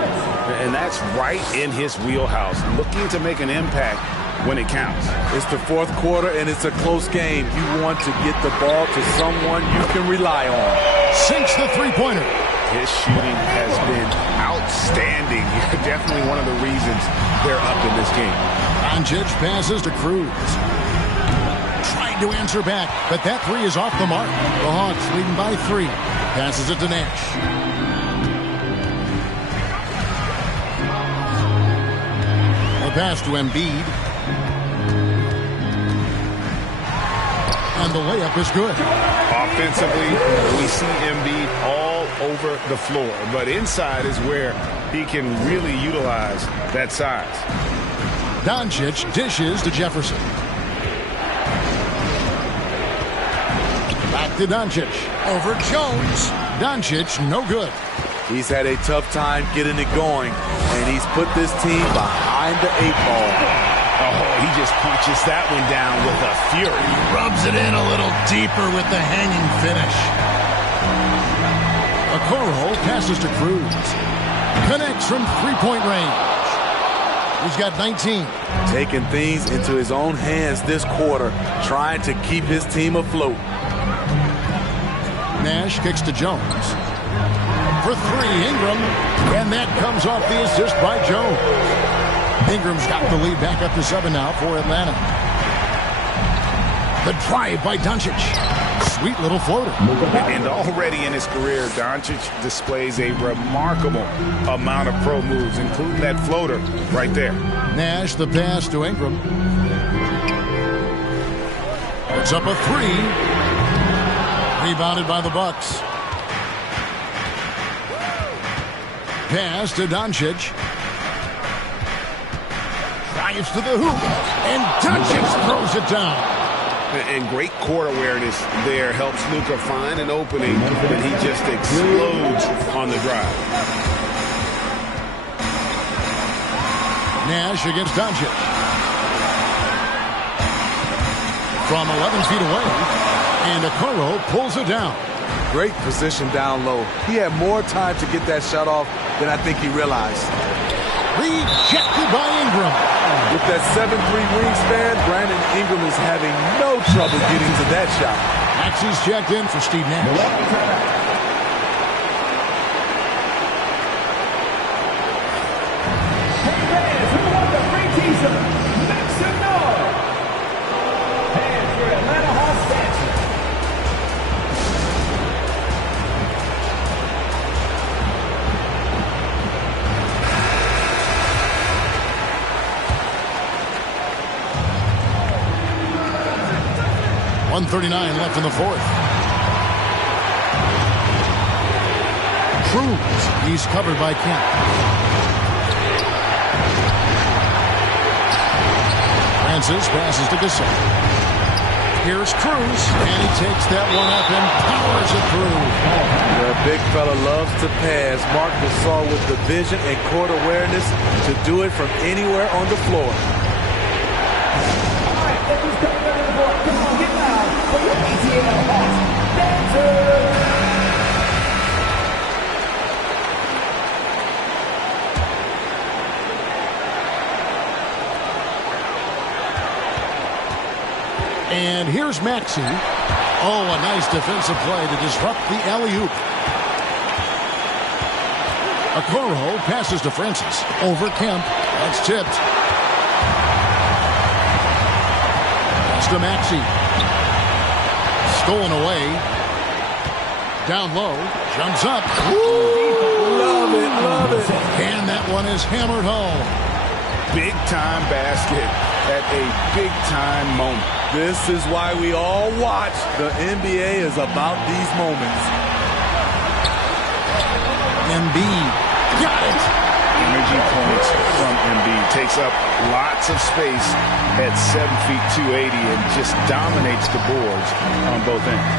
And that's right in his wheelhouse. Looking to make an impact when it counts. It's the fourth quarter, and it's a close game. You want to get the ball to someone you can rely on. Sinks the three-pointer. His shooting has been outstanding. Definitely one of the reasons they're up in this game. Doncic passes to Cruz. Trying to answer back, but that three is off the mark. The Hawks leading by 3. Passes it to Nash. A pass to Embiid. And the layup is good. Offensively, we see Embiid all over the floor, but inside is where he can really utilize that size. Doncic dishes to Jefferson. Back to Doncic. Over Jones. Doncic, no good. He's had a tough time getting it going, and he's put this team behind the 8 ball. Oh, he just punches that one down with a fury. He rubs it in a little deeper with the hanging finish. Okoro passes to Cruz. Connects from three-point range. He's got 19. Taking things into his own hands this quarter, trying to keep his team afloat. Nash kicks to Jones. For three, Ingram. And that comes off the assist by Jones. Ingram's got the lead back up to 7 now for Atlanta. The drive by Doncic. Sweet little floater. And already in his career, Doncic displays a remarkable amount of pro moves, including that floater right there. Nash, the pass to Ingram. It's up a three. Rebounded by the Bucks. Pass to Doncic. Drives to the hoop. And Doncic throws it down. And great court awareness there helps Luka find an opening, and he just explodes on the drive. Nash against Doncic. From 11 feet away, and Okoro pulls it down. Great position down low. He had more time to get that shot off than I think he realized. Rejected by Ingram. With that 7'3" wingspan, Brandon Ingram is having no trouble getting to that shot. Maxey's checked in for Steve Nash. .39 left in the fourth. Cruz, he's covered by Kemp. Francis passes to Gasol. Here's Cruz, and he takes that one up and powers it through. The big fella loves to pass. Mark Gasol with the vision and court awareness to do it from anywhere on the floor. All right, let's just come down to the board. Come on, get loud. And here's Maxey. Oh, a nice defensive play to disrupt the alley-oop. Okoro passes to Francis. Over Kemp. That's tipped. Pass to Maxey. Stolen away. Down low. Jumps up. Ooh, love it, love it. And that one is hammered home. Big time basket at a big time moment. This is why we all watch. The NBA is about these moments. Embiid. Got it. Energy points from Embiid. Takes up lots of space at 7 feet 280 and just dominates the boards on both ends.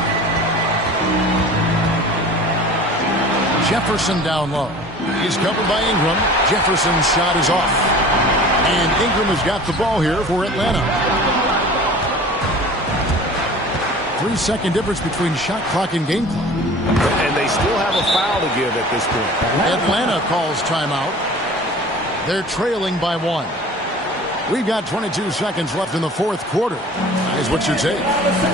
Jefferson down low. He's covered by Ingram. Jefferson's shot is off. And Ingram has got the ball here for Atlanta. 3-second difference between shot clock and game clock. And they still have a foul to give at this point. Atlanta calls timeout. They're trailing by 1. We've got 22 seconds left in the fourth quarter. Guys, what's your take?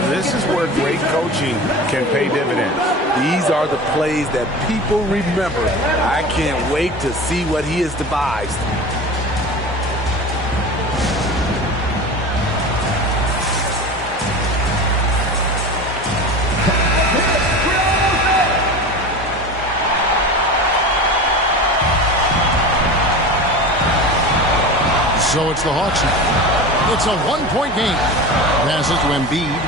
This is where great coaching can pay dividends. These are the plays that people remember. I can't wait to see what he has devised. So it's the Hawks now. It's a 1-point game. Passes to Embiid.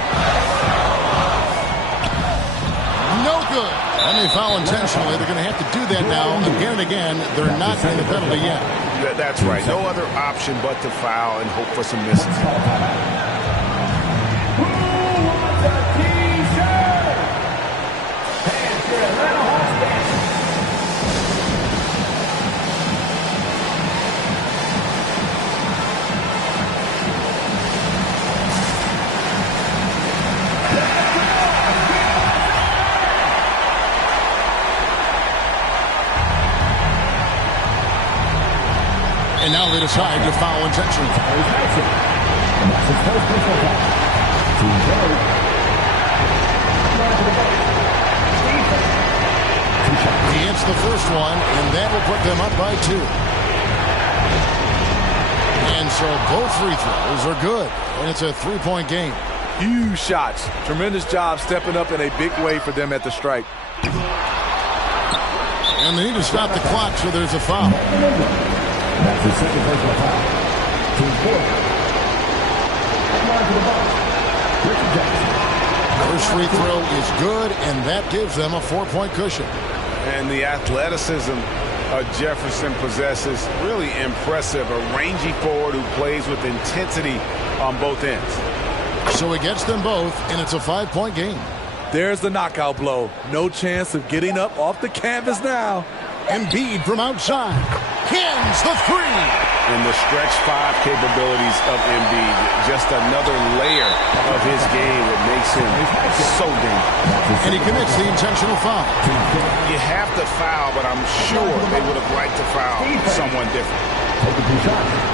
No good. And they foul intentionally. They're going to have to do that now again and again. They're not in the penalty yet. That's right. No other option but to foul and hope for some misses. And now they decide to foul intentionally. He hits the first one, and that will put them up by 2. And so both free throws are good, and it's a 3-point game. Huge shots. Tremendous job stepping up in a big way for them at the stripe. And they need to stop the clock, so there's a foul. That's the second personal foul. Team 4. First free throw is good, and that gives them a 4-point cushion. And the athleticism Jefferson possesses, really impressive. A rangy forward who plays with intensity on both ends. So he gets them both, and it's a 5-point game. There's the knockout blow. No chance of getting up off the canvas now. Embiid from outside. Hins the 3. And the stretch 5 capabilities of Embiid, just another layer of his game that makes him so dangerous. And he commits the intentional foul. You have to foul, but I'm sure they would have liked to foul someone different.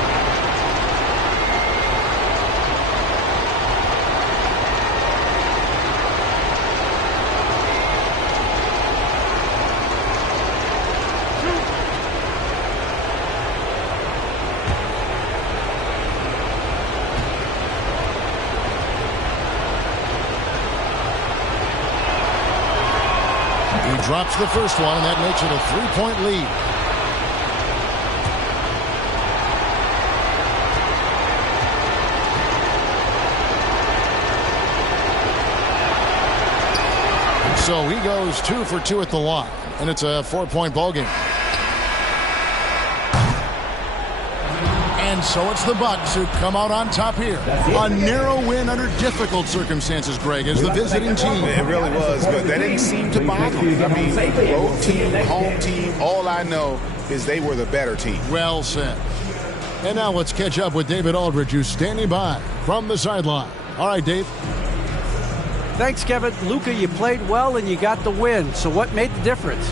Drops the first one, and that makes it a 3-point lead. So he goes 2 for 2 at the line, and it's a 4-point ball game. And so it's the Bucks who come out on top here. A narrow win under difficult circumstances, Greg, as the visiting team. It really was, but that didn't seem to bother them. I mean, road team, home team, all I know is they were the better team. Well said. And now let's catch up with David Aldridge, who's standing by from the sideline. All right, Dave. Thanks, Kevin. Luka, you played well and you got the win. So what made the difference?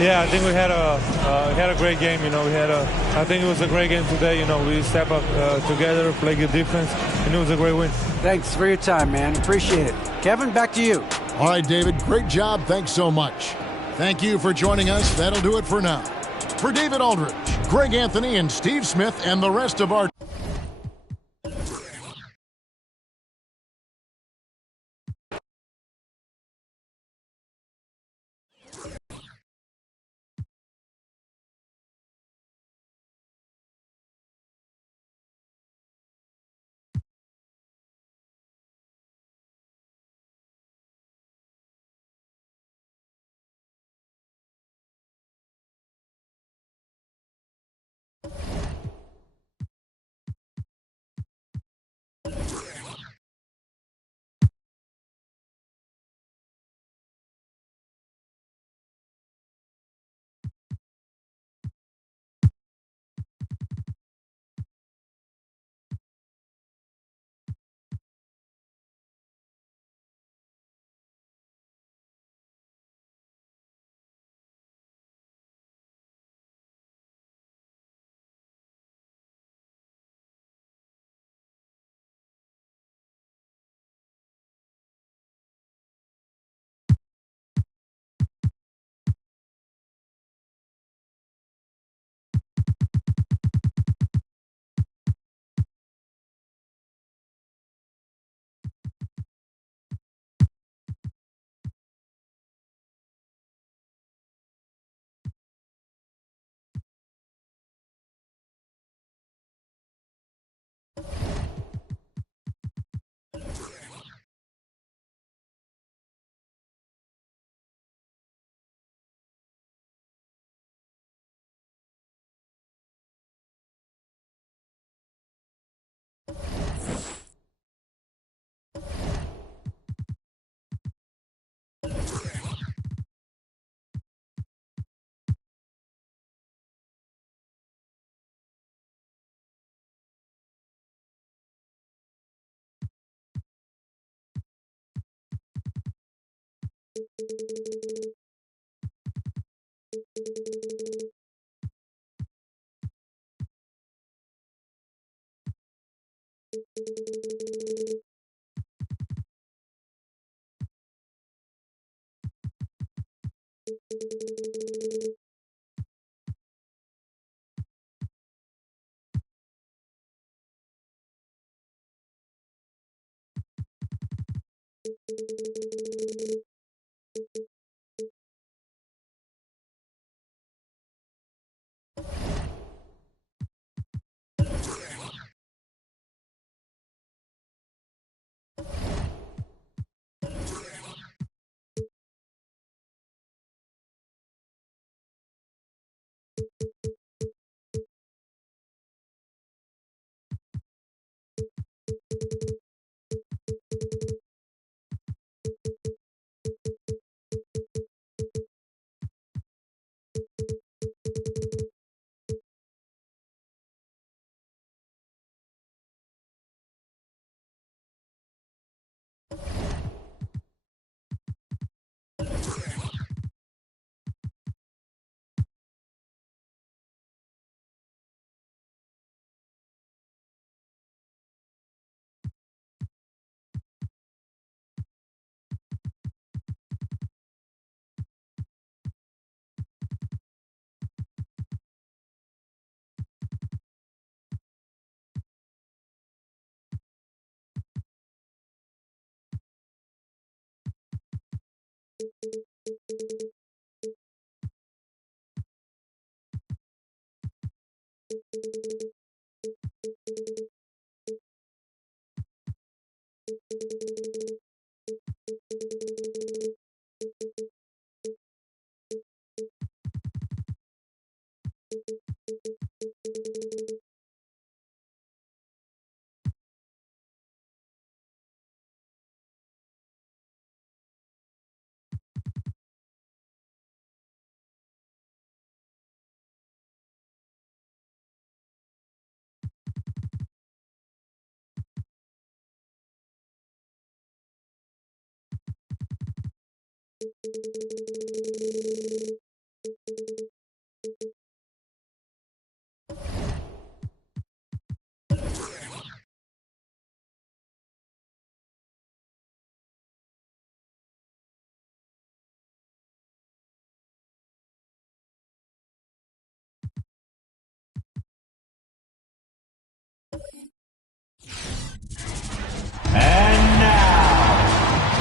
Yeah, I think we had a great game. I think it was a great game today. We step up together, play good defense, and it was a great win. Thanks for your time, man. Appreciate it. Kevin, back to you. All right, David, great job. Thanks so much. Thank you for joining us. That'll do it for now. For David Aldridge, Greg Anthony, and Steve Smith, and the rest of our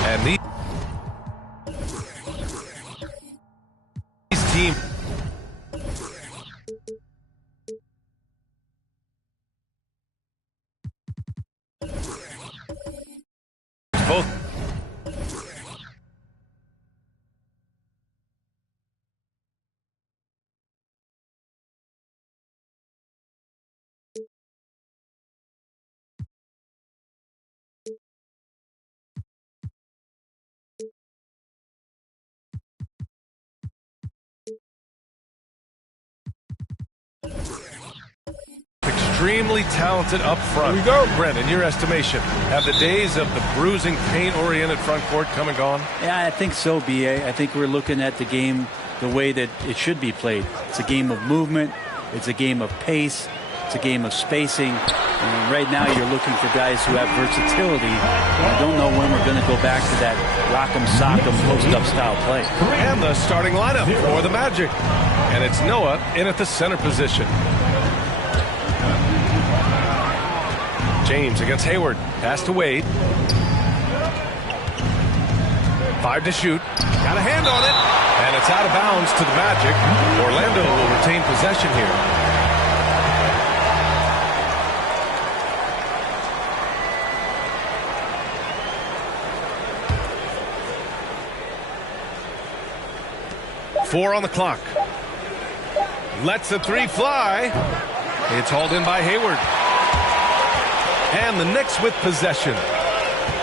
And these teams both extremely talented up front. Here we go. Brent, in your estimation, have the days of the bruising, paint-oriented front court come and gone? Yeah, I think so, B.A. I think we're looking at the game the way that it should be played. It's a game of movement. It's a game of pace. It's a game of spacing. And right now you're looking for guys who have versatility. I don't know when we're going to go back to that rock'em sock'em post-up style play. And the starting lineup for the Magic. And it's Noah in at the center position. James against Hayward. Pass to Wade. 5 to shoot. Got a hand on it. And it's out of bounds to the Magic. Orlando will retain possession here. Four on the clock. Lets the three fly. It's hauled in by Hayward. And the Knicks with possession.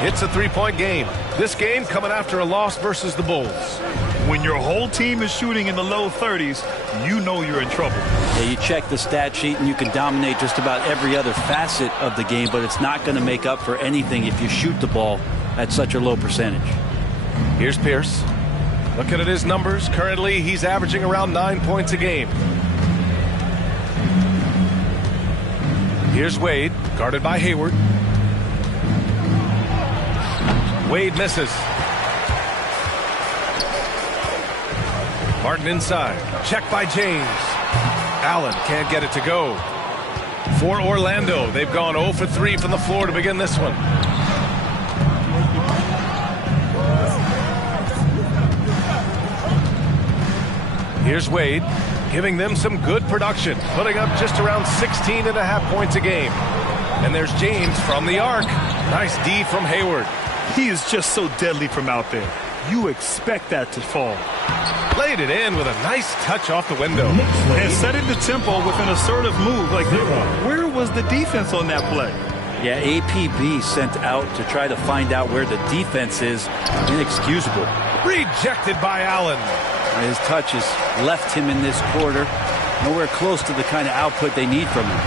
It's a three-point game. This game coming after a loss versus the Bulls. When your whole team is shooting in the low 30s, you know you're in trouble. Yeah, you check the stat sheet and you can dominate just about every other facet of the game, but it's not going to make up for anything if you shoot the ball at such a low percentage. Here's Pierce. Looking at his numbers, currently he's averaging around 9 points a game. Here's Wade, guarded by Hayward. Wade misses. Martin inside. Check by James. Allen can't get it to go. For Orlando, they've gone 0 for 3 from the floor to begin this one. Here's Wade, giving them some good production, putting up just around 16.5 points a game. And there's James from the arc. Nice D from Hayward. He is just so deadly from out there. You expect that to fall. Played it in with a nice touch off the window. And setting the tempo with an assertive move. Like, where was the defense on that play? Yeah, APB sent out to try to find out where the defense is. Inexcusable. Rejected by Allen. His touch has left him in this quarter. Nowhere close to the kind of output they need from him.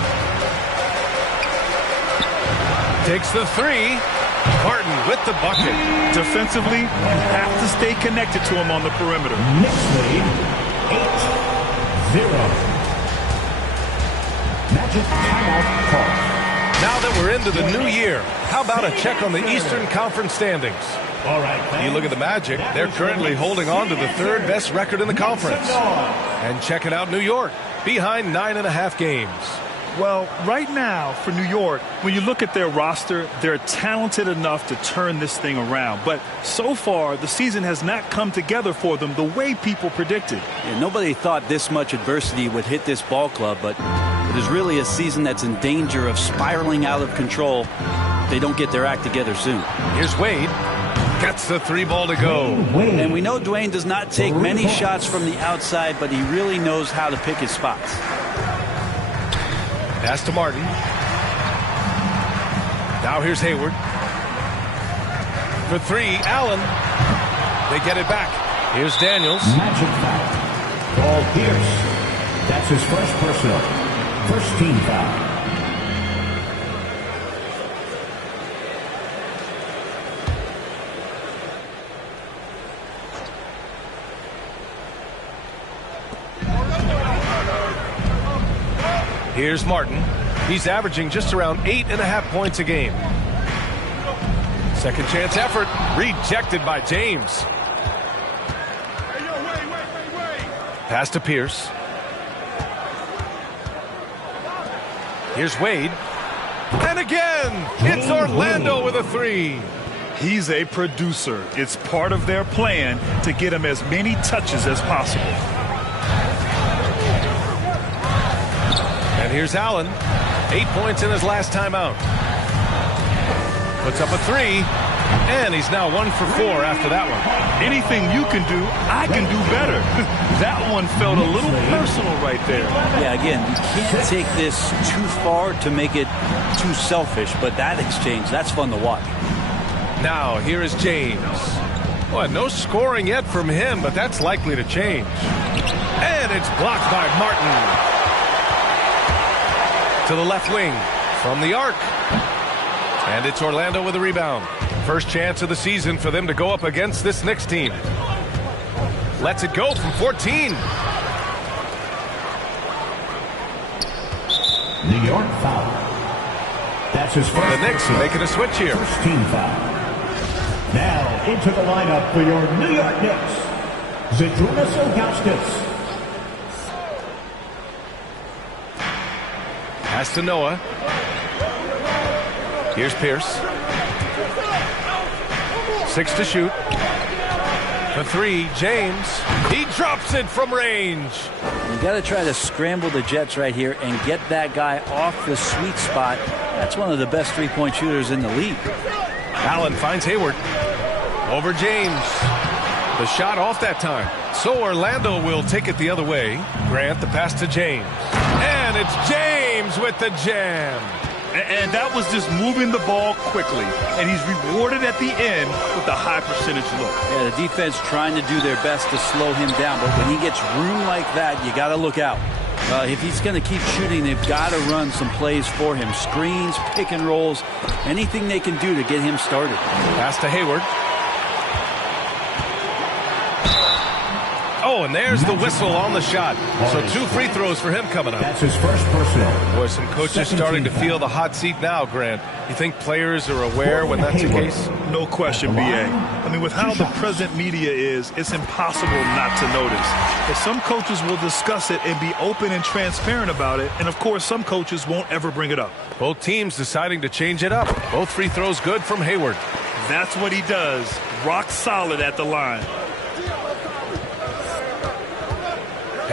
Takes the three. Martin with the bucket. Defensively, you have to stay connected to him on the perimeter. Next lead, 8-0. Magic timeout call. Now that we're into the new year, how about a check on the Eastern Conference standings? All right. You look at the Magic, they're currently holding on to the third best record in the conference. And checking out New York, behind 9.5 games. Well, right now for New York, when you look at their roster, they're talented enough to turn this thing around. But so far, the season has not come together for them the way people predicted. Yeah, nobody thought this much adversity would hit this ball club, but it is really a season that's in danger of spiraling out of control if they don't get their act together soon. Here's Wade. Gets the three ball to go. And we know Dwayne does not take many shots from the outside, but he really knows how to pick his spots. Pass to Martin. Now here's Hayward. For three, Allen. They get it back. Here's Daniels. Magic foul. Ball Pierce. That's his first personal. First team foul. Here's Martin. He's averaging just around 8.5 points a game. Second chance effort. Rejected by James. Pass to Pierce. Here's Wade. And again, it's Orlando with a three. He's a producer. It's part of their plan to get him as many touches as possible. And here's Allen. 8 points in his last time out. Puts up a three. And he's now 1 for 4 after that one. Anything you can do, I can do better. That one felt a little personal right there. Yeah, again, you can't take this too far to make it too selfish, but that exchange, that's fun to watch. Now, here is James. Well, no scoring yet from him, but that's likely to change. And it's blocked by Martin. To the left wing from the arc. And it's Orlando with a rebound. First chance of the season for them to go up against this Knicks team. Lets it go from 14. New York foul. That's his first. The Knicks are making a switch here. First team foul. Now into the lineup for your New York Knicks, Zydrunas Ilgauskas. Pass to Noah. Here's Pierce. 6 to shoot. For three, James. He drops it from range. You got to try to scramble the Jets right here and get that guy off the sweet spot. That's one of the best three-point shooters in the league. Allen finds Hayward. Over James. The shot off that time. So Orlando will take it the other way. Grant the pass to James. And it's James with the jam. And that was just moving the ball quickly. And he's rewarded at the end with a high percentage look. Yeah, the defense trying to do their best to slow him down. But when he gets room like that, you got to look out. If he's going to keep shooting, they've got to run some plays for him. Screens, pick and rolls, anything they can do to get him started. Pass to Hayward. Oh, and there's the whistle on the shot. So 2 free throws for him coming up. That's his first personal. Boy, some coaches starting to feel the hot seat now, Grant. You think players are aware when that's the case? No question, B.A. I mean, with how the present media is, it's impossible not to notice. But some coaches will discuss it and be open and transparent about it. And, of course, some coaches won't ever bring it up. Both teams deciding to change it up. Both free throws good from Hayward. That's what he does. Rock solid at the line.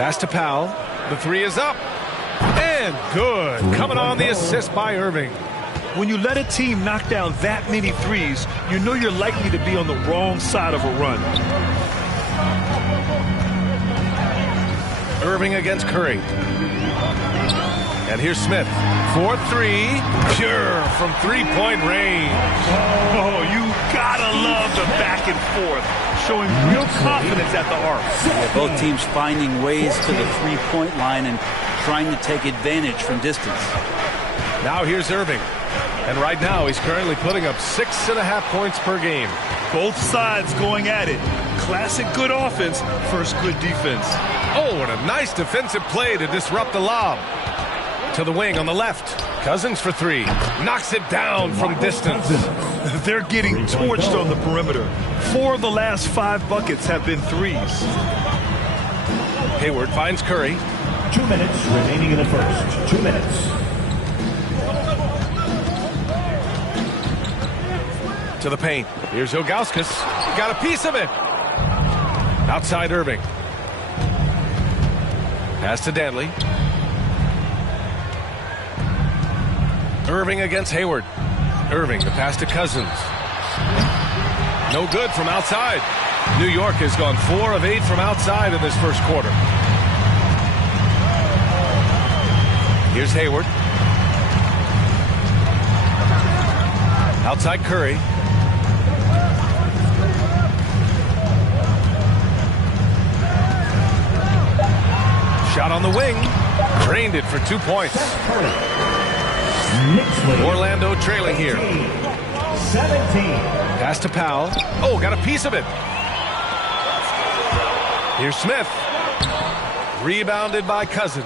Pass to Powell. The three is up. And good. Coming on the assist by Irving. When you let a team knock down that many threes, you know you're likely to be on the wrong side of a run. Irving against Curry. And here's Smith. 4-3. Pure from three-point range. Oh, you gotta love the back and forth. Showing real confidence at the arc. Yeah, both teams finding ways to the three-point line and trying to take advantage from distance. Now here's Irving. And right now he's currently putting up 6.5 points per game. Both sides going at it. Classic good offense versus good defense. Oh, and a nice defensive play to disrupt the lob. To the wing on the left. Cousins for three. Knocks it down from distance. They're getting torched on the perimeter. 4 of the last 5 buckets have been threes. Hayward finds Curry. 2 minutes remaining in the first. 2 minutes. To the paint. Here's Ilgauskas. Got a piece of it. Outside Irving. Pass to Danley. Irving against Hayward. Irving, the pass to Cousins. No good from outside. New York has gone 4 of 8 from outside in this first quarter. Here's Hayward. Outside Curry. Shot on the wing. Drained it for 2 points. Orlando trailing here. 17. Pass to Powell. Oh, got a piece of it. Here's Smith. Rebounded by Cousins.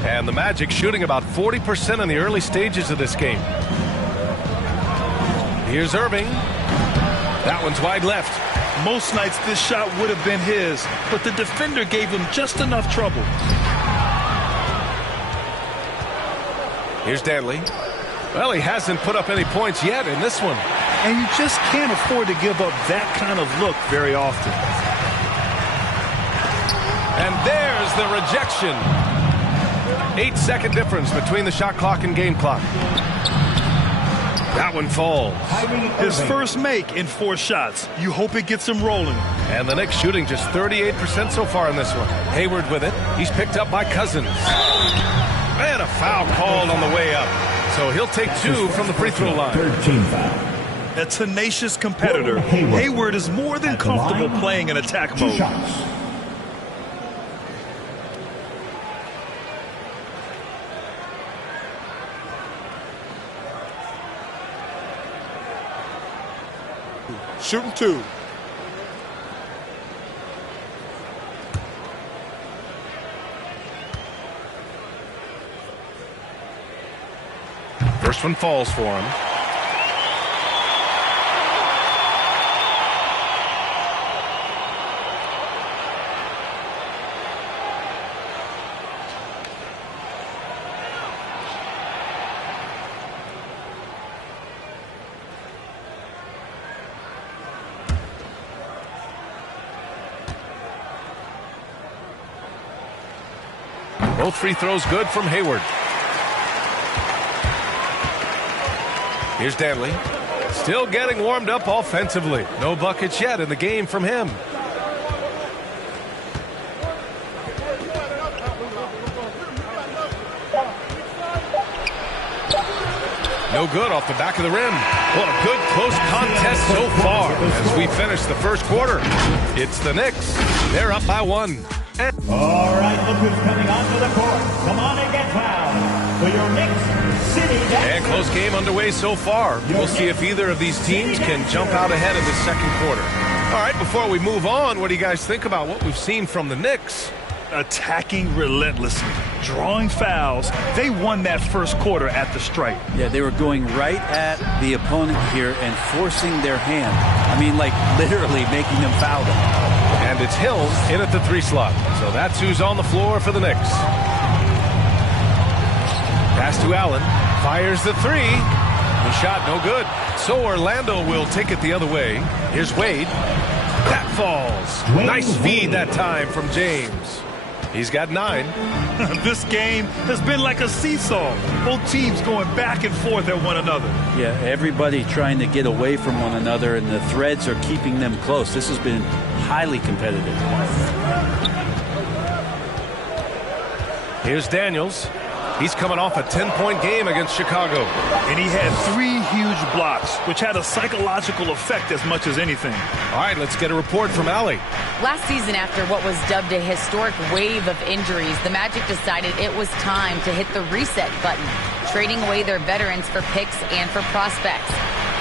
And the Magic shooting about 40% in the early stages of this game. Here's Irving. That one's wide left. Most nights this shot would have been his, but the defender gave him just enough trouble. Here's Danley. Well, he hasn't put up any points yet in this one. And you just can't afford to give up that kind of look very often. And there's the rejection. 8-second difference between the shot clock and game clock. That one falls. His first make in 4 shots. You hope it gets him rolling. And the Knicks shooting just 38% so far in this one. Hayward with it. He's picked up by Cousins. And a foul called on the way up. So he'll take 2 from the free throw line. 13 foul. A tenacious competitor. Hayward is more than comfortable playing in attack mode. 2 shots. Shooting 2. First one falls for him. Both free throws good from Hayward. Here's Danley. Still getting warmed up offensively. No buckets yet in the game from him. No good off the back of the rim. What a good close contest so far as we finish the first quarter. It's the Knicks. They're up by 1. All right, look who's coming onto the court. Come on and get fouled for your Knicks City. And close game underway so far. We'll see if either of these teams can jump out ahead in the second quarter. All right, before we move on, what do you guys think about what we've seen from the Knicks? Attacking relentlessly, drawing fouls. They won that first quarter at the stripe. Yeah, they were going right at the opponent here and forcing their hand. I mean, like literally making them foul them. And it's Hill in at the 3 slot. So that's who's on the floor for the Knicks. Pass to Allen. Fires the 3. The shot no good. So Orlando will take it the other way. Here's Wade. That falls. Nice feed that time from James. He's got 9. This game has been like a seesaw. Both teams going back and forth at one another. Yeah, everybody trying to get away from one another, and the threads are keeping them close. This has been highly competitive. Here's Daniels. He's coming off a 10-point game against Chicago. And he had 3 huge blocks, which had a psychological effect as much as anything. All right, let's get a report from Allie. Last season, after what was dubbed a historic wave of injuries, the Magic decided it was time to hit the reset button, trading away their veterans for picks and for prospects.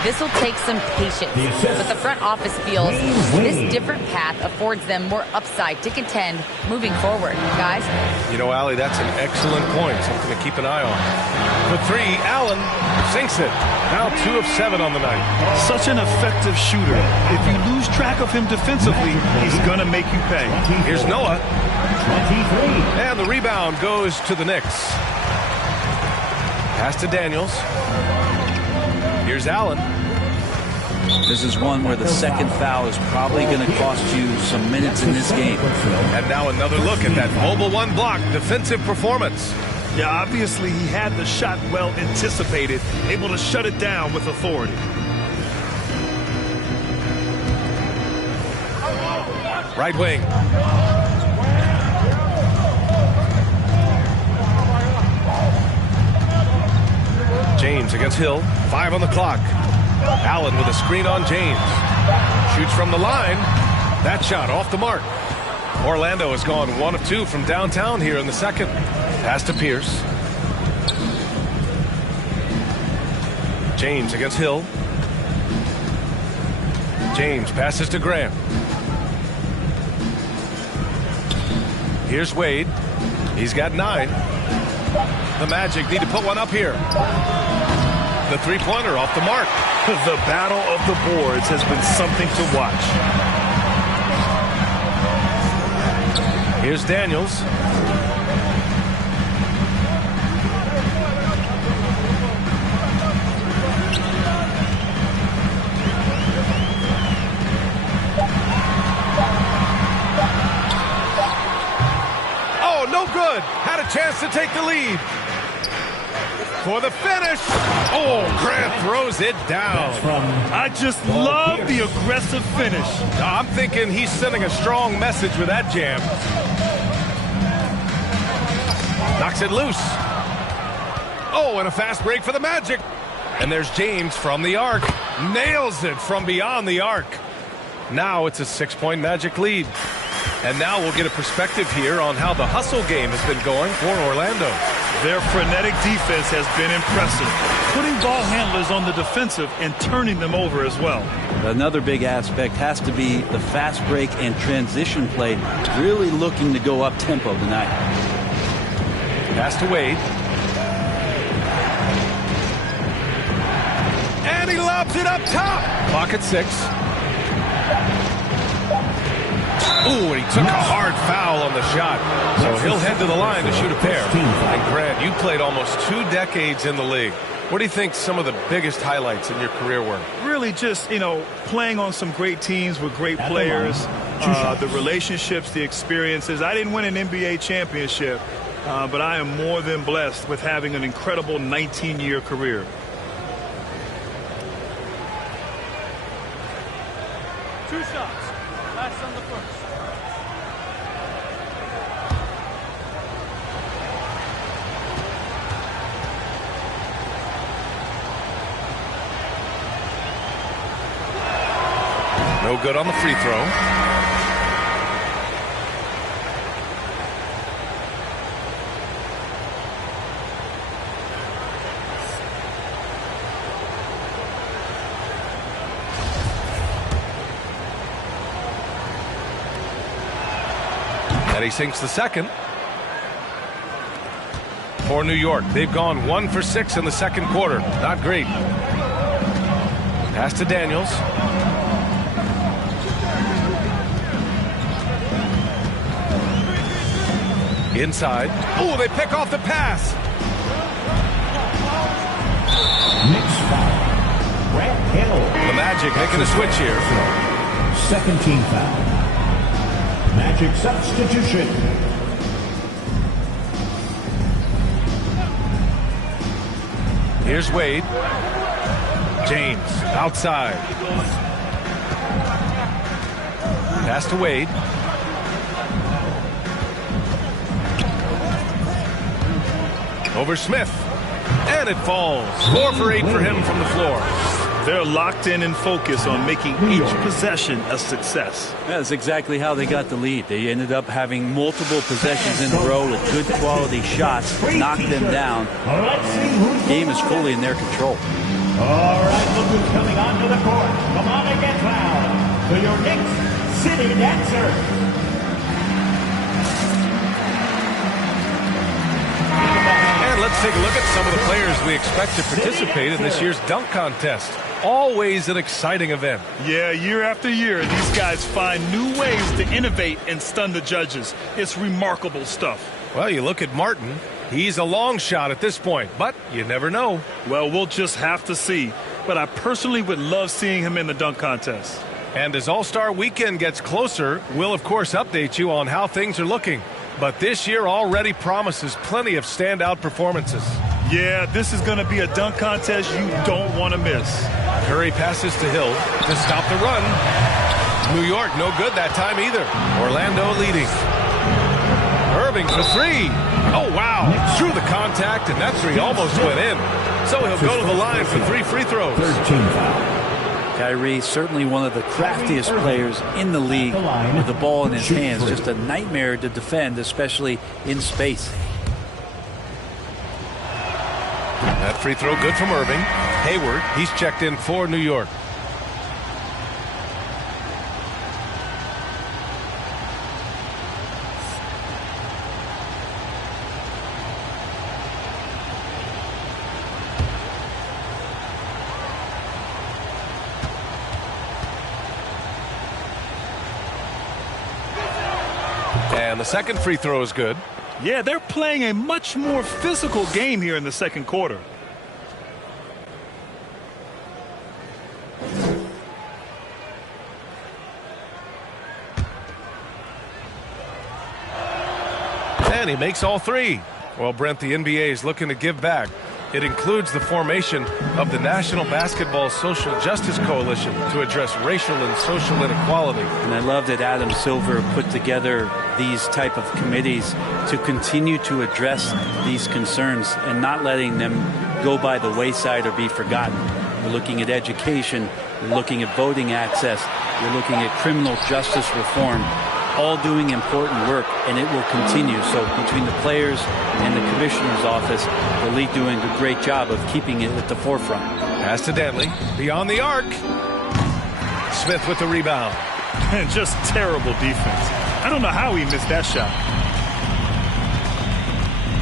This will take some patience, but the front office feels this different path affords them more upside to contend moving forward. Guys? You know, Allie, that's an excellent point. Something to keep an eye on. For 3, Allen sinks it. Now 2 of 7 on the night. Such an effective shooter. If you lose track of him defensively, he's going to make you pay. Here's Noah. And the rebound goes to the Knicks. Pass to Daniels. Here's Allen. This is one where the second foul is probably going to cost you some minutes in this game. And now another look at that mobile 1 block defensive performance. Yeah, obviously he had the shot well anticipated, able to shut it down with authority. Right wing. James against Hill. 5 on the clock. Allen with a screen on James. Shoots from the line. That shot off the mark. Orlando has gone 1 of 2 from downtown here in the second. Pass to Pierce. James against Hill. James passes to Graham. Here's Wade. He's got 9. The Magic need to put one up here. The 3-pointer off the mark. The battle of the boards has been something to watch. Here's Daniels. Oh, no good. Had a chance to take the lead. For the finish. Oh, Grant throws it down. I just love the aggressive finish. I'm thinking he's sending a strong message with that jam. Knocks it loose. Oh, and a fast break for the Magic. And there's James from the arc. Nails it from beyond the arc. Now it's a 6-point Magic lead. And now we'll get a perspective here on how the hustle game has been going for Orlando. Their frenetic defense has been impressive, putting ball handlers on the defensive and turning them over as well. Another big aspect has to be the fast break and transition play, really looking to go up tempo tonight. Pass to Wade. And he lobs it up top. Clock at 6. Ooh, and he took a hard foul on the shot. So he'll head to the line to shoot a pair. And Grant, you played almost 2 decades in the league. What do you think some of the biggest highlights in your career were? Really just, playing on some great teams with great players, the relationships, the experiences. I didn't win an NBA championship, but I am more than blessed with having an incredible 19-year career. Two shots. Last on the first. No good on the free throw. And he sinks the second. For New York, they've gone 1 for 6 in the second quarter. Not great. Pass to Daniels. Inside. Oh, they pick off the pass. Next foul. Grant Hill. The Magic making a switch here. Second team foul. Magic substitution. Here's Wade. James outside. Pass to Wade. Over Smith. And it falls. 4 for 8 for him from the floor. They're locked in and focused on making each possession a success. That's exactly how they got the lead. They ended up having multiple possessions in a row with good quality shots, knocked them down. And the game is fully in their control. All right, look who's coming onto the court. Come on and get loud to your Knicks City Dancer. And let's take a look at some of the players we expect to participate in this year's dunk contest. Always an exciting event. Yeah, year after year, these guys find new ways to innovate and stun the judges. It's remarkable stuff. Well, you look at Martin. He's a long shot at this point, but you never know. Well, we'll just have to see. But I personally would love seeing him in the dunk contest. And as All-Star Weekend gets closer, we'll of course update you on how things are looking. But this year already promises plenty of standout performances. Yeah, this is going to be a dunk contest you don't want to miss. Curry passes to Hill to stop the run. New York no good that time either. Orlando leading. Irving for 3. Oh, wow. Through the contact, and that 3 almost went in. So he'll go to the line for 3 free throws. Kyrie, certainly one of the craftiest players in the league with the ball in his hands. Just a nightmare to defend, especially in space. That free throw good from Irving. Hayward, he's checked in for New York. And the second free throw is good. Yeah, they're playing a much more physical game here in the second quarter. And he makes all 3. Well, Brent, the NBA is looking to give back. It includes the formation of the National Basketball Social Justice Coalition to address racial and social inequality. And I love that Adam Silver put together these type of committees to continue to address these concerns and not letting them go by the wayside or be forgotten. We're looking at education, we're looking at voting access, we're looking at criminal justice reform, all doing important work, and it will continue. So between the players and the commissioner's office, the league doing a great job of keeping it at the forefront. Pass to Dantley, beyond the arc. Smith with the rebound. Just terrible defense. I don't know how he missed that shot.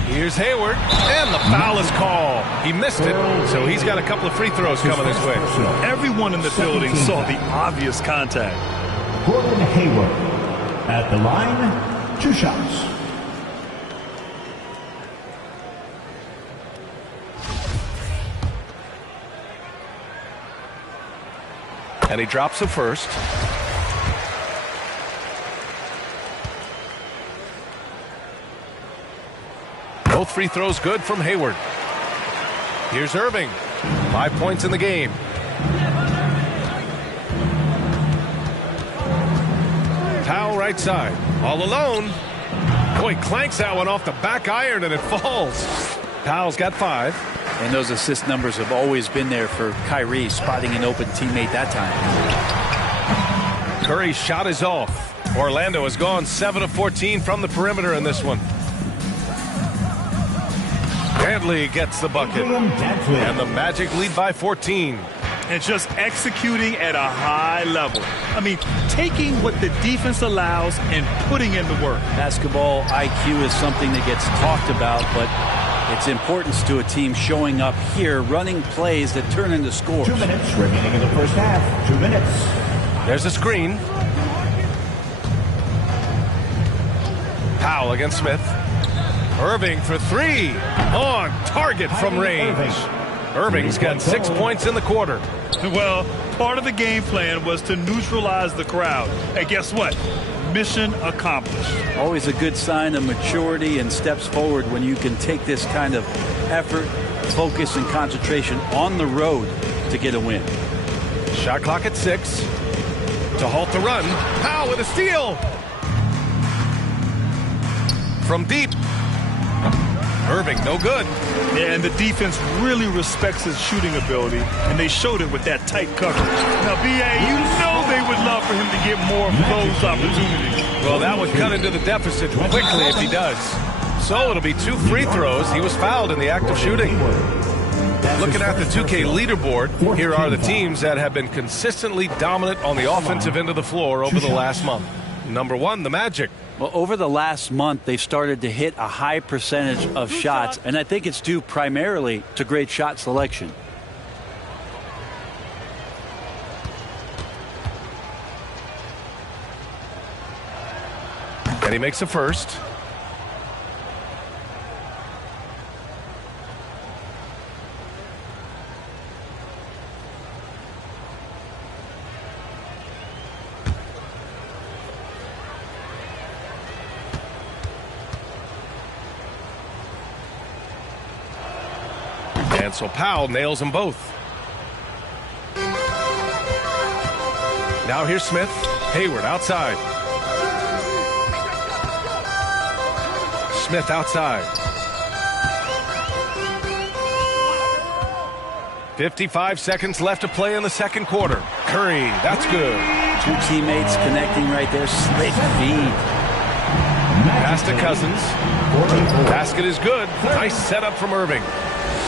Here's Hayward, and the foul is called. He missed it, so he's got a couple of free throws coming his way. Everyone in the building saw the obvious contact. Gordon Hayward at the line, 2 shots. And he drops the first. Both free throws good from Hayward. Here's Irving. 5 points in the game. Powell right side. All alone. Boy, clanks that one off the back iron and it falls. Powell's got 5. And those assist numbers have always been there for Kyrie, spotting an open teammate that time. Curry's shot is off. Orlando has gone 7 of 14 from the perimeter in this one. Dantley gets the bucket. And the Magic lead by 14. And just executing at a high level. I mean, taking what the defense allows and putting in the work. Basketball IQ is something that gets talked about, but its importance to a team showing up here, running plays that turn into scores. 2 minutes remaining in the first half. 2 minutes. There's a screen. Powell against Smith. Irving for 3. On target from range. Irving's got 6 points in the quarter. Well, part of the game plan was to neutralize the crowd. And guess what? Mission accomplished. Always a good sign of maturity and steps forward when you can take this kind of effort focus and concentration on the road to get a win. Shot clock at 6. To halt the run. Powell with a steal. From deep. Irving, no good. Yeah, and the defense really respects his shooting ability, and they showed it with that tight coverage. Now, B.A., you know they would love for him to get more of those opportunities. Well, that would cut into the deficit quickly if he does. So it'll be 2 free throws. He was fouled in the act of shooting. Looking at the 2K leaderboard, here are the teams that have been consistently dominant on the offensive end of the floor over the last month. Number 1, the Magic. Well, over the last month, they've started to hit a high percentage of shots, and I think it's due primarily to great shot selection. And he makes the first. And so Powell nails them both. Now here's Smith. Hayward outside. Smith outside. 55 seconds left to play in the second quarter. Curry, that's good. 2 teammates connecting right there. Slick feed. Pass to Cousins. Basket is good. Nice setup from Irving.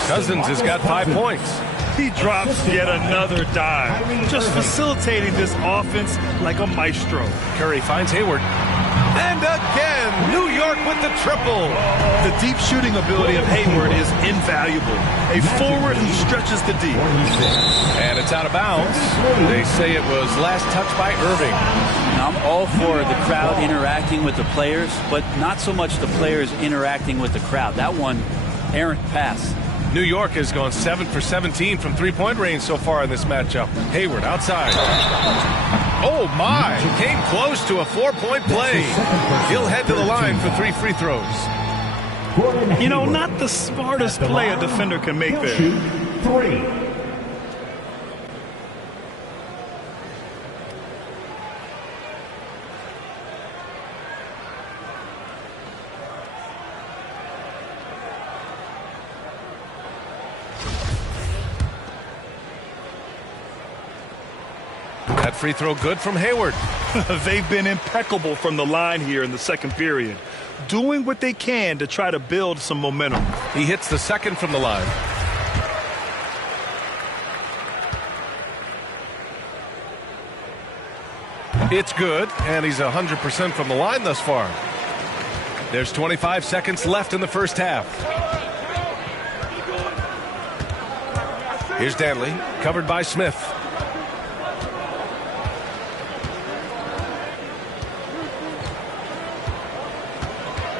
Cousins has got 5 points. He drops yet another dime, just facilitating this offense like a maestro. Curry finds Hayward. And again, New York with the triple. The deep shooting ability of Hayward is invaluable. A forward who stretches the deep. And it's out of bounds. They say it was last touched by Irving. Now, I'm all for the crowd interacting with the players, but not so much the players interacting with the crowd. That one, errant pass. New York has gone 7 for 17 from three-point range so far in this matchup. Hayward outside. Oh, my. Came close to a 4-point play. He'll head to the line for 3 free throws. You know, not the smartest play a defender can make there. 3. That free throw good from Hayward. They've been impeccable from the line here in the second period, doing what they can to try to build some momentum. He hits the second from the line. It's good, and he's 100% from the line thus far. There's 25 seconds left in the first half. Here's Danley, covered by Smith.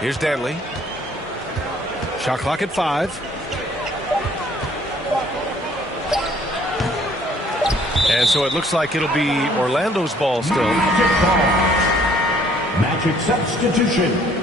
Here's Danley. Shot clock at 5. And so it looks like it'll be Orlando's ball still. Magic substitution.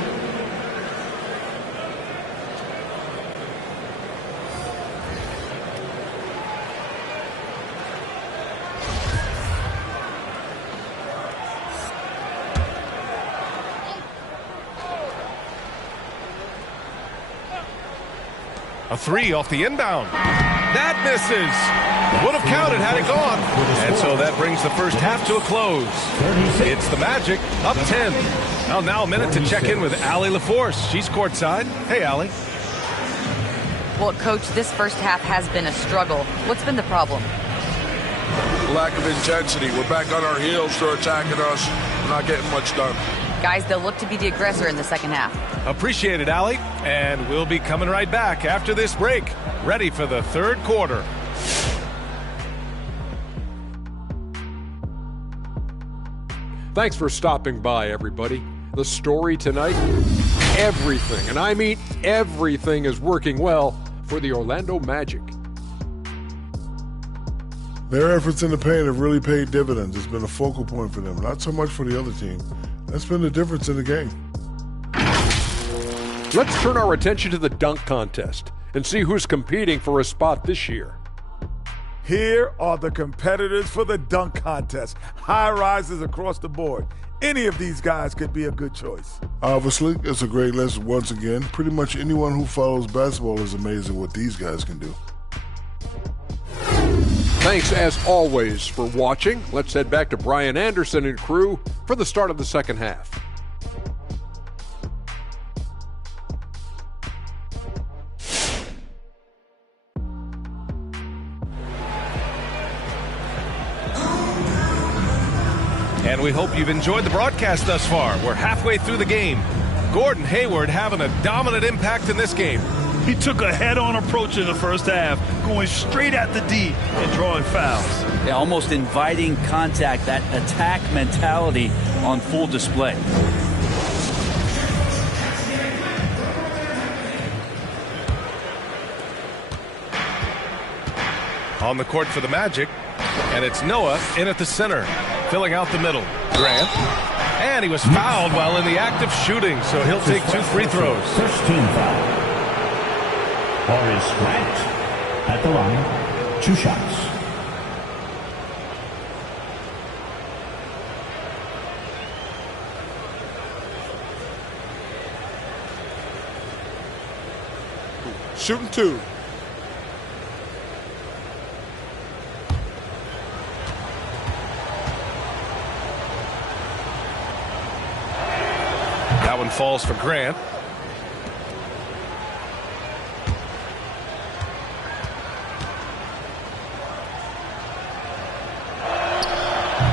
A 3 off the inbound. That misses. Would have counted had it gone. And so that brings the first half to a close. It's the Magic up 10. Well, now a minute to check in with Allie LaForce. She's courtside. Hey, Allie. Well, Coach, this first half has been a struggle. What's been the problem? Lack of intensity. We're back on our heels. They're attacking us. We're not getting much done. Guys, they'll look to be the aggressor in the second half. Appreciate it, Allie. And we'll be coming right back after this break. Ready for the third quarter. Thanks for stopping by, everybody. The story tonight, everything, and I mean everything, is working well for the Orlando Magic. Their efforts in the paint have really paid dividends. It's been a focal point for them, not so much for the other team. That's been the difference in the game. Let's turn our attention to the dunk contest. and see who's competing for a spot this year. Here are the competitors for the dunk contest. High rises across the board. Any of these guys could be a good choice. Obviously, it's a great lesson once again. Pretty much anyone who follows basketball is amazing what these guys can do. Thanks, as always, for watching. Let's head back to Brian Anderson and crew for the start of the second half. And we hope you've enjoyed the broadcast thus far. We're halfway through the game. Gordon Hayward having a dominant impact in this game. He took a head-on approach in the first half, going straight at the D and drawing fouls. Yeah, almost inviting contact, that attack mentality on full display. On the court for the Magic, and it's Noah in at the center, filling out the middle. Grant, and he was fouled while in the act of shooting, so he'll take 2 free throws. First team foul. Horace Grant at the line, 2 shots. Shooting 2. That one falls for Grant.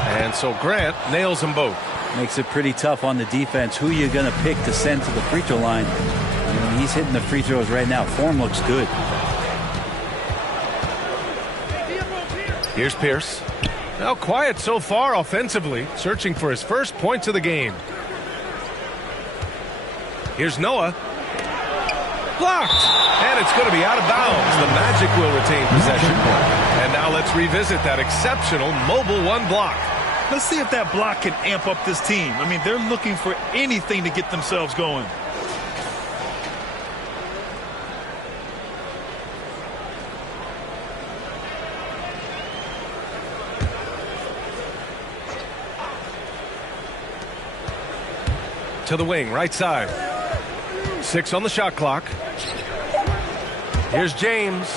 And so Grant nails them both. Makes it pretty tough on the defense. Who you going to pick to send to the free throw line? I mean, he's hitting the free throws right now. Form looks good. Here's Pierce. Now quiet so far offensively, searching for his first points of the game. Here's Noah. Blocked. And it's going to be out of bounds. The Magic will retain possession. And now let's revisit that exceptional mobile 1 block. Let's see if that block can amp up this team. I mean, they're looking for anything to get themselves going. To the wing, right side. 6 on the shot clock. Here's James.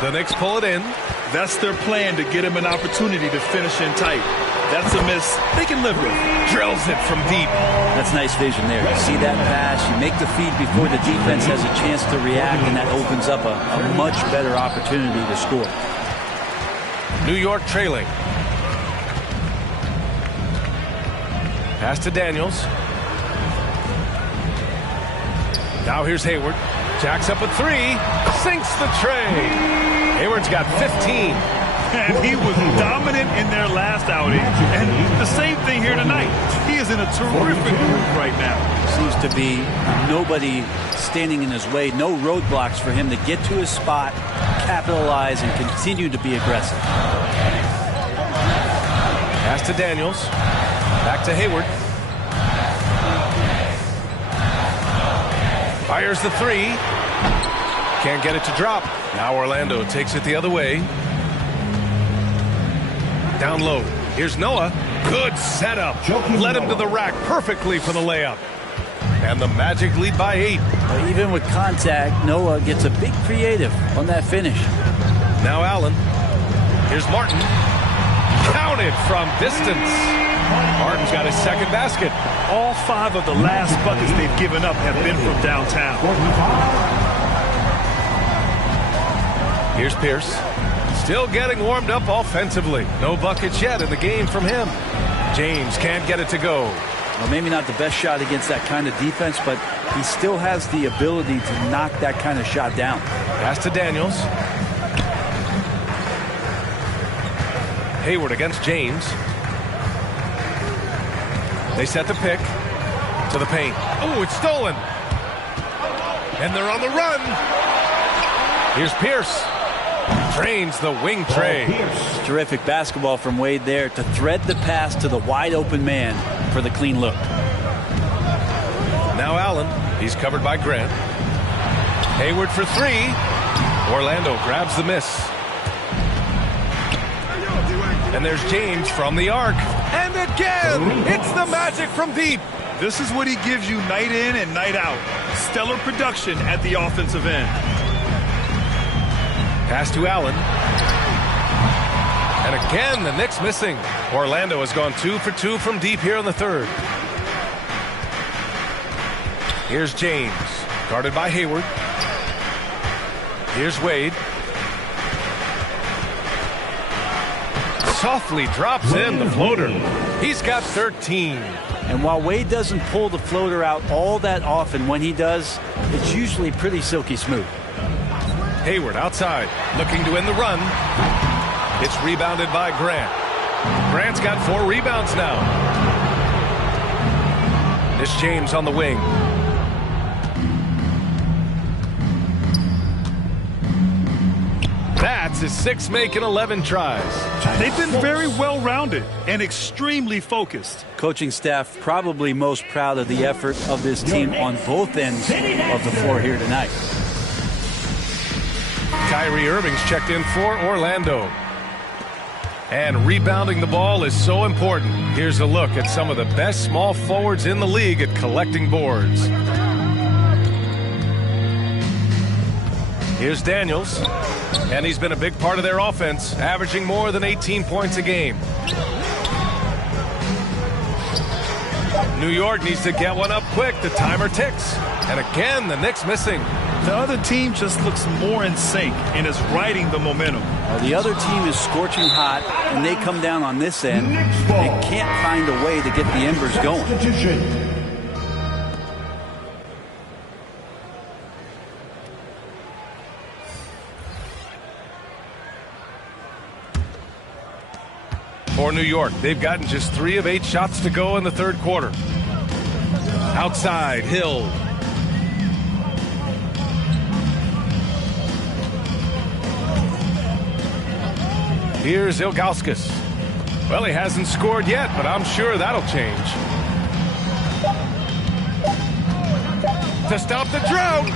The Knicks pull it in. That's their plan, to get him an opportunity to finish in tight. That's a miss they can live with. Drills it from deep. That's nice vision there. You see that pass, you make the feed before the defense has a chance to react, and that opens up a much better opportunity to score. New York trailing. Pass to Daniels. Now here's Hayward. Jacks up a 3. Sinks the tray. Hayward's got 15. And he was dominant in their last outing. And the same thing here tonight. He is in a terrific mood right now. Seems to be nobody standing in his way. No roadblocks for him to get to his spot, capitalize, and continue to be aggressive. Pass to Daniels. Back to Hayward. Fires the 3. Can't get it to drop. Now Orlando takes it the other way. Down low. Here's Noah. Good setup. Led him to the rack perfectly for the layup. And the Magic lead by 8. Even with contact, Noah gets a big creative on that finish. Now Allen. Here's Martin. Counted from distance. Martin's got his second basket. All 5 of the last buckets they've given up have been from downtown. Here's Pierce. Still getting warmed up offensively. No buckets yet in the game from him. James can't get it to go. Well, maybe not the best shot against that kind of defense, but he still has the ability to knock that kind of shot down. Pass to Daniels. Hayward against James. They set the pick to the paint. Oh, it's stolen. And they're on the run. Here's Pierce. Drains the wing tray. Terrific basketball from Wade there to thread the pass to the wide open man for the clean look. Now Allen. He's covered by Grant. Hayward for three. Orlando grabs the miss. And there's James from the arc. And again, it's the magic from deep. This is what he gives you night in and night out. Stellar production at the offensive end. Pass to Allen. And again, the Knicks missing. Orlando has gone 2 for 2 from deep here in the third. Here's James, guarded by Hayward. Here's Wade. Softly drops in the floater. He's got 13. And while Wade doesn't pull the floater out all that often, when he does, it's usually pretty silky smooth. Hayward outside, looking to win the run. It's rebounded by Grant. Grant's got 4 rebounds now. It's James on the wing. That's his 6 make in 11 tries. They've been very well-rounded and extremely focused. Coaching staff probably most proud of the effort of this team on both ends of the floor here tonight. Kyrie Irving's checked in for Orlando. And rebounding the ball is so important. Here's a look at some of the best small forwards in the league at collecting boards. Here's Daniels. And he's been a big part of their offense, averaging more than 18 points a game. New York needs to get one up quick. The timer ticks. And again, the Knicks missing. The other team just looks more in sync and is riding the momentum. The other team is scorching hot, and they come down on this end. They can't find a way to get the embers going. For New York, they've gotten just 3 of 8 shots to go in the third quarter. Outside, Hill. Here's Ilgauskas. Well, he hasn't scored yet, but I'm sure that'll change. To stop the drought.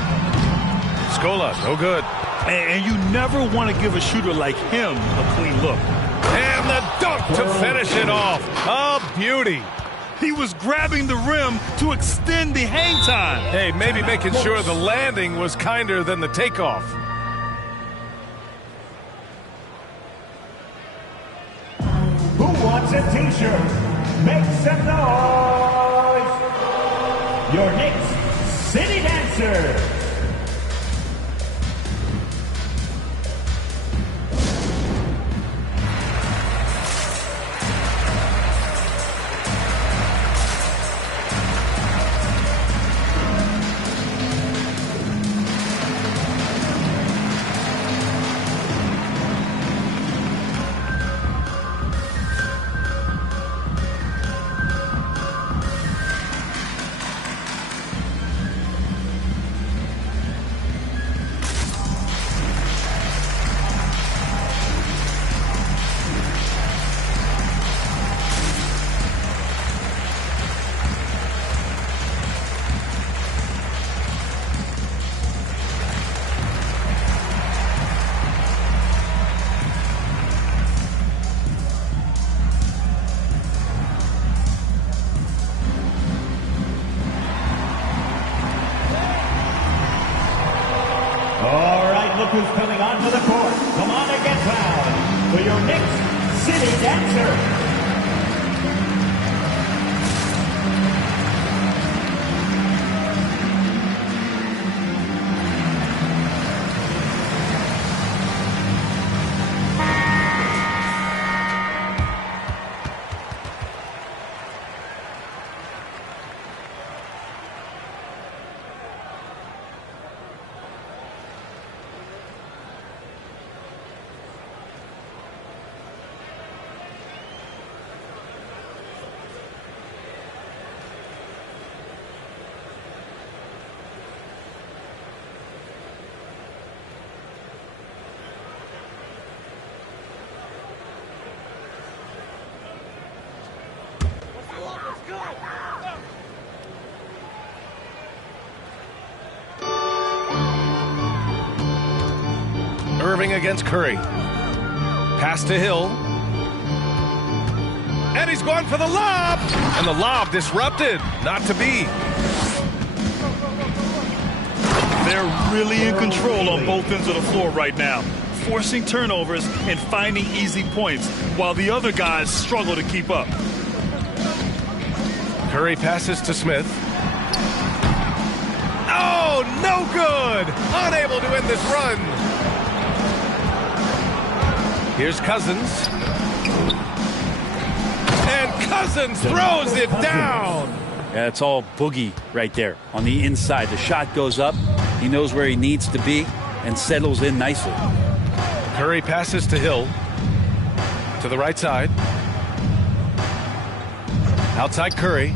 Scola, no good. And you never want to give a shooter like him a clean look. And the dunk to finish it off. A beauty. He was grabbing the rim to extend the hang time. Hey, maybe making sure the landing was kinder than the takeoff. Who wants a t-shirt? Make some noise. Your Knicks City Dancer. Who's coming onto the court? Come on and get fouled for your Knicks City Dancer. Irving against Curry. Pass to Hill. And he's going for the lob. And the lob disrupted. Not to be. They're really in control on both ends of the floor right now, forcing turnovers and finding easy points while the other guys struggle to keep up. Curry passes to Smith. Oh, no good! Unable to end this run. Here's Cousins. And Cousins throws it down. Yeah, it's all Boogie right there on the inside. The shot goes up. He knows where he needs to be and settles in nicely. Curry passes to Hill. To the right side. Outside Curry.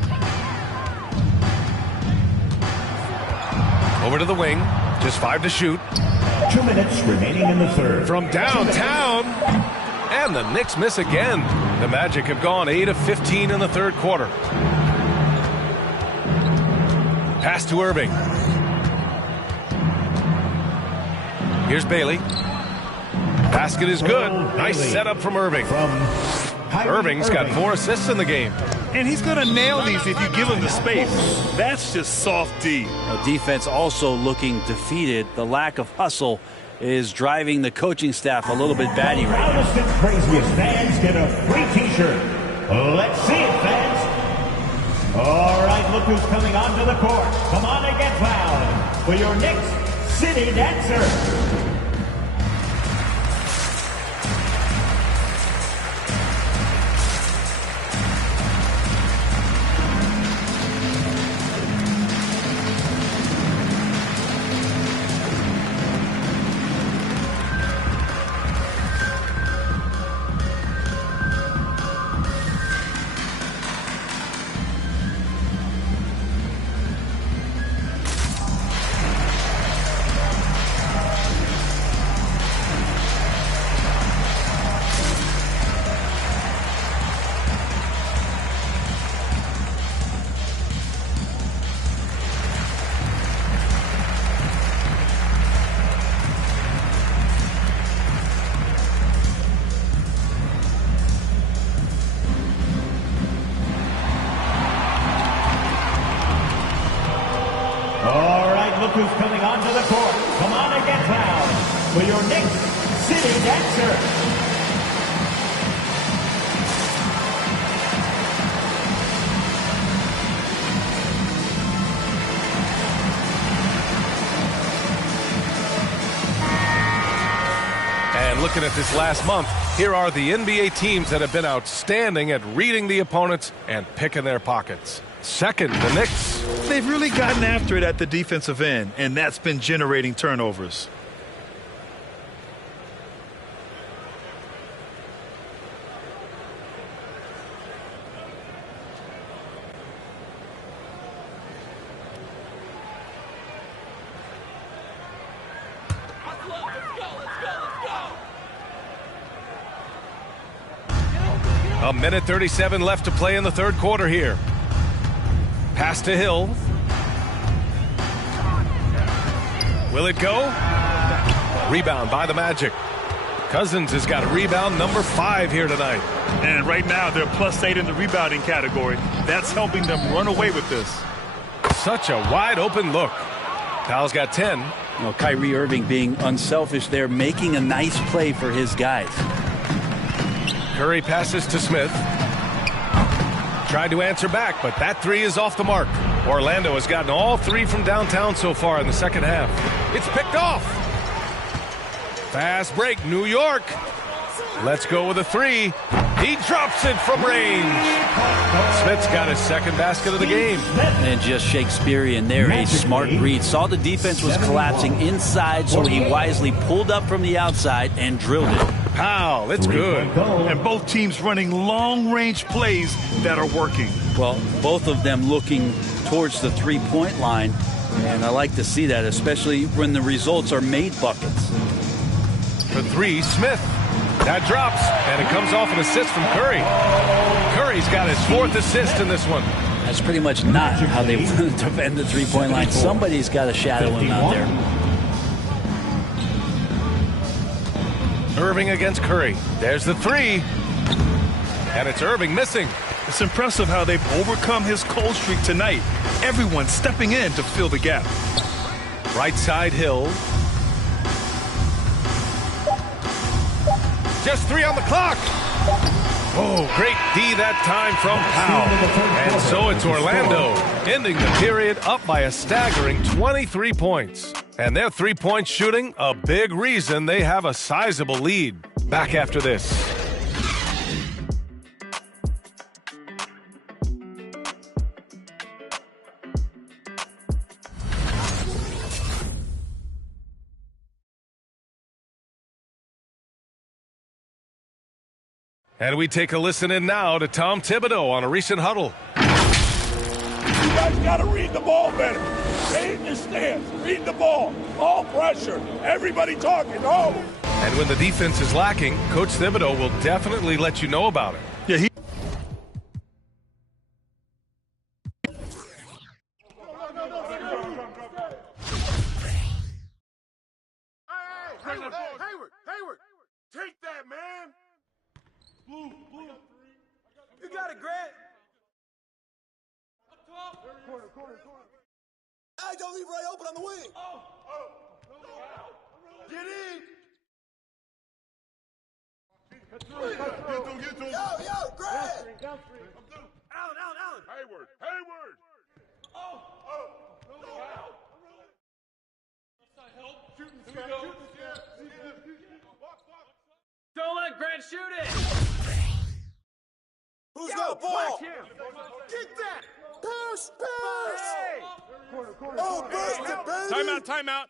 Over to the wing. Just 5 to shoot. 2 minutes remaining in the third. From downtown. And the Knicks miss again. The Magic have gone 8 of 15 in the third quarter. Pass to Irving. Here's Bailey. Basket is good. Nice setup from Irving. Irving's got 4 assists in the game. And he's going to nail these if you give him the space. That's just soft D. Defense also looking defeated. The lack of hustle is driving the coaching staff a little bit batty right now. Loudest and craziest fans get a free T-shirt. Let's see it, fans. All right, look who's coming onto the court. Come on and get loud for your Knicks City Dancer. Who's coming onto the court. Come on and get loud for your Knicks City Dancer. And looking at this last month, here are the NBA teams that have been outstanding at reading the opponents and picking their pockets. Second, the Knicks. They've really gotten after it at the defensive end, and that's been generating turnovers. A minute 37 left to play in the third quarter here. Pass to Hill. Will it go? Rebound by the Magic. Cousins has got a rebound number 5 here tonight. And right now they're +8 in the rebounding category. That's helping them run away with this. Such a wide open look. Powell's got 10. Well, Kyrie Irving being unselfish there, making a nice play for his guys. Curry passes to Smith. Tried to answer back, but that 3 is off the mark. Orlando has gotten all 3 from downtown so far in the second half. It's picked off. Fast break, New York. Let's go with a 3. He drops it from range. Smith's got his second basket of the game. And just Shakespearean there, a smart read. Saw the defense was collapsing inside, so he wisely pulled up from the outside and drilled it. Powell, it's good. And both teams running long-range plays that are working. Well, both of them looking towards the three-point line, and I like to see that, especially when the results are made buckets. For 3, Smith. That drops, and it comes off an assist from Curry. Curry's got his 4th assist in this one. That's pretty much not how they want to defend the three-point line. Somebody's got to shadow him out there. Irving against Curry. There's the three. And it's Irving missing. It's impressive how they've overcome his cold streak tonight. Everyone stepping in to fill the gap. Right side Hill. Just 3 on the clock. Oh, great D that time from Powell. And so it's Orlando, ending the period up by a staggering 23 points. And their three-point shooting, a big reason they have a sizable lead. Back after this. And we take a listen in now to Tom Thibodeau on a recent huddle. You guys got to read the ball better. Stay in your stance. Read the ball. All pressure. Everybody talking. Oh. And when the defense is lacking, Coach Thibodeau will definitely let you know about it. Yeah, he. Hayward. Take that, man. Blue. You got it, Grant. Corner. Hey, don't leave right open on the wing. Get in. Get to him. Yo, Grant. Allen. Hayward. Don't let Grant shoot it. Who's got the ball? Get that. Pass. Oh, burst it, baby. Timeout.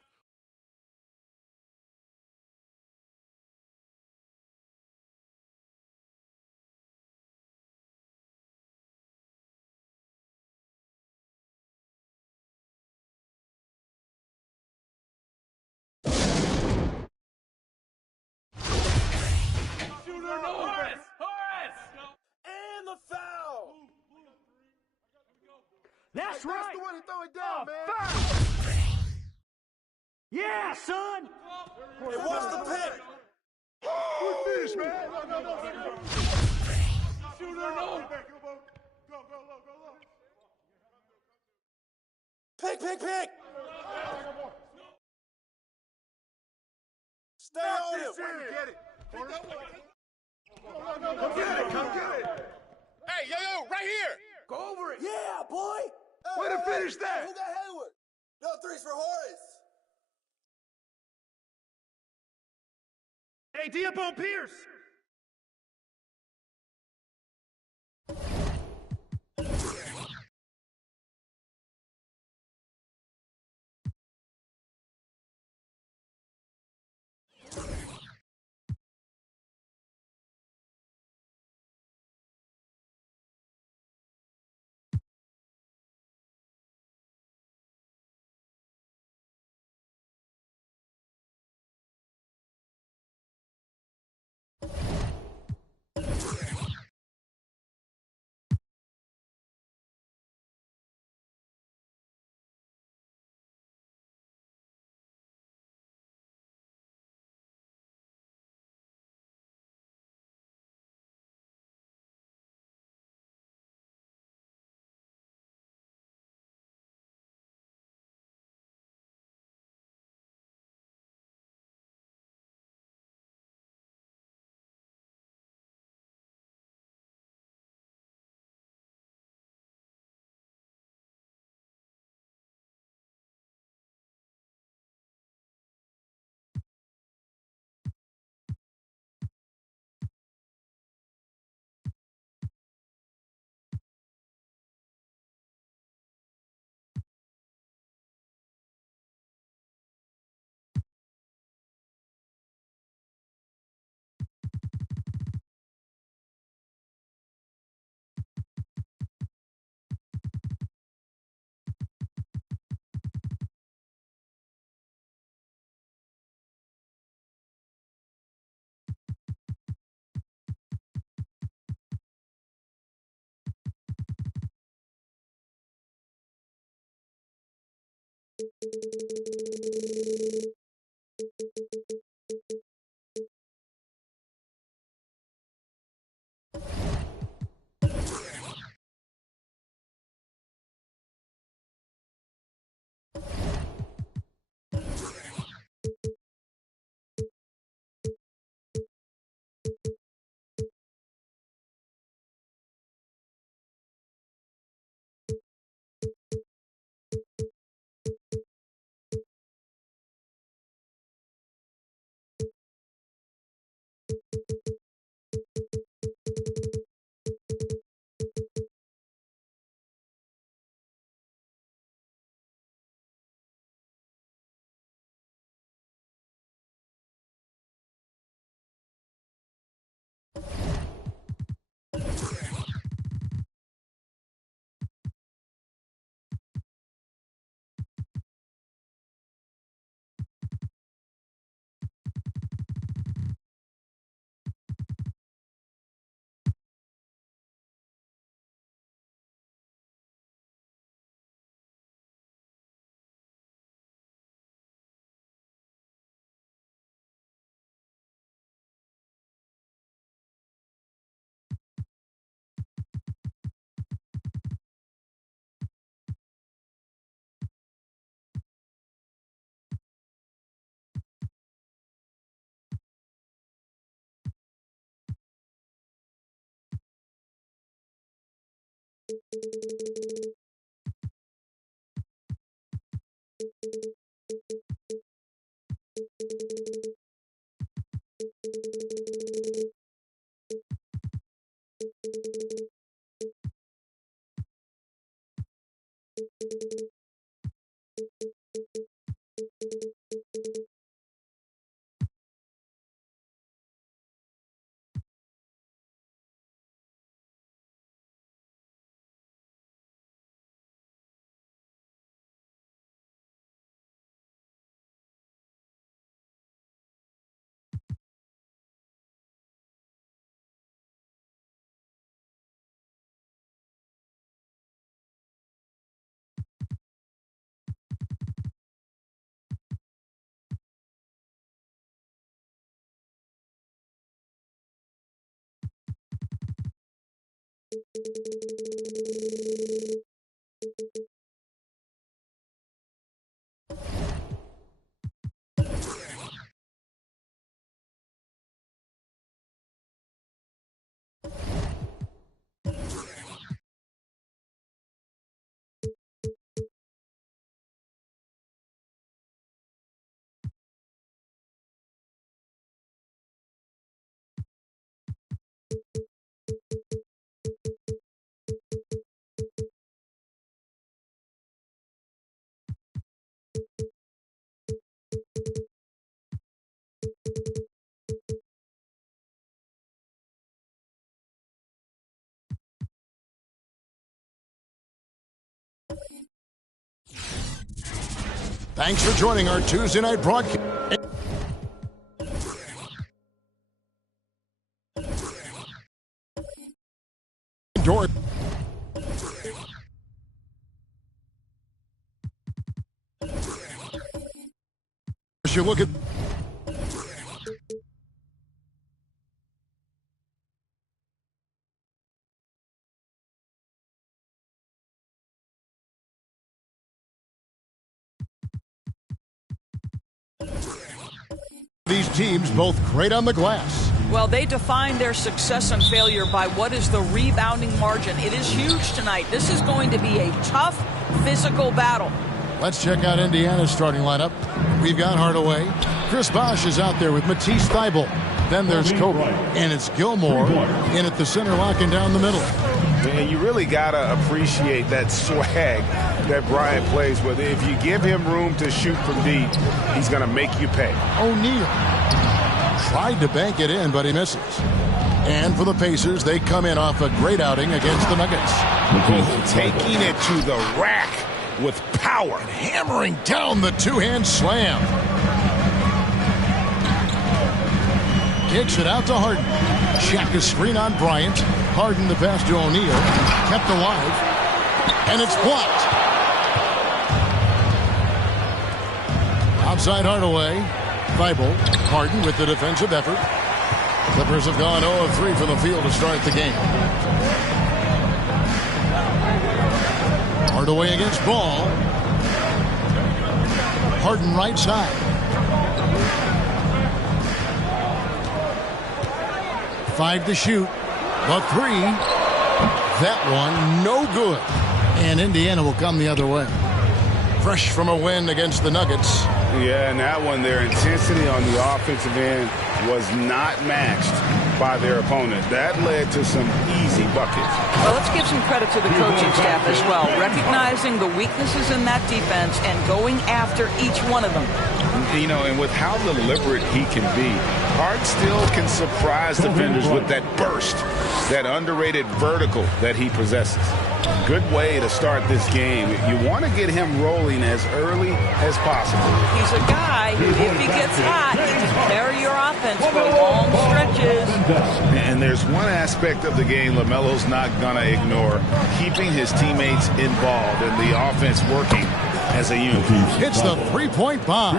Horace! And the foul. That's right. That's the way to throw it down, man. Foul. Yeah, son. Hey, watch the pick. Good finish, man. No. Shooter, no. Pick. Stay on him. Get it. Come get it. Hey, yo, right here. Go over it. Yeah, boy. Way to finish that. Who got Hayward? No threes for Horace. Hey, D up on Pierce. Thanks for joining our Tuesday night broadcast. As you look at these teams, both great on the glass. Well, they define their success and failure by what is the rebounding margin. It is huge tonight. This is going to be a tough, physical battle. Let's check out Indiana's starting lineup. We've got Hardaway. Chris Bosh is out there with Matisse Thybulle. Then there's Kobe. And it's Gilmore in at the center, locking down the middle. And you really got to appreciate that swag that Bryant plays with. If you give him room to shoot from deep, he's going to make you pay. O'Neal tried to bank it in, but he misses. And for the Pacers, they come in off a great outing against the Nuggets. Taking it to the rack with power. And hammering down the two-hand slam. Kicks it out to Harden. Shaq a screen on Bryant. Harden the pass to O'Neal. Kept alive. And it's blocked. Outside Hardaway. Thybulle. Harden with the defensive effort. Clippers have gone 0 of 3 from the field to start the game. Hardaway against Ball. Harden right side. Five to shoot. The three. That one no good. And Indiana will come the other way. Fresh from a win against the Nuggets. Yeah, and that one, their intensity on the offensive end was not matched by their opponent. That led to some easy buckets. Well, let's give some credit to the coaching staff as well, recognizing the weaknesses in that defense and going after each one of them. You know, and with how deliberate he can be, Hart still can surprise defenders with that burst, that underrated vertical that he possesses. Good way to start this game. You want to get him rolling as early as possible. He's a guy who, if he gets hot, he can carry your offense for long stretches. And there's one aspect of the game LaMelo's not going to ignore, keeping his teammates involved and the offense working as a unit. Hits the three-point bomb.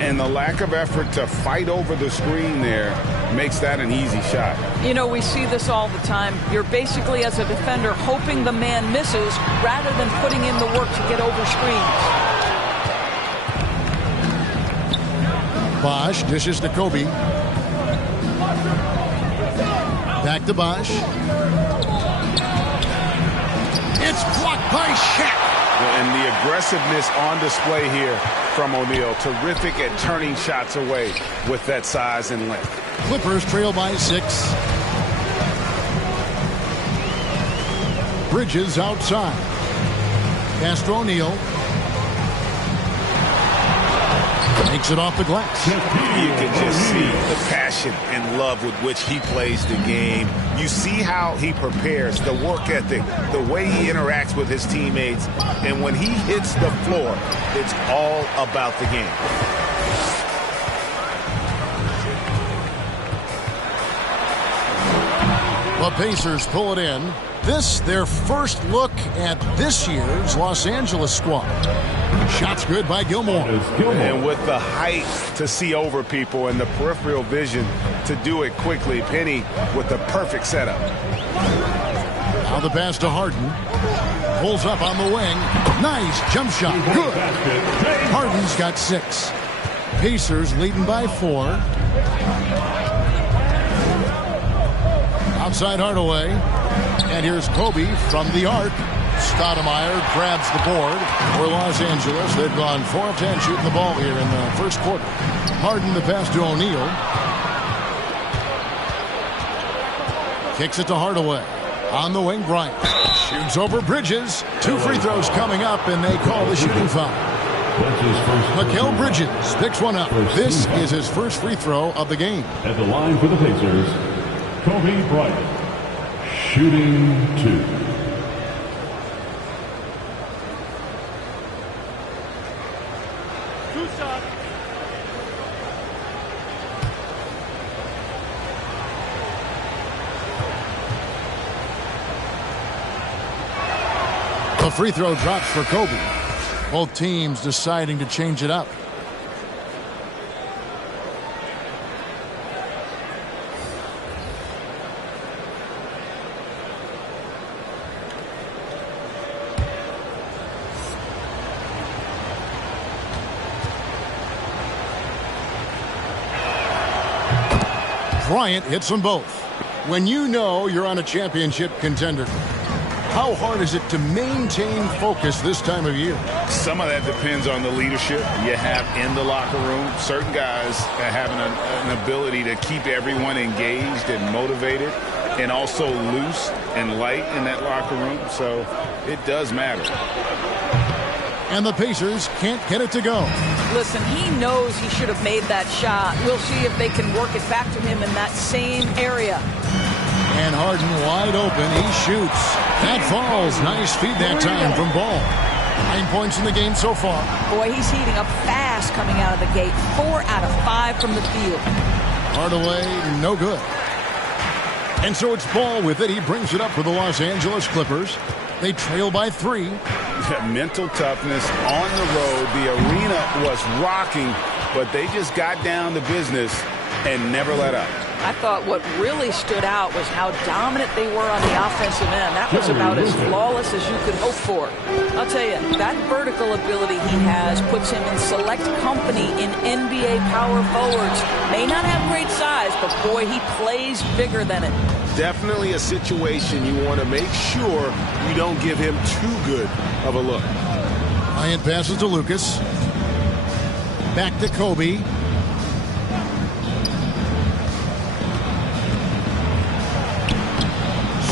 And the lack of effort to fight over the screen there makes that an easy shot. You know, we see this all the time. You're basically, as a defender, hoping the man misses rather than putting in the work to get over screens. Bosh dishes to Kobe. Back to Bosh. It's blocked by Shaq. And the aggressiveness on display here from O'Neal. Terrific at turning shots away with that size and length. Clippers trail by 6. Bridges outside. Pass to O'Neal. Makes it off the glass. You can just see the passion and love with which he plays the game. You see how he prepares, the work ethic, the way he interacts with his teammates. And when he hits the floor, it's all about the game. The Pacers pull it in. This, their first look at this year's Los Angeles squad. Shots good by Gilmore. And with the height to see over people and the peripheral vision to do it quickly, Penny with the perfect setup. Now the pass to Harden. Pulls up on the wing. Nice jump shot. Good. Harden's got 6. Pacers leading by 4. Outside Hardaway. And here's Kobe from the arc. Stoudemire grabs the board for Los Angeles. They've gone 4 of 10 shooting the ball here in the first quarter. Harden the pass to O'Neal. Kicks it to Hardaway. On the wing, Bryant. Shoots over Bridges. 2 free throws coming up, and they call the shooting foul. Mikal Bridges picks one up. This is his first free throw of the game. At the line for the Pacers, Kobe Bryant. Shooting 2. The free throw drops for Kobe. Both teams deciding to change it up. Bryant hits them both. When you know you're on a championship contender, how hard is it to maintain focus this time of year? Some of that depends on the leadership you have in the locker room. Certain guys have an ability to keep everyone engaged and motivated and also loose and light in that locker room. So it does matter. And the Pacers can't get it to go. Listen, he knows he should have made that shot. We'll see if they can work it back to him in that same area. And Harden wide open. He shoots. That falls. Nice feed that time from Ball. 9 points in the game so far. Boy, he's heating up fast coming out of the gate. 4 out of 5 from the field. Hardaway, no good. And so it's Ball with it. He brings it up for the Los Angeles Clippers. They trail by 3. Mental toughness on the road. The arena was rocking, but they just got down to business and never let up. I thought what really stood out was how dominant they were on the offensive end. That was about as flawless as you could hope for. I'll tell you, that vertical ability he has puts him in select company in NBA power forwards. May not have great size, but boy, he plays bigger than it. Definitely a situation you want to make sure you don't give him too good of a look. Bryant passes to Lucas. Back to Kobe.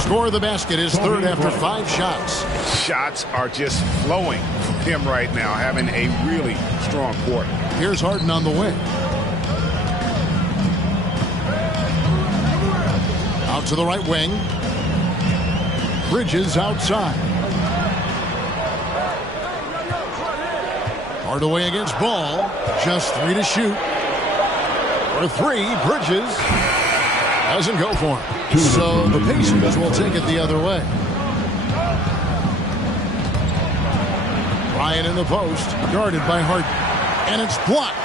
Score the basket is third after 5 shots. Shots are just flowing from him right now, having a really strong quarter. Here's Harden on the wing. Out to the right wing. Bridges outside. Hardaway against Ball. Just 3 to shoot. For 3, Bridges doesn't go for him. So the Pacers will take it the other way. Bryant in the post, guarded by Harden. And it's blocked.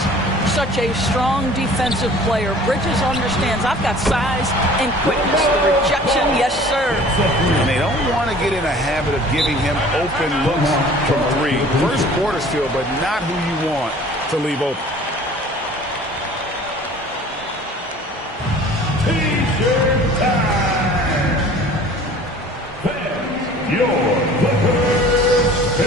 Such a strong defensive player. Bridges understands I've got size and quickness. The rejection, yes, sir. And they don't want to get in a habit of giving him open looks from 3. First quarter still, but not who you want to leave open. Your Clippers.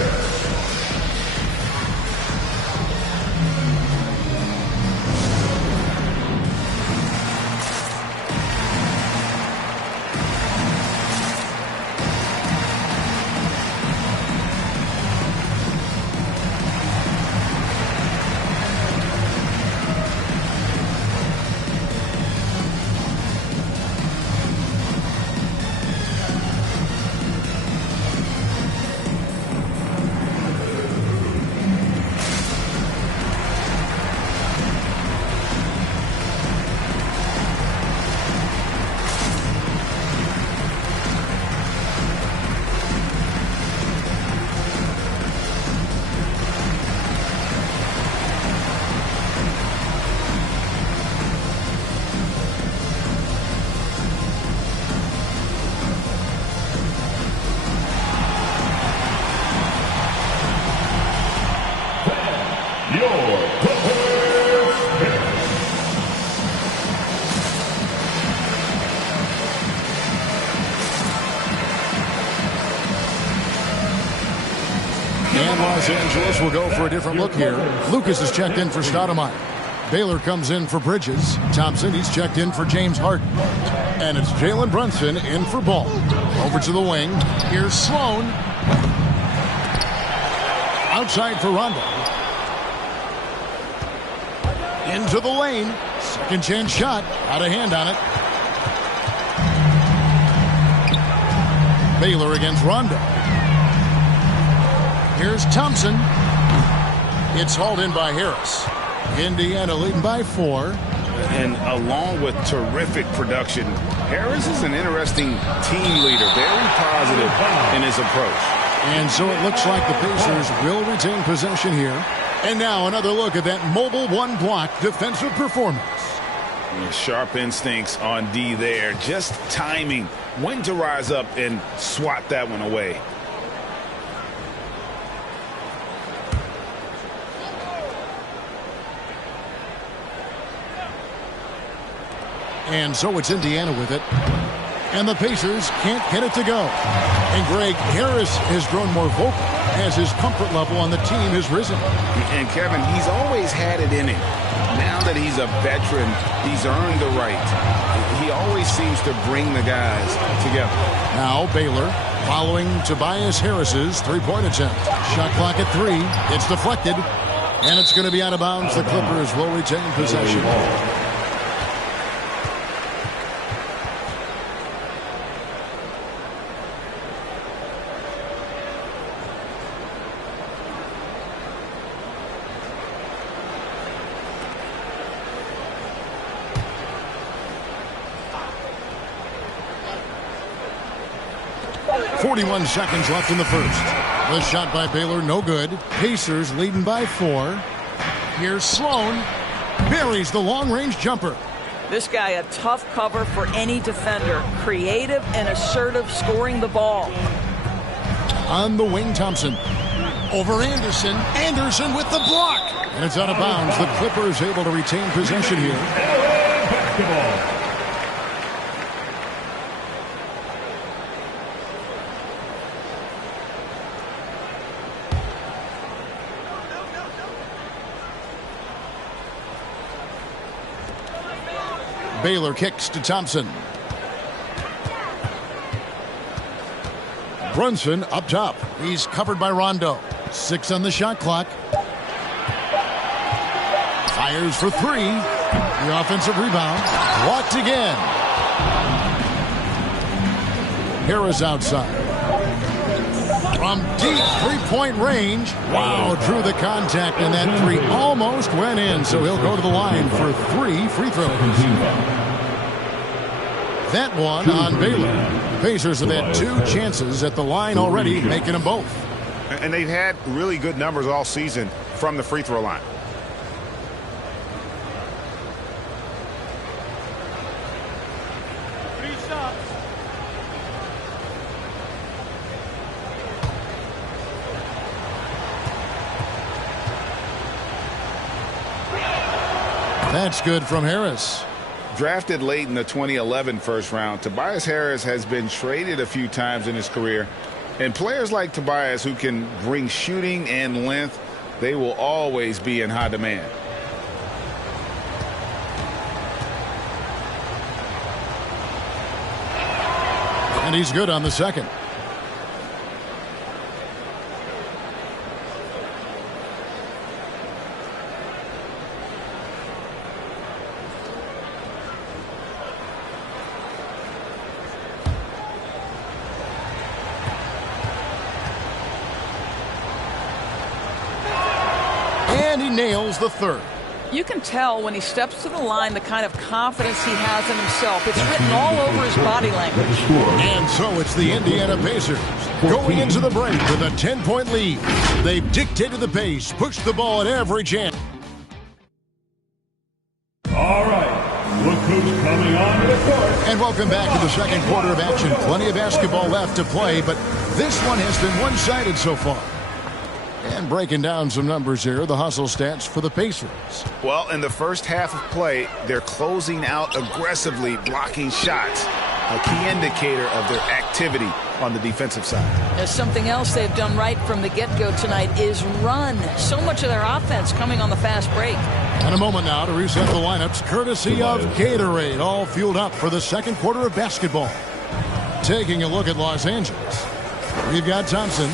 Los Angeles will go for a different look here. Lucas is checked in for Stoudemire. Baylor comes in for Bridges. Thompson, he's checked in for James Harden. And it's Jalen Brunson in for Ball. Over to the wing. Here's Sloan. Outside for Rondo. Into the lane. Second chance shot. Out of hand on it. Baylor against Rondo. Here's Thompson. It's hauled in by Harris. Indiana leading by 4. And along with terrific production, Harris is an interesting team leader, very positive in his approach. And so it looks like the Pacers will retain possession here. And now another look at that mobile one-block defensive performance. Sharp instincts on D there, just timing when to rise up and swat that one away. And so it's Indiana with it. And the Pacers can't get it to go. And Greg, Harris has grown more vocal as his comfort level on the team has risen. And Kevin, he's always had it in him. Now that he's a veteran, he's earned the right. He always seems to bring the guys together. Now Baylor following Tobias Harris's three-point attempt. Shot clock at 3. It's deflected. And it's going to be out of bounds. The Clippers will retain possession. 41 seconds left in the first. The shot by Baylor, no good. Pacers leading by 4. Here's Sloan. Buries the long-range jumper. This guy a tough cover for any defender. Creative and assertive scoring the ball. On the wing, Thompson. Over Anderson. Anderson with the block. And it's out of bounds. The Clippers able to retain possession here. Basketball. Baylor kicks to Thompson. Brunson up top. He's covered by Rondo. 6 on the shot clock. Fires for 3. The offensive rebound. Blocked again. Harris outside. From deep three-point range. Wow, drew the contact, and that 3 almost went in, so he'll go to the line for 3 free throws. That one on Baylor. Pacers have had 2 chances at the line already, making them both. And they've had really good numbers all season from the free throw line. That's good from Harris. Drafted late in the 2011 first round, Tobias Harris has been traded a few times in his career. And players like Tobias who can bring shooting and length, they will always be in high demand. And he's good on the second. Nails the third. You can tell when he steps to the line the kind of confidence he has in himself. It's written all over his body language. And so it's the Indiana Pacers going into the break with a 10-point lead. They've dictated the pace, pushed the ball at every chance. All right, look who's coming on to the court. And welcome back to the second quarter of action. Plenty of basketball left to play, but this one has been one-sided so far. And breaking down some numbers here, the hustle stats for the Pacers. Well, in the first half of play, they're closing out aggressively, blocking shots. a key indicator of their activity on the defensive side. There's something else they've done right from the get-go tonight is run. So much of their offense coming on the fast break. And a moment now to reset the lineups, courtesy of Gatorade, all fueled up for the second quarter of basketball. Taking a look at Los Angeles, we've got Thompson.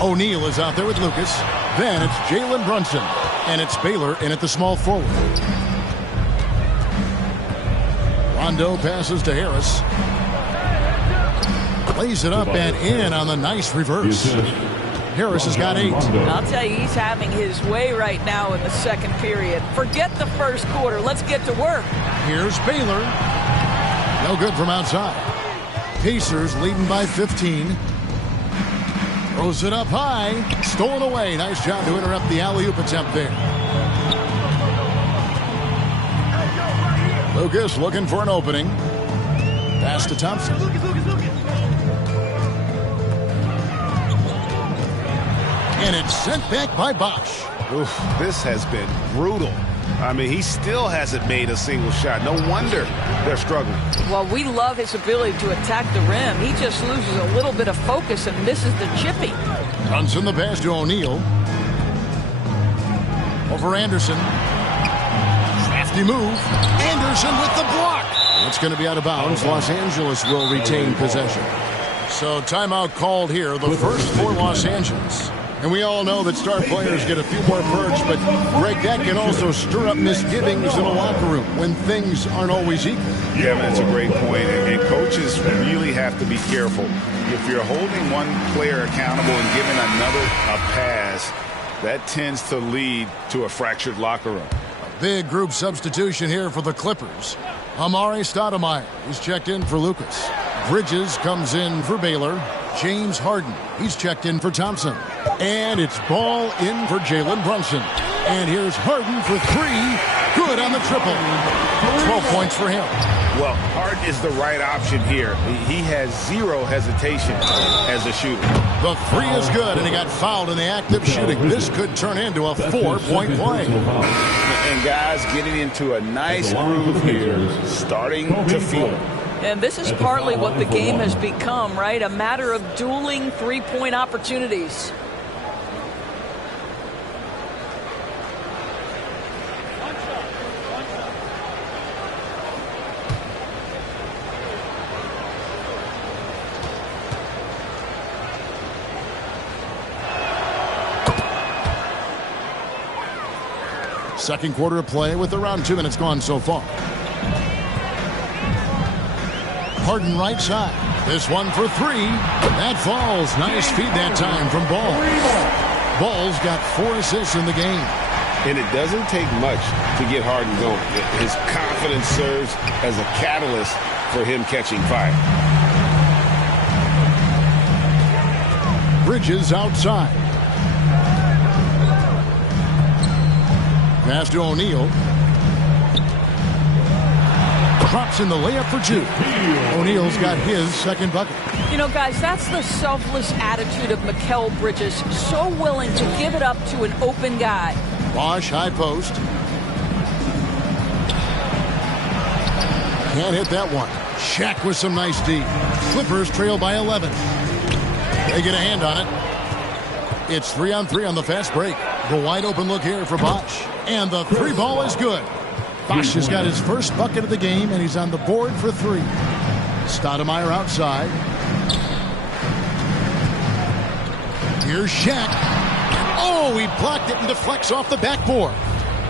O'Neal is out there with Lucas. Then it's Jalen Brunson. And it's Baylor in at the small forward. Rondo passes to Harris. Plays it up and in on the nice reverse. Harris has got 8. I'll tell you, he's having his way right now in the second period. Forget the first quarter. Let's get to work. Here's Baylor. No good from outside. Pacers leading by 15. Throws it up high. Stolen away. Nice job to interrupt the alley-oop attempt there. Lucas looking for an opening. Pass to Thompson. And it's sent back by Bosch. Oof, this has been brutal. I mean, he still hasn't made a single shot. No wonder they're struggling. Well, we love his ability to attack the rim. He just loses a little bit of focus and misses the chippy. Brunson the pass to O'Neal. Over Anderson. Crafty move. Anderson with the block. It's going to be out of bounds. Los Angeles will retain possession. So timeout called here. The first for Los Angeles. And we all know that star players get a few more perks, but Greg, that can also stir up misgivings in a locker room when things aren't always equal. Yeah, man, that's a great point. And coaches really have to be careful. If you're holding one player accountable and giving another a pass, that tends to lead to a fractured locker room. Big group substitution here for the Clippers. Amari Stoudemire is checked in for Lucas. Bridges comes in for Baylor. James Harden, he's checked in for Thompson. And it's ball in for Jalen Brunson. And here's Harden for 3. Good on the triple. 12 points for him. Well, Harden is the right option here. He has zero hesitation as a shooter. The 3 is good, and he got fouled in the act of shooting. This could turn into a 4-point play. And guys getting into a nice groove here, starting to feel it. And this is partly what the game has become, right? A matter of dueling three-point opportunities. Second quarter of play with around 2 minutes gone so far. Harden right side. This one for 3. That falls. Nice feed that time from Ball. Ball's got 4 assists in the game. And it doesn't take much to get Harden going. His confidence serves as a catalyst for him catching fire. Bridges outside. Pass to O'Neal. Drops in the layup for 2. O'Neal's got his second bucket. You know, guys, that's the selfless attitude of Mikal Bridges. So willing to give it up to an open guy. Bosch, high post. Can't hit that one. Shaq with some nice D. Clippers trail by 11. They get a hand on it. It's 3-on-3 on the fast break. The wide open look here for Bosch. And the 3 ball is good. Bosch has got his first bucket of the game, and he's on the board for 3. Stoudemire outside. Here's Shaq. Oh, he blocked it and deflects off the backboard.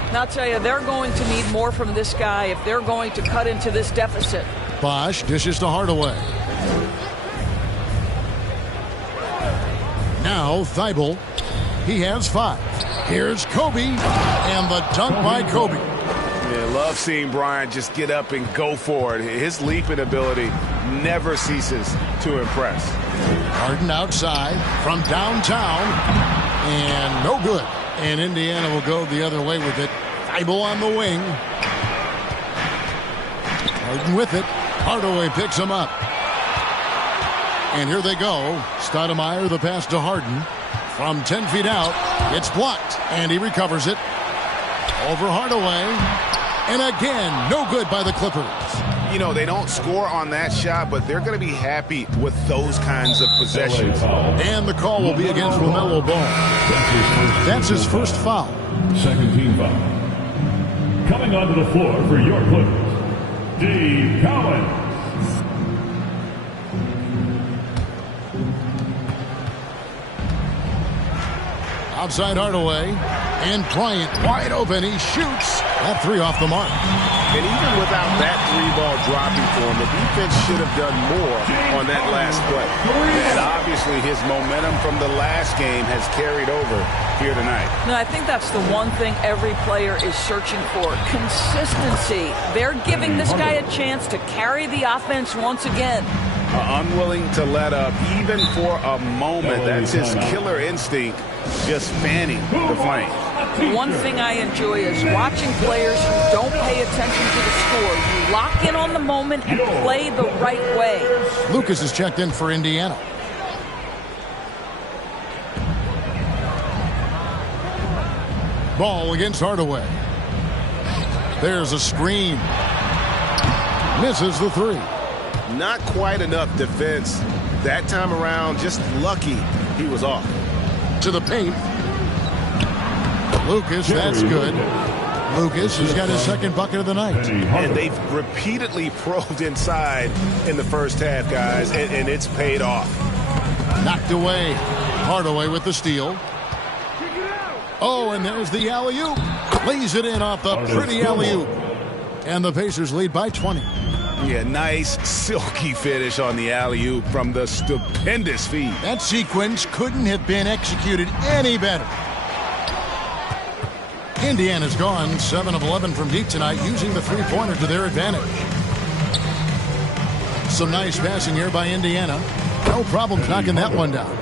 And I'll tell you, they're going to need more from this guy if they're going to cut into this deficit. Bosch dishes to Hardaway. Now Thibault. He has 5. Here's Kobe, and the dunk by Kobe. Yeah, love seeing Bryant just get up and go for it. His leaping ability never ceases to impress. Harden outside from downtown, and no good. And Indiana will go the other way with it. Thibault on the wing. Harden with it. Hardaway picks him up. And here they go. Stoudemire, the pass to Harden. From 10 feet out, it's blocked, and he recovers it. Over Hardaway, and again, no good by the Clippers. you know, they don't score on that shot, but they're going to be happy with those kinds of possessions. And the call will be against LaMelo Ball. That's his first foul. Second team foul. Coming onto the floor for your Clippers, Dave Cowens. Outside Hardaway, and Bryant wide open. He shoots. That three off the mark. And even without that three-ball dropping for him, the defense should have done more on that last play. And obviously his momentum from the last game has carried over here tonight. No, I think that's the one thing every player is searching for. Consistency. They're giving this guy a chance to carry the offense once again. Unwilling to let up even for a moment. That's his killer instinct, just fanning the flame. One thing I enjoy is watching players who don't pay attention to the score. You lock in on the moment and play the right way. Lucas is checked in for Indiana. Ball against Hardaway. There's a screen. Misses the three. Not quite enough defense that time around. Just lucky he was off. To the paint. Lucas, that's good. Lucas has got his second bucket of the night. And they've repeatedly probed inside in the first half, guys, and it's paid off. Knocked away. Hardaway with the steal. Oh, and there's the alley-oop. Lays it in off the pretty alley-oop. And the Pacers lead by 20. Yeah, nice silky finish on the alley-oop from the stupendous feed. That sequence couldn't have been executed any better. Indiana's gone 7 of 11 from deep tonight, using the three-pointer to their advantage. Some nice passing here by Indiana. No problems knocking that one down.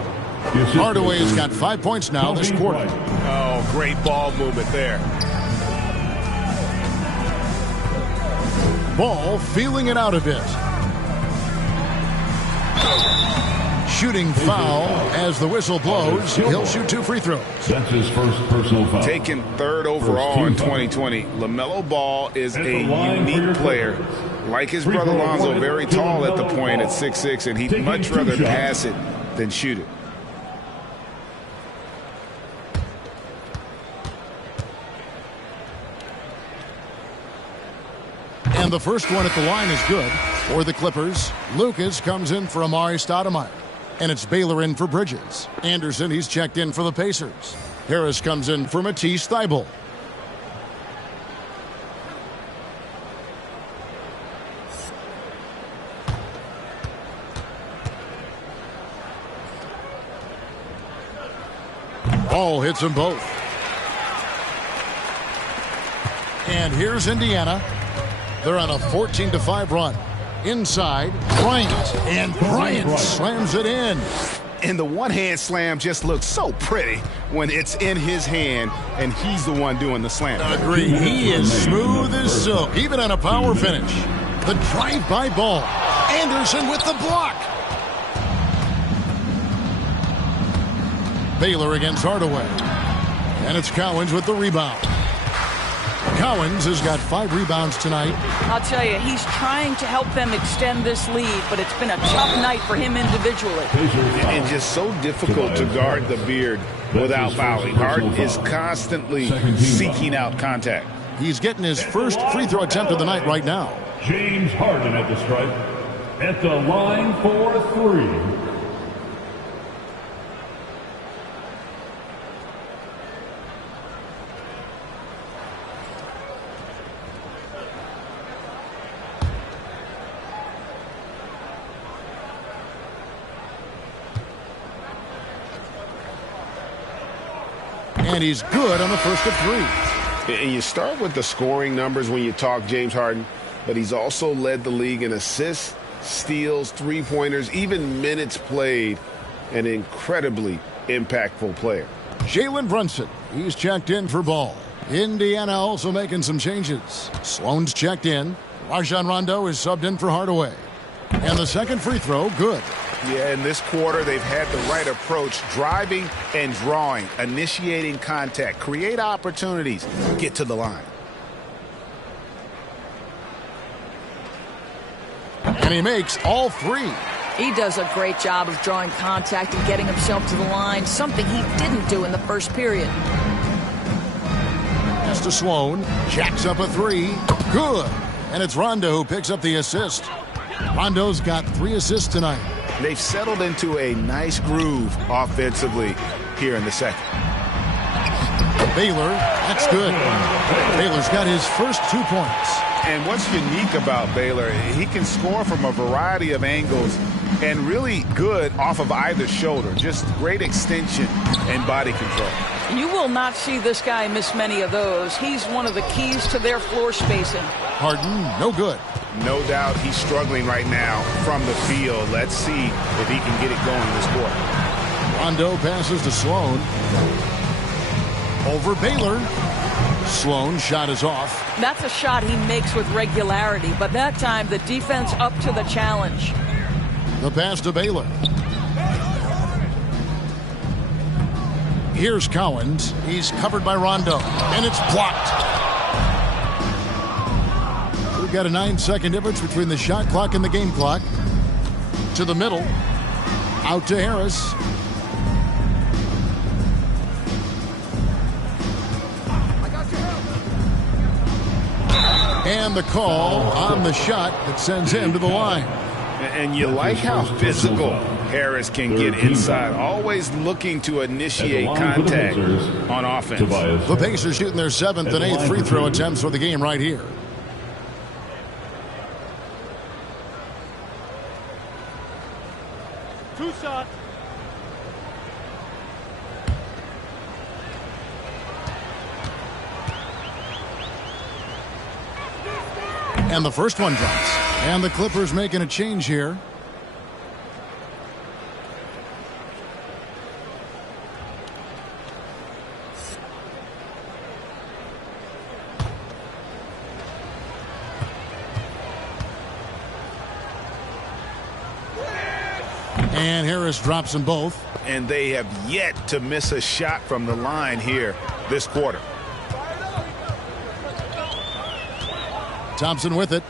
Hardaway has got 5 points now this quarter. Oh, great ball movement there. Ball feeling it out a bit. Shooting foul as the whistle blows. He'll shoot 2 free throws. That's his first personal foul. Taken third overall in 2020. LaMelo Ball is a unique player. Like his brother Lonzo, very tall at the point at 6'6", and he'd much rather pass it than shoot it. And the first one at the line is good for the Clippers. Lucas comes in for Amari Stoudemire. And it's Baylor in for Bridges. Anderson, he's checked in for the Pacers. Harris comes in for Matisse Thybulle. Ball hits them both. And here's Indiana. They're on a 14-5 run. Inside, Bryant. And Bryant slams it in. And the one-hand slam just looks so pretty when it's in his hand and he's the one doing the slam. Agree. He is smooth as silk, even on a power finish. The drive-by ball. Anderson with the block. Baylor against Hardaway. And it's Cowens with the rebound. Cowens has got 5 rebounds tonight. I'll tell you, he's trying to help them extend this lead, but it's been a tough night for him individually. And just so difficult to guard the beard without fouling. Harden is constantly seeking out contact. He's getting his first free throw attempt of the night right now. James Harden at the stripe. At the line for 3. And he's good on the first of 3. And you start with the scoring numbers when you talk James Harden, but he's also led the league in assists, steals, three-pointers, even minutes played. An incredibly impactful player. Jalen Brunson, he's checked in for Ball. Indiana also making some changes. Sloan's checked in. Rajon Rondo is subbed in for Hardaway. And the second free throw, good. Yeah, in this quarter, they've had the right approach, driving and drawing, initiating contact, create opportunities, get to the line. And he makes all 3. He does a great job of drawing contact and getting himself to the line, something he didn't do in the first period. Pass to Sloan. Jacks up a 3. Good. And it's Rondo who picks up the assist. Rondo's got 3 assists tonight. They've settled into a nice groove offensively here in the second. Baylor, that's good. Baylor's got his first 2 points. And what's unique about Baylor, he can score from a variety of angles and really good off of either shoulder. Just great extension and body control. You will not see this guy miss many of those. He's one of the keys to their floor spacing. Harden, no good. No doubt he's struggling right now from the field. Let's see if he can get it going this quarter. Rondo passes to Sloan. Over Baylor. Sloan shot is off. That's a shot he makes with regularity, but that time the defense up to the challenge. The pass to Baylor. Here's Cowens. He's covered by Rondo, and it's blocked. We've got a 9-second difference between the shot clock and the game clock. To the middle. Out to Harris. And the call on the shot that sends him to the line. And you like how physical Harris can get inside, always looking to initiate contact on offense. The Pacers shooting their 7th and 8th free throw attempts for the game right here. Two shots. And the first one drops. And the Clippers making a change here. And Harris drops them both. And they have yet to miss a shot from the line here this quarter. Thompson with it.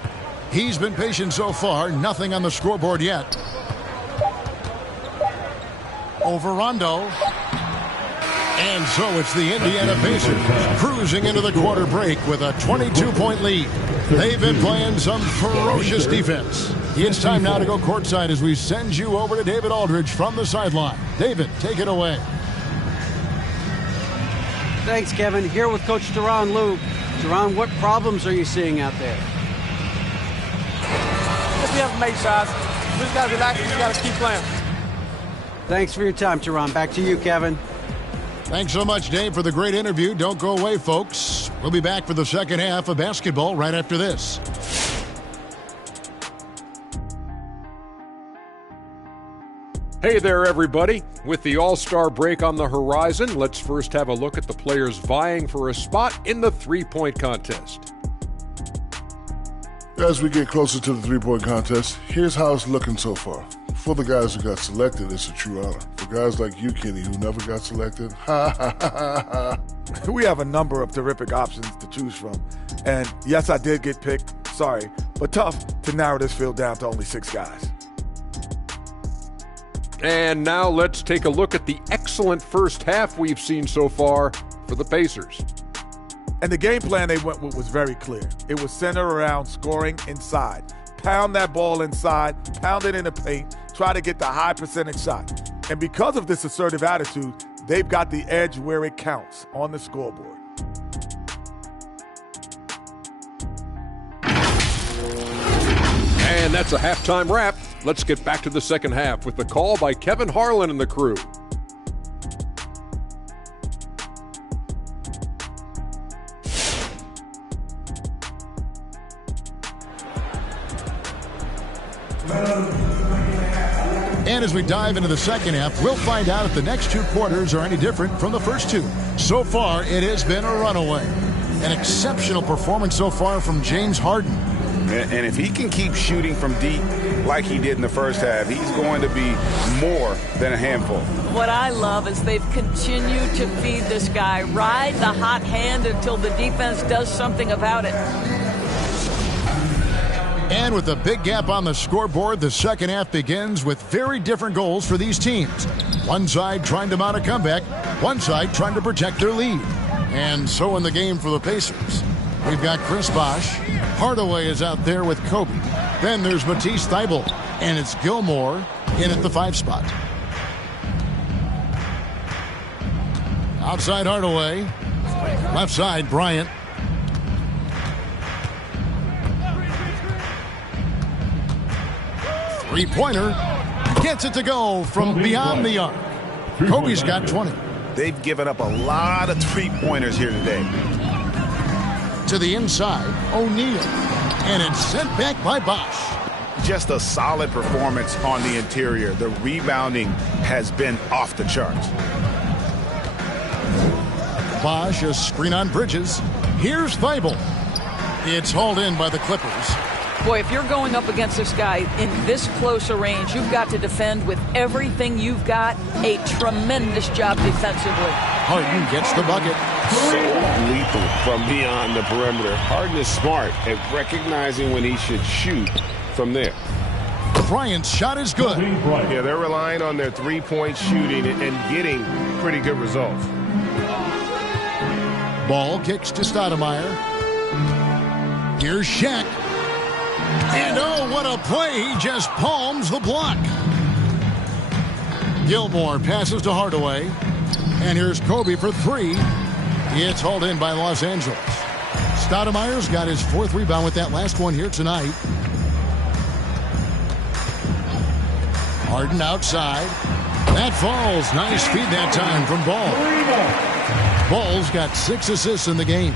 He's been patient so far. Nothing on the scoreboard yet. Over Rondo. And so it's the Indiana Pacers cruising into the quarter break with a 22-point lead. They've been playing some ferocious defense. It's time now to go courtside as we send you over to David Aldridge from the sideline. David, take it away. Thanks, Kevin. Here with Coach Teron Lue. Teron, what problems are you seeing out there? Just we haven't made shots. We just got to relax. We just got to keep playing. Thanks for your time, Teron. Back to you, Kevin. Thanks so much, Dave, for the great interview. Don't go away, folks. We'll be back for the second half of basketball right after this. Hey there, everybody. With the All-Star break on the horizon, let's first have a look at the players vying for a spot in the three-point contest. As we get closer to the three-point contest, here's how it's looking so far. For the guys who got selected, it's a true honor. For guys like you, Kenny, who never got selected, we have a number of terrific options to choose from. And yes, I did get picked, sorry, but tough to narrow this field down to only 6 guys. And now let's take a look at the excellent first half we've seen so far for the Pacers. And the game plan they went with was very clear. It was centered around scoring inside. Pound that ball inside, pound it in the paint, try to get the high percentage shot. And because of this assertive attitude, they've got the edge where it counts on the scoreboard. And that's a halftime wrap. Let's get back to the second half with the call by Kevin Harlan and the crew. And as we dive into the second half, we'll find out if the next 2 quarters are any different from the first 2. So far, it has been a runaway. An exceptional performance so far from James Harden. And if he can keep shooting from deep like he did in the first half, he's going to be more than a handful. What I love is they've continued to feed this guy, ride the hot hand until the defense does something about it. And with a big gap on the scoreboard, the second half begins with very different goals for these teams. One side trying to mount a comeback, one side trying to protect their lead. And so in the game for the Pacers, we've got Chris Bosh. Hardaway is out there with Kobe. Then there's Matisse Thybulle, and it's Gilmore in at the 5 spot. Outside Hardaway. Left side, Bryant. Three-pointer. Gets it to go from beyond the arc. Kobe's got 20. They've given up a lot of three-pointers here today. To the inside, O'Neal. And it's sent back by Bosh. Just a solid performance on the interior. The rebounding has been off the charts. Bosh, a screen on Bridges. Here's Thybulle. It's hauled in by the Clippers. Boy, if you're going up against this guy in this close a range, you've got to defend with everything you've got. A tremendous job defensively. Harden gets the bucket. So lethal from beyond the perimeter. Harden is smart at recognizing when he should shoot from there. Bryant's shot is good. Yeah, they're relying on their three-point shooting and getting pretty good results. Ball kicks to Stoudemire. Here's Shaq. And oh, what a play. He just palms the block. Gilmore passes to Hardaway. And here's Kobe for 3. It's hauled in by Los Angeles. Stoudemire's got his 4th rebound with that last one here tonight. Harden outside. That falls. Nice feed that time from Ball. Ball's got 6 assists in the game.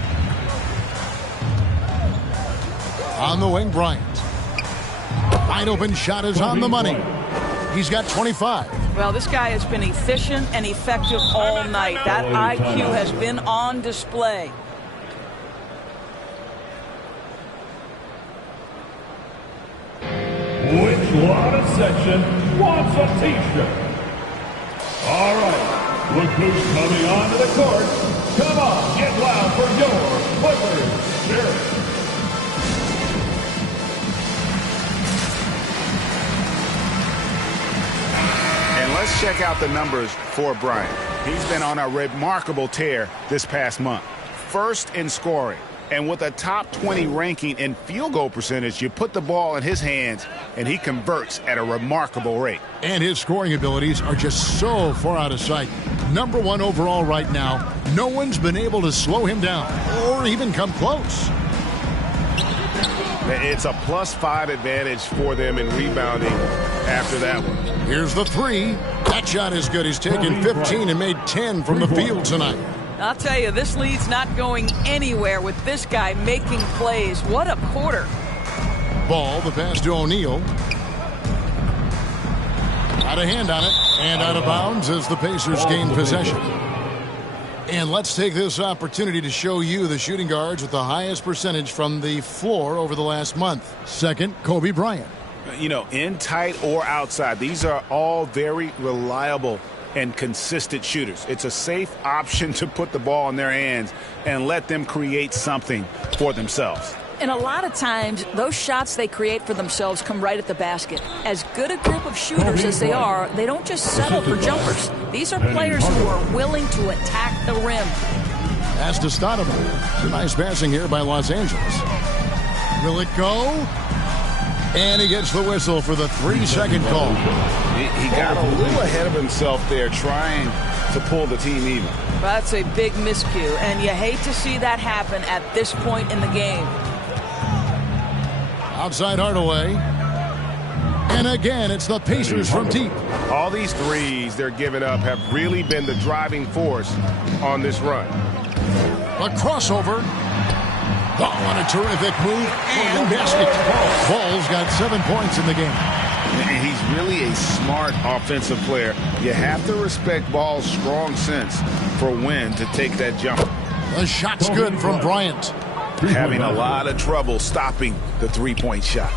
On the wing, Bryant. Wide open shot is on the money. He's got 25. Well, this guy has been efficient and effective all night. That IQ has been on display. Which Lana section wants a t-shirt? All right, look who's coming onto the court. Come on, get loud for your Clippers. Cheers. And let's check out the numbers for Bryant. He's been on a remarkable tear this past month. First in scoring. And with a top 20 ranking in field goal percentage, you put the ball in his hands, and he converts at a remarkable rate. And his scoring abilities are just so far out of sight. Number 1 overall right now. No one's been able to slow him down or even come close. It's a +5 advantage for them in rebounding after that one. Here's the 3. That shot is good. He's taken 15 and made 10 from the field tonight. I'll tell you, this lead's not going anywhere with this guy making plays. What a quarter. Ball, the pass to O'Neal. Got a hand on it, and out of bounds as the Pacers gain possession. And let's take this opportunity to show you the shooting guards with the highest percentage from the floor over the last month. Second, Kobe Bryant. You know, in tight or outside, these are all very reliable and consistent shooters. It's a safe option to put the ball in their hands and let them create something for themselves. And a lot of times, those shots they create for themselves come right at the basket. As good a group of shooters as they are, they don't just settle for jumpers. These are players who are willing to attack the rim. Pass to Stoudemire. Nice passing here by Los Angeles. Will it go? And he gets the whistle for the 3-second call. He got a little ahead of himself there trying to pull the team even. That's a big miscue, and you hate to see that happen at this point in the game. Outside Hardaway. And again, it's the Pacers from deep. All these threes they're giving up have really been the driving force on this run. A crossover. Oh, what a terrific move and basket. Ball's got 7 points in the game. And he's really a smart offensive player. You have to respect Ball's strong sense for when to take that jump. The shot's good from Bryant. Having a lot of trouble stopping the three-point shot.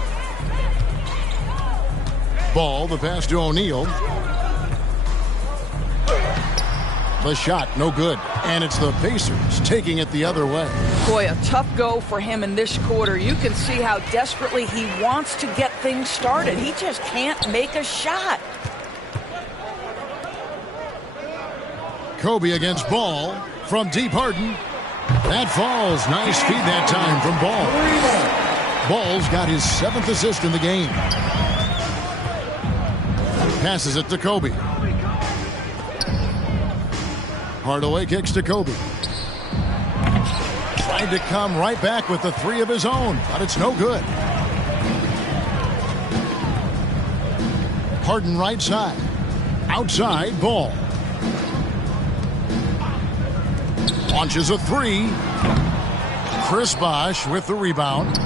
Ball, the pass to O'Neal. The shot, no good. And it's the Pacers taking it the other way. Boy, a tough go for him in this quarter. You can see how desperately he wants to get things started. He just can't make a shot. Kobe against Ball from deep. Harden. That falls. Nice feed that time from Ball. Ball's got his 7th assist in the game. Passes it to Kobe. Hardaway kicks to Kobe. Tried to come right back with the 3 of his own, but it's no good. Harden right side. Outside, Ball. Launches a 3. Chris Bosh with the rebound.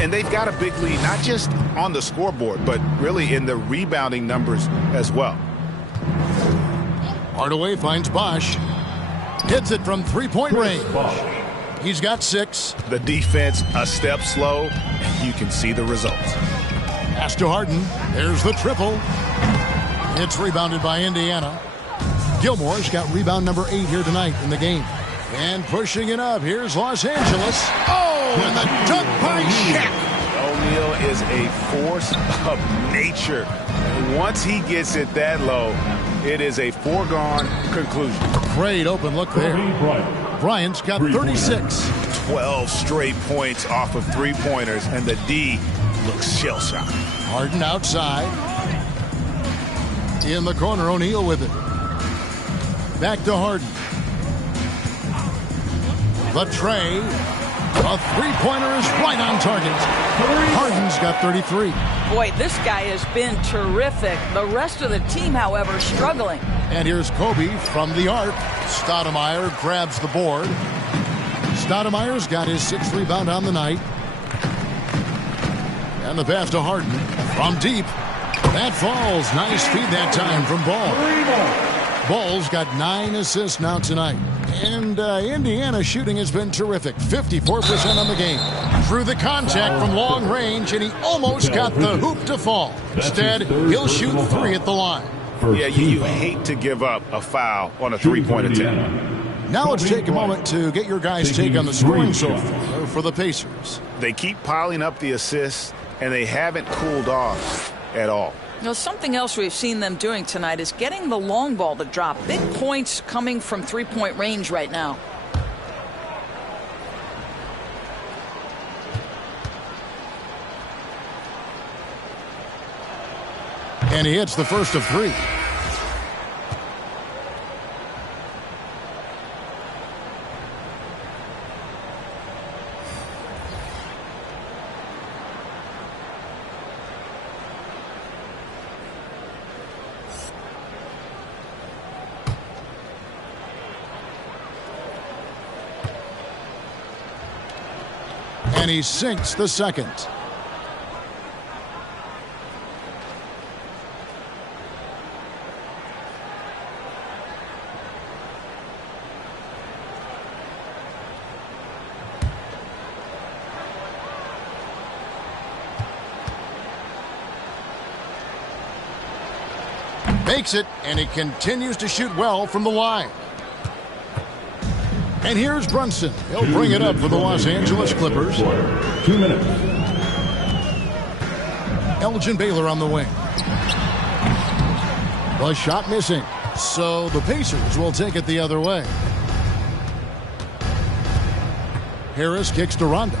And they've got a big lead, not just on the scoreboard, but really in the rebounding numbers as well. Hardaway finds Bosh. Hits it from 3-point range. He's got 6. The defense a step slow, and you can see the results. Pass to Harden. There's the triple. It's rebounded by Indiana. Gilmore's got rebound number 8 here tonight in the game. And pushing it up, here's Los Angeles. Oh, and the dunk by Shaq. O'Neal is a force of nature. Once he gets it that low, it is a foregone conclusion. Great open look there. Bryant's got 36. 12 straight points off of 3-pointers, and the D looks shell-shocked. Harden outside. In the corner, O'Neal with it. Back to Harden. The tray. A 3-pointer is right on target. Harden's got 33. Boy, this guy has been terrific. The rest of the team, however, struggling. And here's Kobe from the arc. Stoudemire grabs the board. Stoudemire's got his 6th rebound on the night. And the pass to Harden from deep. That falls. Nice feed that time from Ball. Ball's got 9 assists now tonight. And Indiana shooting has been terrific. 54% on the game. Through the contact from long range, and he almost got the hoop to fall. Instead, he'll shoot 3 at the line. Yeah, you hate to give up a foul on a 3-point attempt. Now let's take a moment to get your guys' take on the scoring so far for the Pacers. They keep piling up the assists, and they haven't cooled off at all. You know, something else we've seen them doing tonight is getting the long ball to drop. Big points coming from 3-point range right now. And he hits the first of 3. And he sinks the second. Makes it, and he continues to shoot well from the line. And here's Brunson. He'll bring it up for the Los Angeles Clippers. 2 minutes. Elgin Baylor on the wing. The shot missing. So the Pacers will take it the other way. Harris kicks to Rondo.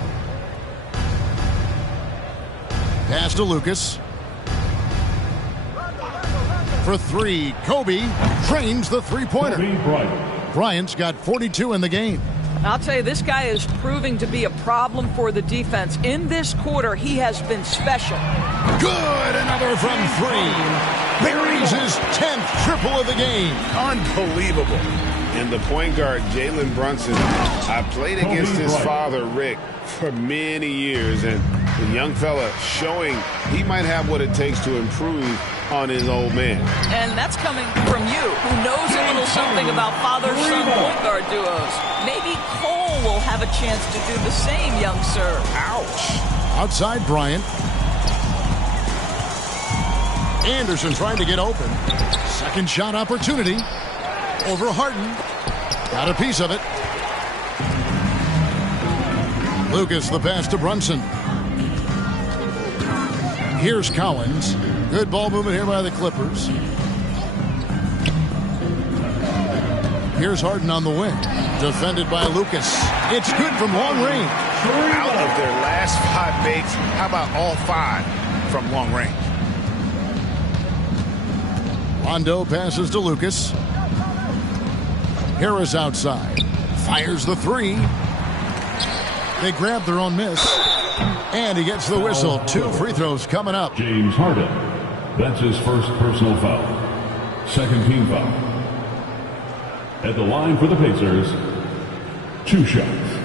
Pass to Lucas. For 3, Kobe drains the 3-pointer. Bryant's got 42 in the game. I'll tell you, this guy is proving to be a problem for the defense. In this quarter, he has been special. Good, another from 3. Buries his 10th triple of the game. Unbelievable. And the point guard, Jalen Brunson, I played against his father, Rick, for many years. And the young fella showing he might have what it takes to improve on his old man. And that's coming from you, who knows a little something about father-son point guard duos. Maybe Cole will have a chance to do the same, young sir. Ouch. Outside Bryant. Anderson trying to get open. Second shot opportunity. Over Harden. Got a piece of it. Lucas the pass to Brunson. Here's Collins. Good ball movement here by the Clippers. Here's Harden on the wing. Defended by Lucas. It's good from long range. Out of their last 5 makes, how about all 5 from long range? Rondo passes to Lucas. Harris outside. Fires the 3. They grab their own miss. And he gets the whistle. 2 free throws coming up. James Harden. That's his first personal foul. Second team foul. At the line for the Pacers, 2 shots.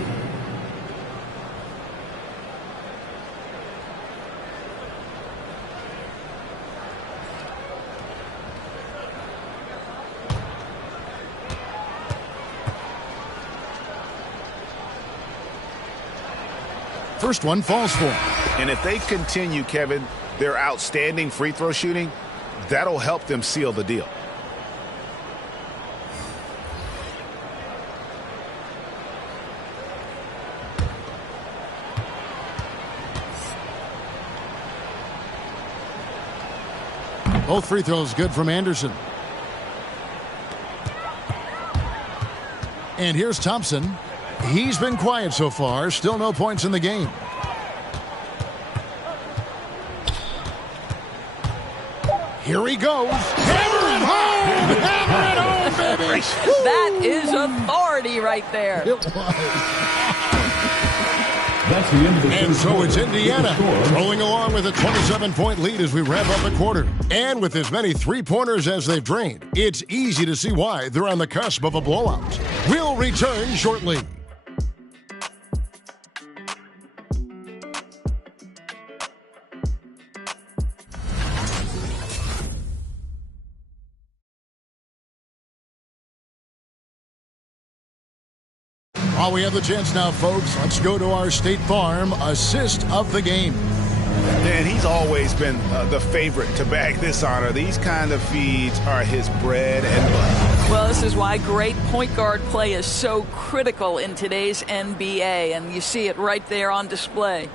First one falls for him. And if they continue, Kevin, their outstanding free throw shooting, that'll help them seal the deal. Both free throws good from Anderson. And here's Thompson. He's been quiet so far. Still no points in the game. Here he goes. Hammer it home! Hammer it home, baby! That is authority right there. That's the end of the And so quarter. it's Indiana rolling along with a 27-point lead as we wrap up the quarter. And with as many three-pointers as they've drained, it's easy to see why they're on the cusp of a blowout. We'll return shortly. While we have the chance now, folks, let's go to our State Farm assist of the game. Man, he's always been the favorite to bag this honor. These kind of feeds are his bread and butter. Well, this is why great point guard play is so critical in today's NBA, and you see it right there on display.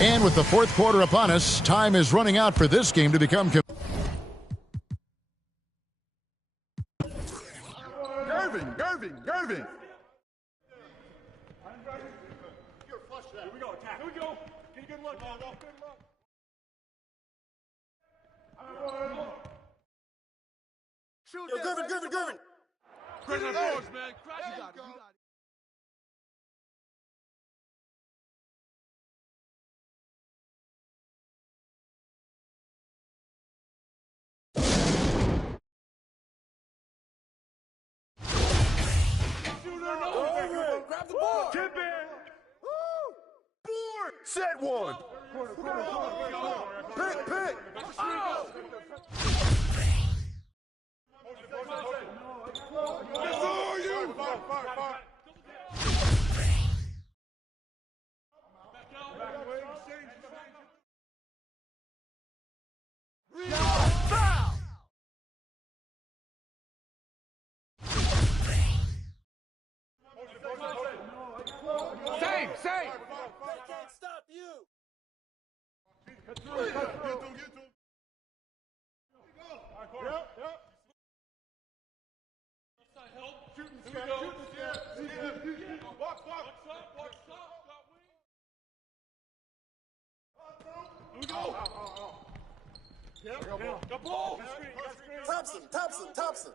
And with the fourth quarter upon us, time is running out for this game to become... Gervin. Here we go, attack. Here we go. Get a good look. Good look. Shoot. Yo, Gervin. Crash on force, man. Crash. You got it. Grab the board. Tip in. Board. Set one. Pick. Oh. That's all you. Fire. Foul. Same. They can't stop you. Get through. Yep. Help. Shooting scare. Watch. Yep. Got ball. Thompson.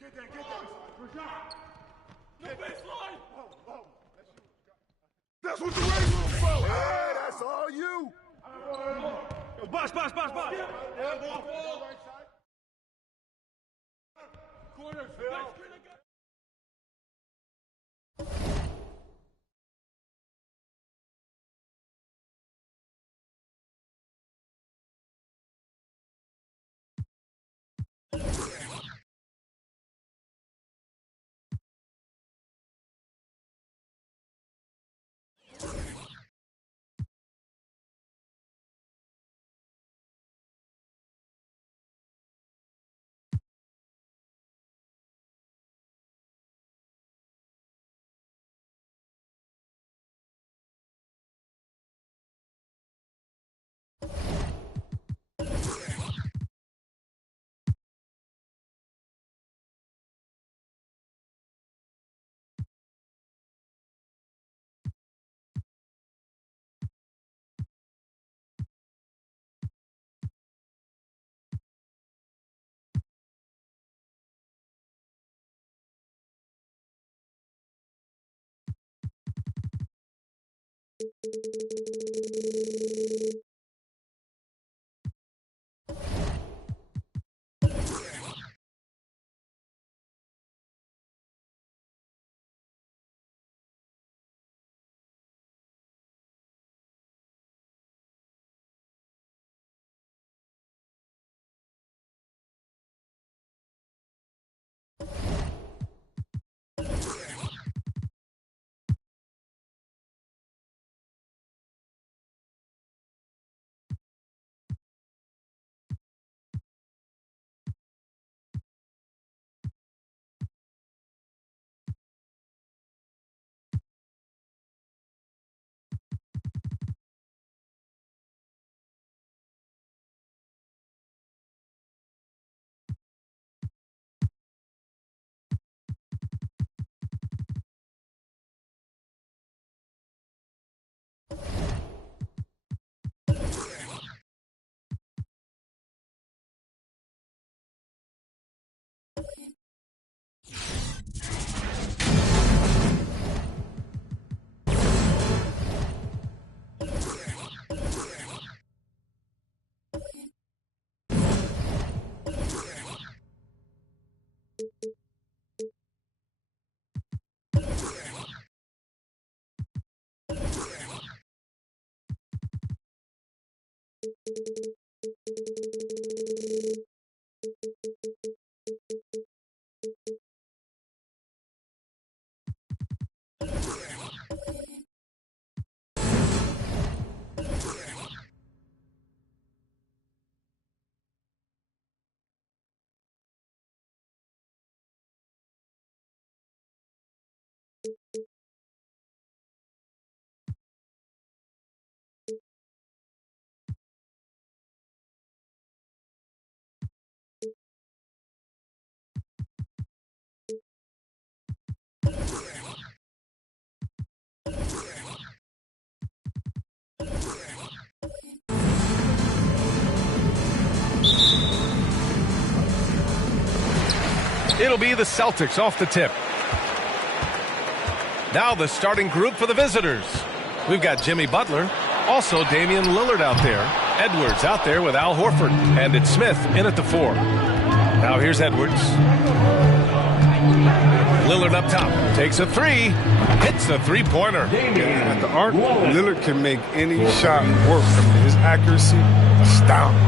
Get that. Good shot. No baseline. That's what the rain room for. Hey, that's all you. Yo, boss. Yeah, ball. Right side. Corner. It'll be the Celtics off the tip. Now the starting group for the visitors. We've got Jimmy Butler, also Damian Lillard out there. Edwards out there with Al Horford, and it's Smith in at the 4. Now here's Edwards. Lillard up top, takes a 3, hits a three-pointer. At the arc, Lillard can make any shot work. I mean, his accuracy, astounding.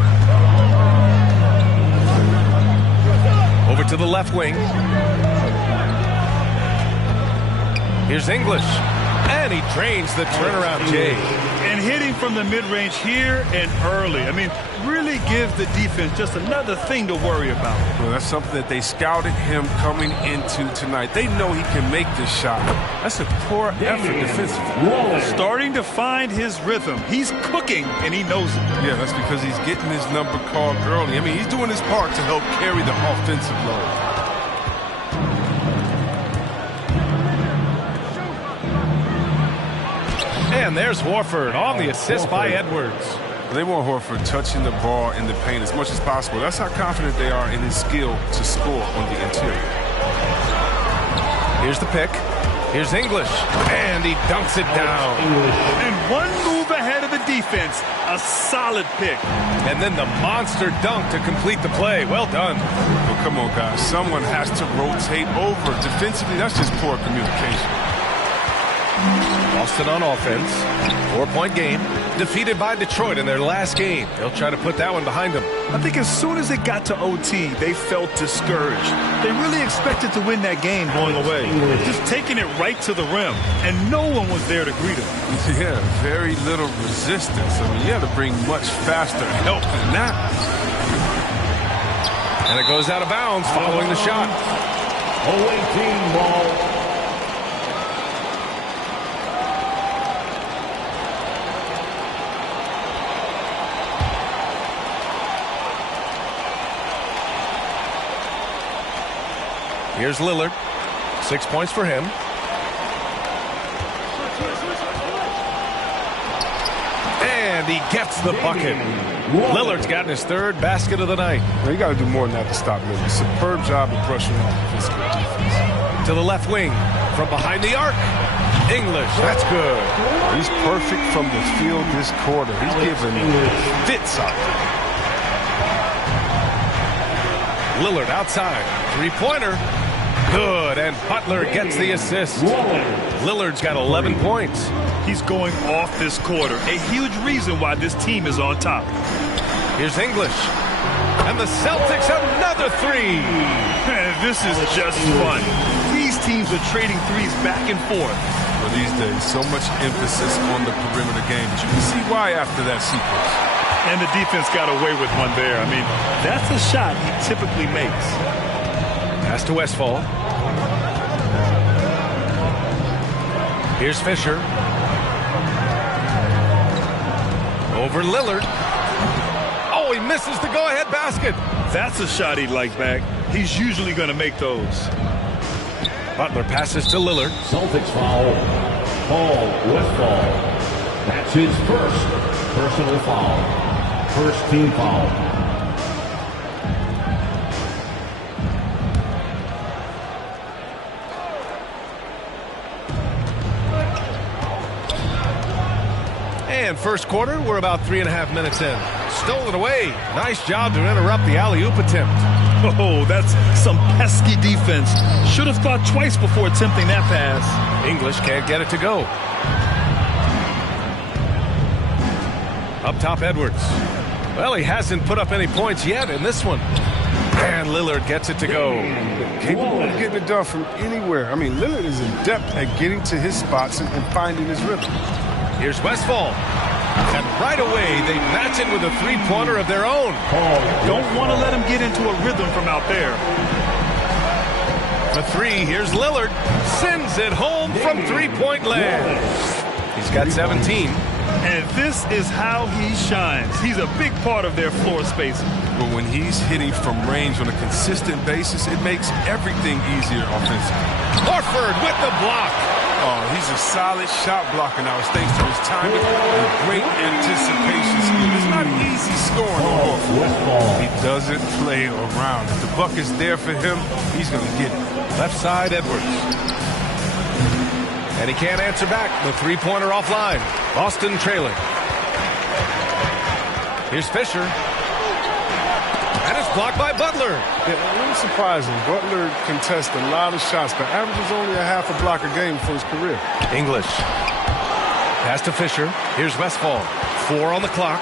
Over to the left wing. Here's English. And he drains the turnaround, Jay. And hitting from the mid-range here and early. I mean, really gives the defense just another thing to worry about. Well, that's something that they scouted him coming into tonight. They know he can make this shot. That's a poor effort defensively. Starting to find his rhythm. He's cooking, and he knows it. Yeah, that's because he's getting his number called early. I mean, he's doing his part to help carry the offensive load. And there's Horford on the assist by Edwards. They want Horford touching the ball in the paint as much as possible. That's how confident they are in his skill to score on the interior. Here's the pick. Here's English. And he dunks it down. And one move ahead of the defense. A solid pick. And then the monster dunk to complete the play. Well done. Well, come on, guys. Someone has to rotate over. Defensively, that's just poor communication. Boston on offense. 4-point game. Defeated by Detroit in their last game. They'll try to put that one behind them. I think as soon as it got to OT, they felt discouraged. They really expected to win that game going away. Just taking it right to the rim, and no one was there to greet them. Yeah, very little resistance. I mean, you had to bring much faster help than that. And it goes out of bounds following the shot. Away team ball. Here's Lillard. 6 points for him. And he gets the bucket. Lillard's gotten his 3rd basket of the night. Well, you got to do more than that to stop Lillard. Superb job of pressuring off the physical defense. To the left wing. From behind the arc. English, that's good. He's perfect from the field this quarter. He's giving fits out there. Lillard outside. Three-pointer. Good, and Butler gets the assist. Lillard's got 11 points. He's going off this quarter. A huge reason why this team is on top. Here's English. And the Celtics have another three. Man, this is just fun. These teams are trading threes back and forth. Well, these days, so much emphasis on the perimeter game. But you can see why after that sequence. And the defense got away with one there. I mean, that's a shot he typically makes. Pass to Westfall. Here's Fisher. Over Lillard. Oh, he misses the go-ahead basket. That's a shot he'd like back. He's usually going to make those. Butler passes to Lillard. Celtics foul. Paul Westfall. That's his first personal foul. First team foul. And first quarter, we're about 3.5 minutes in. Stole it away. Nice job to interrupt the alley-oop attempt. Oh, that's some pesky defense. Should have thought twice before attempting that pass. English can't get it to go. Up top, Edwards. Well, he hasn't put up any points yet in this one. And Lillard gets it to go. Capable of getting it done from anywhere. I mean, Lillard is in depth at getting to his spots and finding his rhythm. Here's Westfall. And right away, they match it with a three-pointer of their own. Don't want to let him get into a rhythm from out there. The three, here's Lillard. Sends it home from three-point land. He's got 17. And this is how he shines. He's a big part of their floor spacing. But when he's hitting from range on a consistent basis, it makes everything easier offensively. Horford with the block. Oh, he's a solid shot blocker now. It's thanks to his timing and great anticipation skill. It's not easy scoring on Horford. He doesn't play around. If the buck is there for him, he's going to get it. Left side, Edwards. And he can't answer back. The three-pointer offline. Boston trailing. Here's Fisher. And it's blocked by Butler. Yeah, a little surprising. Butler contests a lot of shots, but averages only a half a block a game for his career. English. Pass to Fisher. Here's Westfall. 4 on the clock.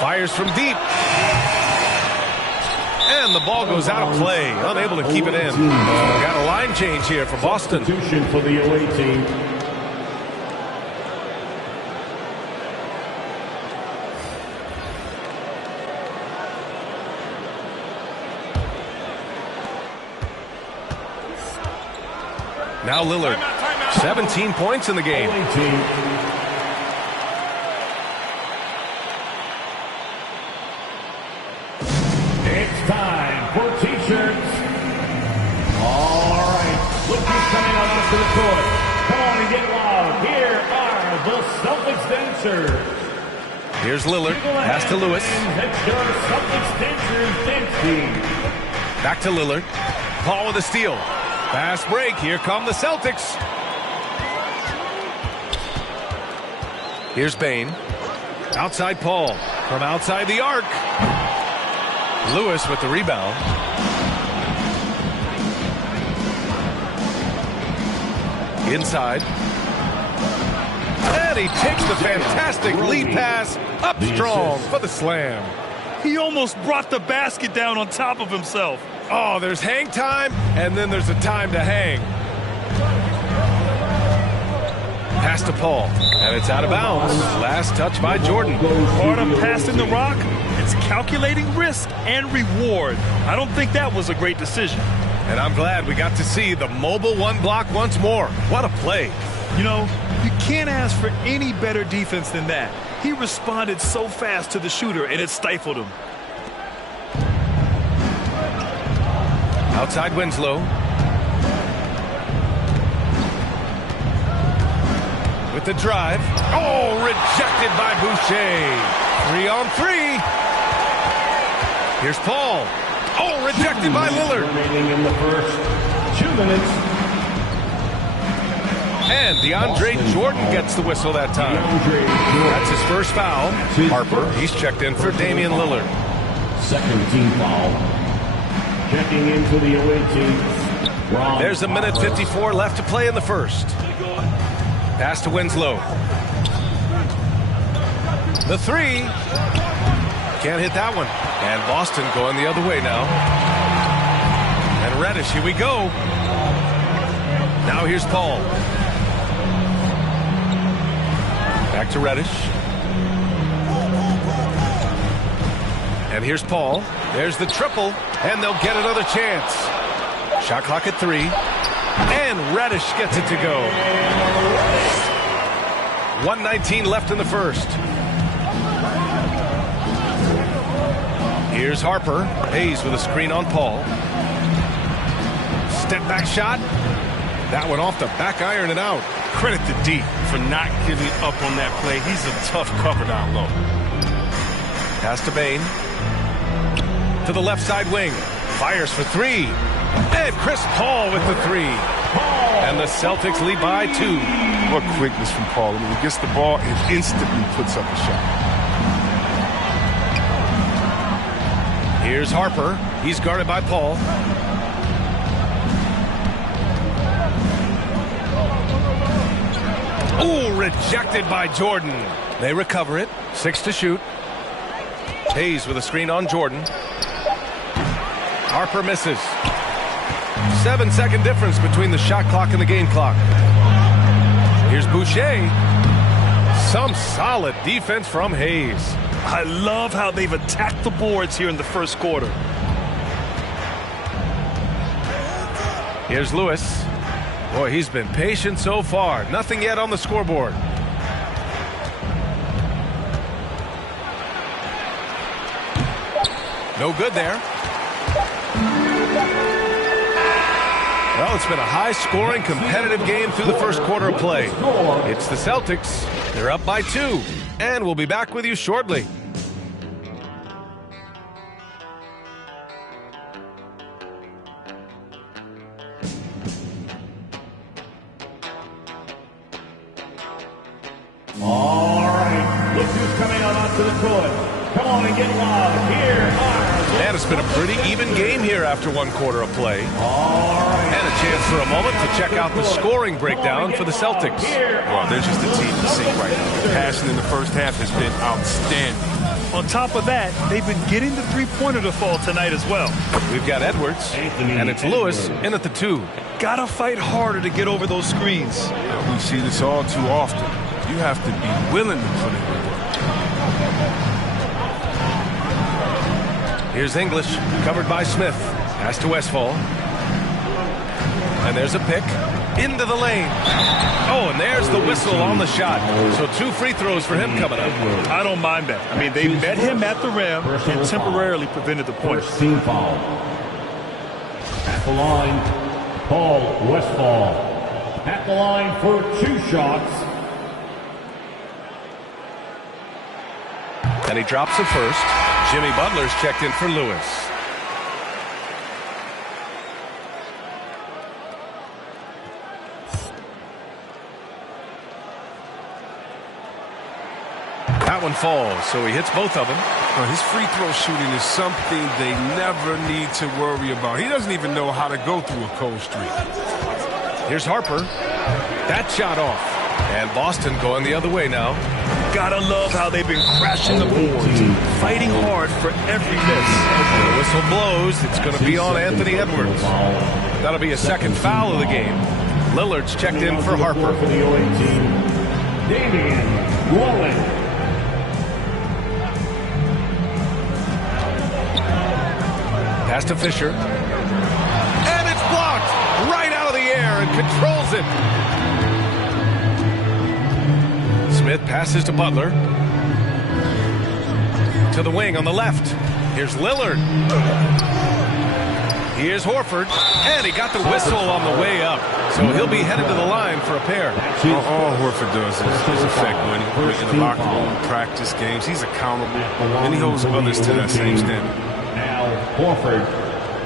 Fires from deep. And the ball goes out of play. Unable to keep it in. Got a line change here for Boston. Substitution for the away team. Now Lillard. 17 points in the game. It's time for T-shirts. All right. Look who's coming out onto the court. Come on and get loud. Here are the Celtics dancers. Here's Lillard. Pass to Lewis. That's your Celtics dancers dance team. Back to Lillard. Paul with a steal. Fast break. Here come the Celtics. Here's Bane. Outside Paul. From outside the arc. Lewis with the rebound. Inside. And he takes the fantastic lead pass up strong for the slam. He almost brought the basket down on top of himself. Oh, there's hang time, and then there's a time to hang. Pass to Paul, and it's out of bounds. Last touch by Jordan. Part of passing the rock, it's calculating risk and reward. I don't think that was a great decision. And I'm glad we got to see the mobile one block once more. What a play. You know, you can't ask for any better defense than that. He responded so fast to the shooter, and it stifled him. Outside Winslow. With the drive. Oh, rejected by Boucher. 3 on 3. Here's Paul. Oh, rejected by Lillard. Remaining in the first 2 minutes. And DeAndre Jordan gets the whistle that time. That's his first foul. Harper, he's checked in for Damian Lillard. Second team foul. Checking in for the away team. There's a minute 54 left to play in the first. Pass to Winslow. The three. Can't hit that one. And Boston going the other way now. And Reddish, here we go. Now here's Paul. Back to Reddish. And here's Paul. There's the triple. And they'll get another chance. Shot clock at 3. And Reddish gets it to go. 1:19 left in the first. Here's Harper. Hayes with a screen on Paul. Step back shot. That one off the back iron and out. Credit to D for not giving up on that play. He's a tough cover down low. Pass to Bain. To the left side wing. Fires for 3. And Chris Paul with the 3. And the Celtics lead by 2. What quickness from Paul. When he gets the ball, it instantly puts up a shot. Here's Harper. He's guarded by Paul. Ooh, rejected by Jordan. They recover it. 6 to shoot. Hayes with a screen on Jordan. Harper misses. 7-second difference between the shot clock and the game clock. Here's Boucher. Some solid defense from Hayes. I love how they've attacked the boards here in the first quarter. Here's Lewis. Boy, he's been patient so far. Nothing yet on the scoreboard. No good there. Well, it's been a high-scoring, competitive game through the first quarter of play. It's the Celtics. They're up by 2. And we'll be back with you shortly. All right, look who's coming out onto the court. Come on and get loud. Here are... And it's been a pretty even game here after 1 quarter of play. And a chance for a moment to check out the scoring breakdown for the Celtics. Well, they're just a team to see right now. The passing in the first half has been outstanding. On top of that, they've been getting the three-pointer to fall tonight as well. We've got Edwards, and it's Lewis in at the 2. Gotta fight harder to get over those screens. We see this all too often. You have to be willing to put it in work. Here's English, covered by Smith. Pass to Westfall. And there's a pick. Into the lane. Oh, and there's the whistle on the shot. So 2 free throws for him coming up. I don't mind that. I mean, they met him at the rim and temporarily prevented the point. First team foul. At the line, Paul Westfall. At the line for 2 shots. And he drops it first. Jimmy Butler's checked in for Lewis. That one falls, so he hits both of them. Well, his free throw shooting is something they never need to worry about. He doesn't even know how to go through a cold streak. Here's Harper. That shot off. And Boston going the other way now. Gotta love how they've been crashing the boards, fighting hard for every miss. The whistle blows. It's going to be on Anthony Edwards. That'll be a second foul of the game. Lillard's checked in for Harper. Damian Lillard. Pass to Fisher. And it's blocked right out of the air and controls it. Smith passes to Butler. To the wing on the left. Here's Lillard. Here's Horford. And he got the whistle on the way up. So he'll be headed to the line for a pair. All Horford does is affect winning. In the locker room, practice games, he's accountable. And he holds others to that same standard. Now Horford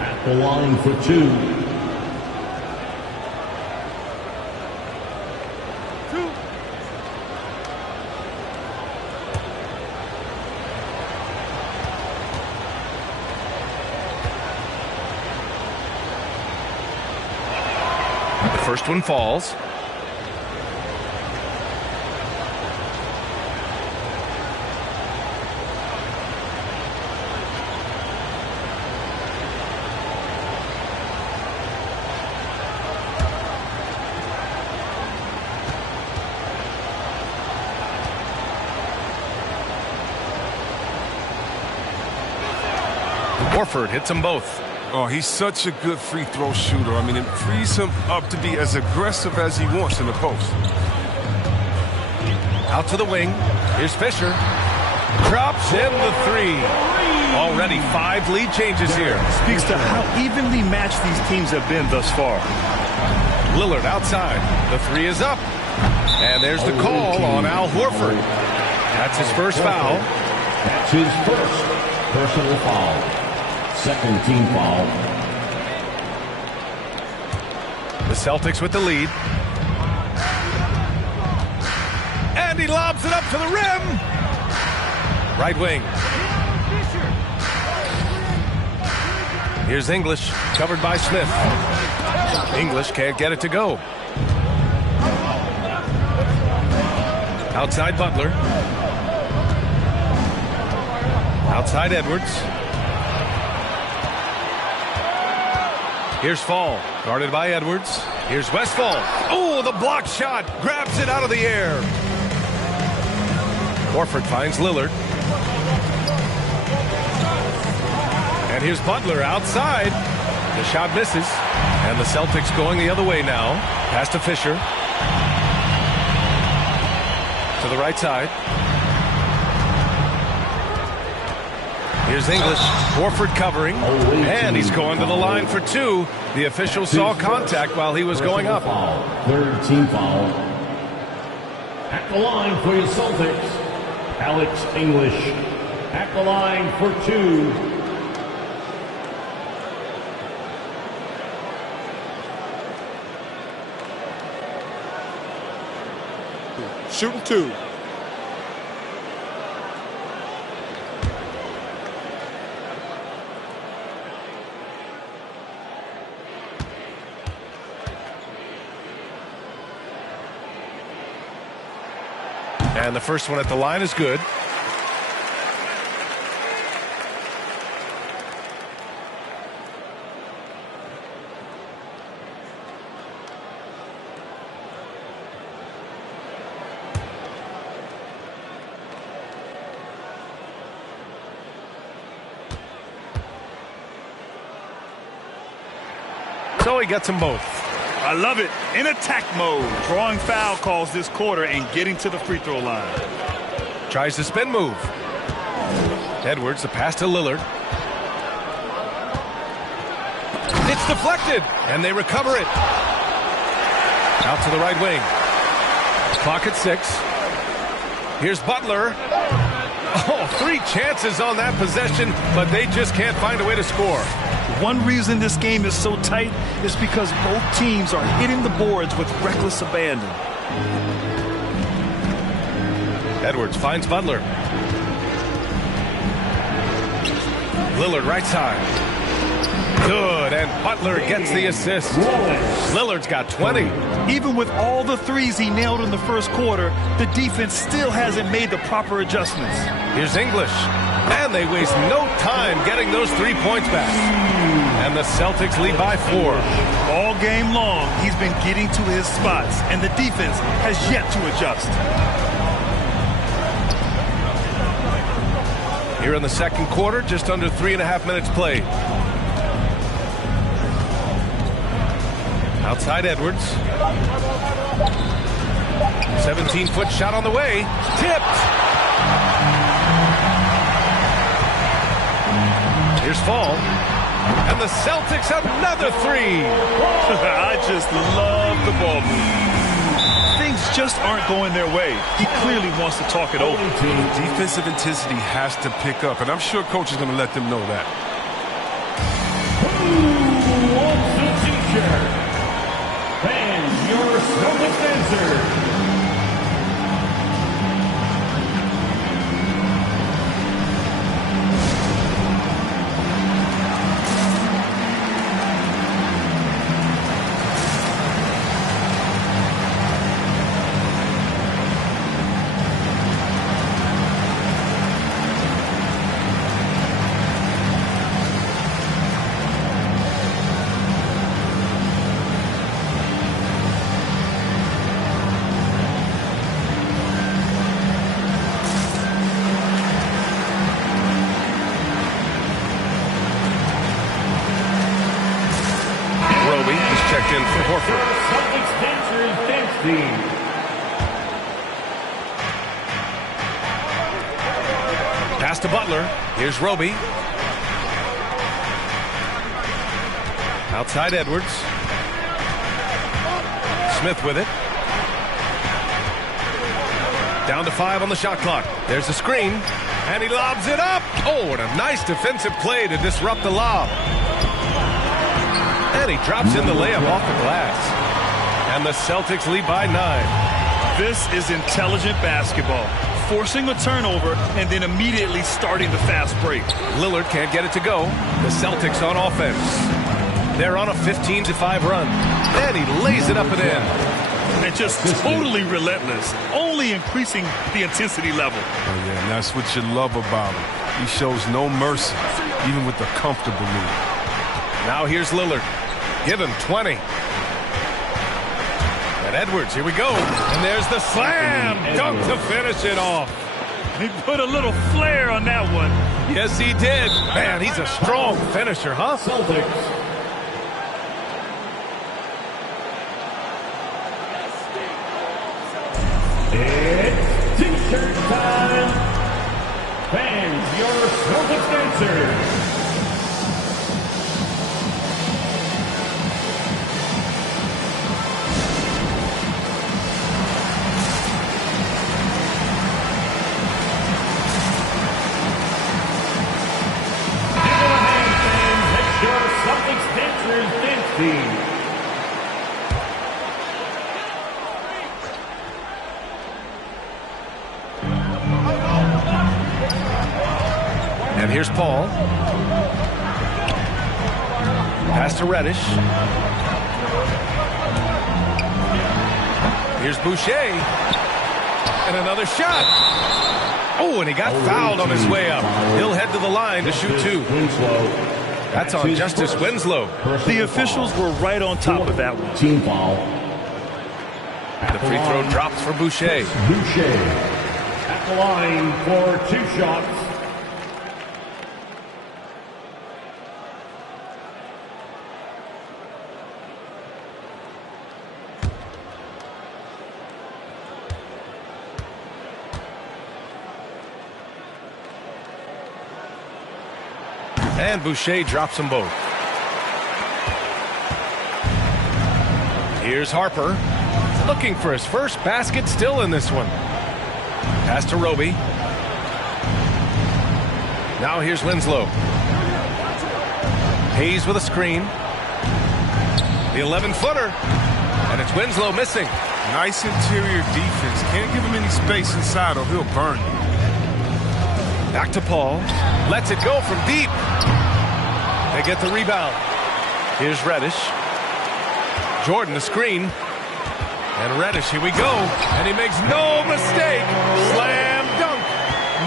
at the line for 2. First one falls. Horford hits them both. Oh, he's such a good free throw shooter. I mean, it frees him up to be as aggressive as he wants in the post. Out to the wing. Here's Fisher. Drops in the three. Already 5 lead changes here. Speaks to how evenly matched these teams have been thus far. Lillard outside. The 3 is up. And there's the call on Al Horford. That's his first foul. That's his first personal foul. Second team foul. The Celtics with the lead. And he lobs it up to the rim. Right wing. Here's English, covered by Smith. English can't get it to go. Outside Butler. Outside Edwards. Here's Fall, guarded by Edwards. Here's Westfall. Oh, the block shot. Grabs it out of the air. Horford finds Lillard. And here's Butler outside. The shot misses. And the Celtics going the other way now. Pass to Fisher. To the right side. Here's English. Horford covering. And he's going to the line for 2. The official saw contact while he was going up. Third team foul. At the line for your Celtics, Alex English. At the line for 2. Shooting 2. And the first one at the line is good. So he gets them both. I love it. In attack mode. Drawing foul calls this quarter and getting to the free throw line. Tries the spin move. Edwards, the pass to Lillard. It's deflected, and they recover it. Out to the right wing. Clock at 6. Here's Butler. Oh, 3 chances on that possession, but they just can't find a way to score. One reason this game is so tight is because both teams are hitting the boards with reckless abandon. Edwards finds Butler. Lillard right side. Good, and Butler gets the assist. Lillard's got 20. Even with all the threes he nailed in the first quarter, the defense still hasn't made the proper adjustments. Here's English, and they waste no time getting those 3 points back. And the Celtics lead by 4. All game long, he's been getting to his spots, and the defense has yet to adjust. Here in the second quarter, just under 3.5 minutes played. Outside Edwards. 17-foot shot on the way. Tipped. Here's Fall. And the Celtics have another 3. I just love the ball move. Things just aren't going their way. He clearly wants to talk it over. Defensive intensity has to pick up, and I'm sure coach is going to let them know that. Who wants a t-shirt? Fans, your Celtics answer. Pass to Butler. Here's Roby. Outside Edwards. Smith with it. Down to 5 on the shot clock. There's a screen. And he lobs it up. Oh, and a nice defensive play to disrupt the lob. And he drops in the layup off the glass. And the Celtics lead by 9. This is intelligent basketball. Forcing a turnover and then immediately starting the fast break. Lillard can't get it to go. The Celtics on offense. They're on a 15-5 run. And he lays it up and in. And just totally relentless, only increasing the intensity level. Oh, yeah, and that's what you love about him. He shows no mercy, even with the comfortable lead. Now here's Lillard. Give him 20. And Edwards, here we go. And there's the slam dunk to finish it off. He put a little flair on that one. Yes, he did. Man, he's a strong finisher, huh? Celtics. It's t-shirt time. Fans, your Celtics dancers. Celtics dancers dancing. And here's Paul. Pass to Reddish. Here's Boucher. And another shot. Oh, and he got fouled on his way up. He'll head to the line to shoot 2. That's on Justice Winslow. The officials were right on top of that one. Team foul. The free throw drops for Boucher. Boucher at the line for 2 shots. And Boucher drops them both. Here's Harper. Looking for his first basket still in this one. Pass to Roby. Now here's Winslow. Hayes with a screen. The 11-footer. And it's Winslow missing. Nice interior defense. Can't give him any space inside or he'll burn you. Back to Paul. Lets it go from deep. They get the rebound. Here's Reddish. Jordan the screen. And Reddish, here we go. And he makes no mistake. Slam dunk.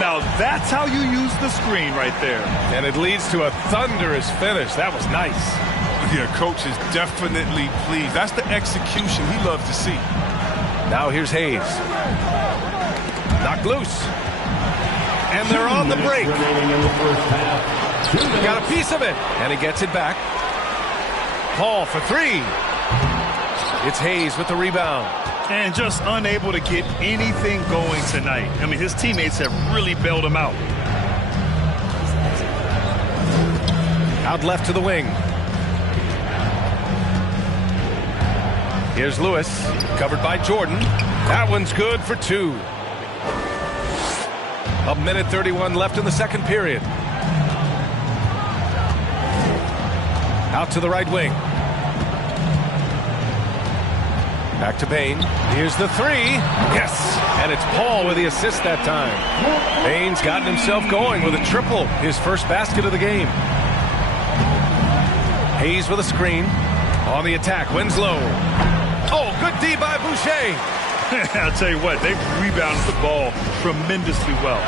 Now that's how you use the screen right there. And it leads to a thunderous finish. That was nice. Yeah, coach is definitely pleased. That's the execution he loves to see. Now here's Hayes. Knocked loose. And they're on the break. He got a piece of it. And he gets it back. Paul for 3. It's Hayes with the rebound. And just unable to get anything going tonight. I mean, his teammates have really bailed him out. Out left to the wing. Here's Lewis. Covered by Jordan. That one's good for 2. 1:31 left in the second period. Out to the right wing. Back to Bain. Here's the 3. Yes! And it's Paul with the assist that time. Bain's gotten himself going with a triple. His first basket of the game. Hayes with a screen. On the attack, Winslow. Oh, good D by Boucher. I'll tell you what, they've rebounded the ball tremendously well.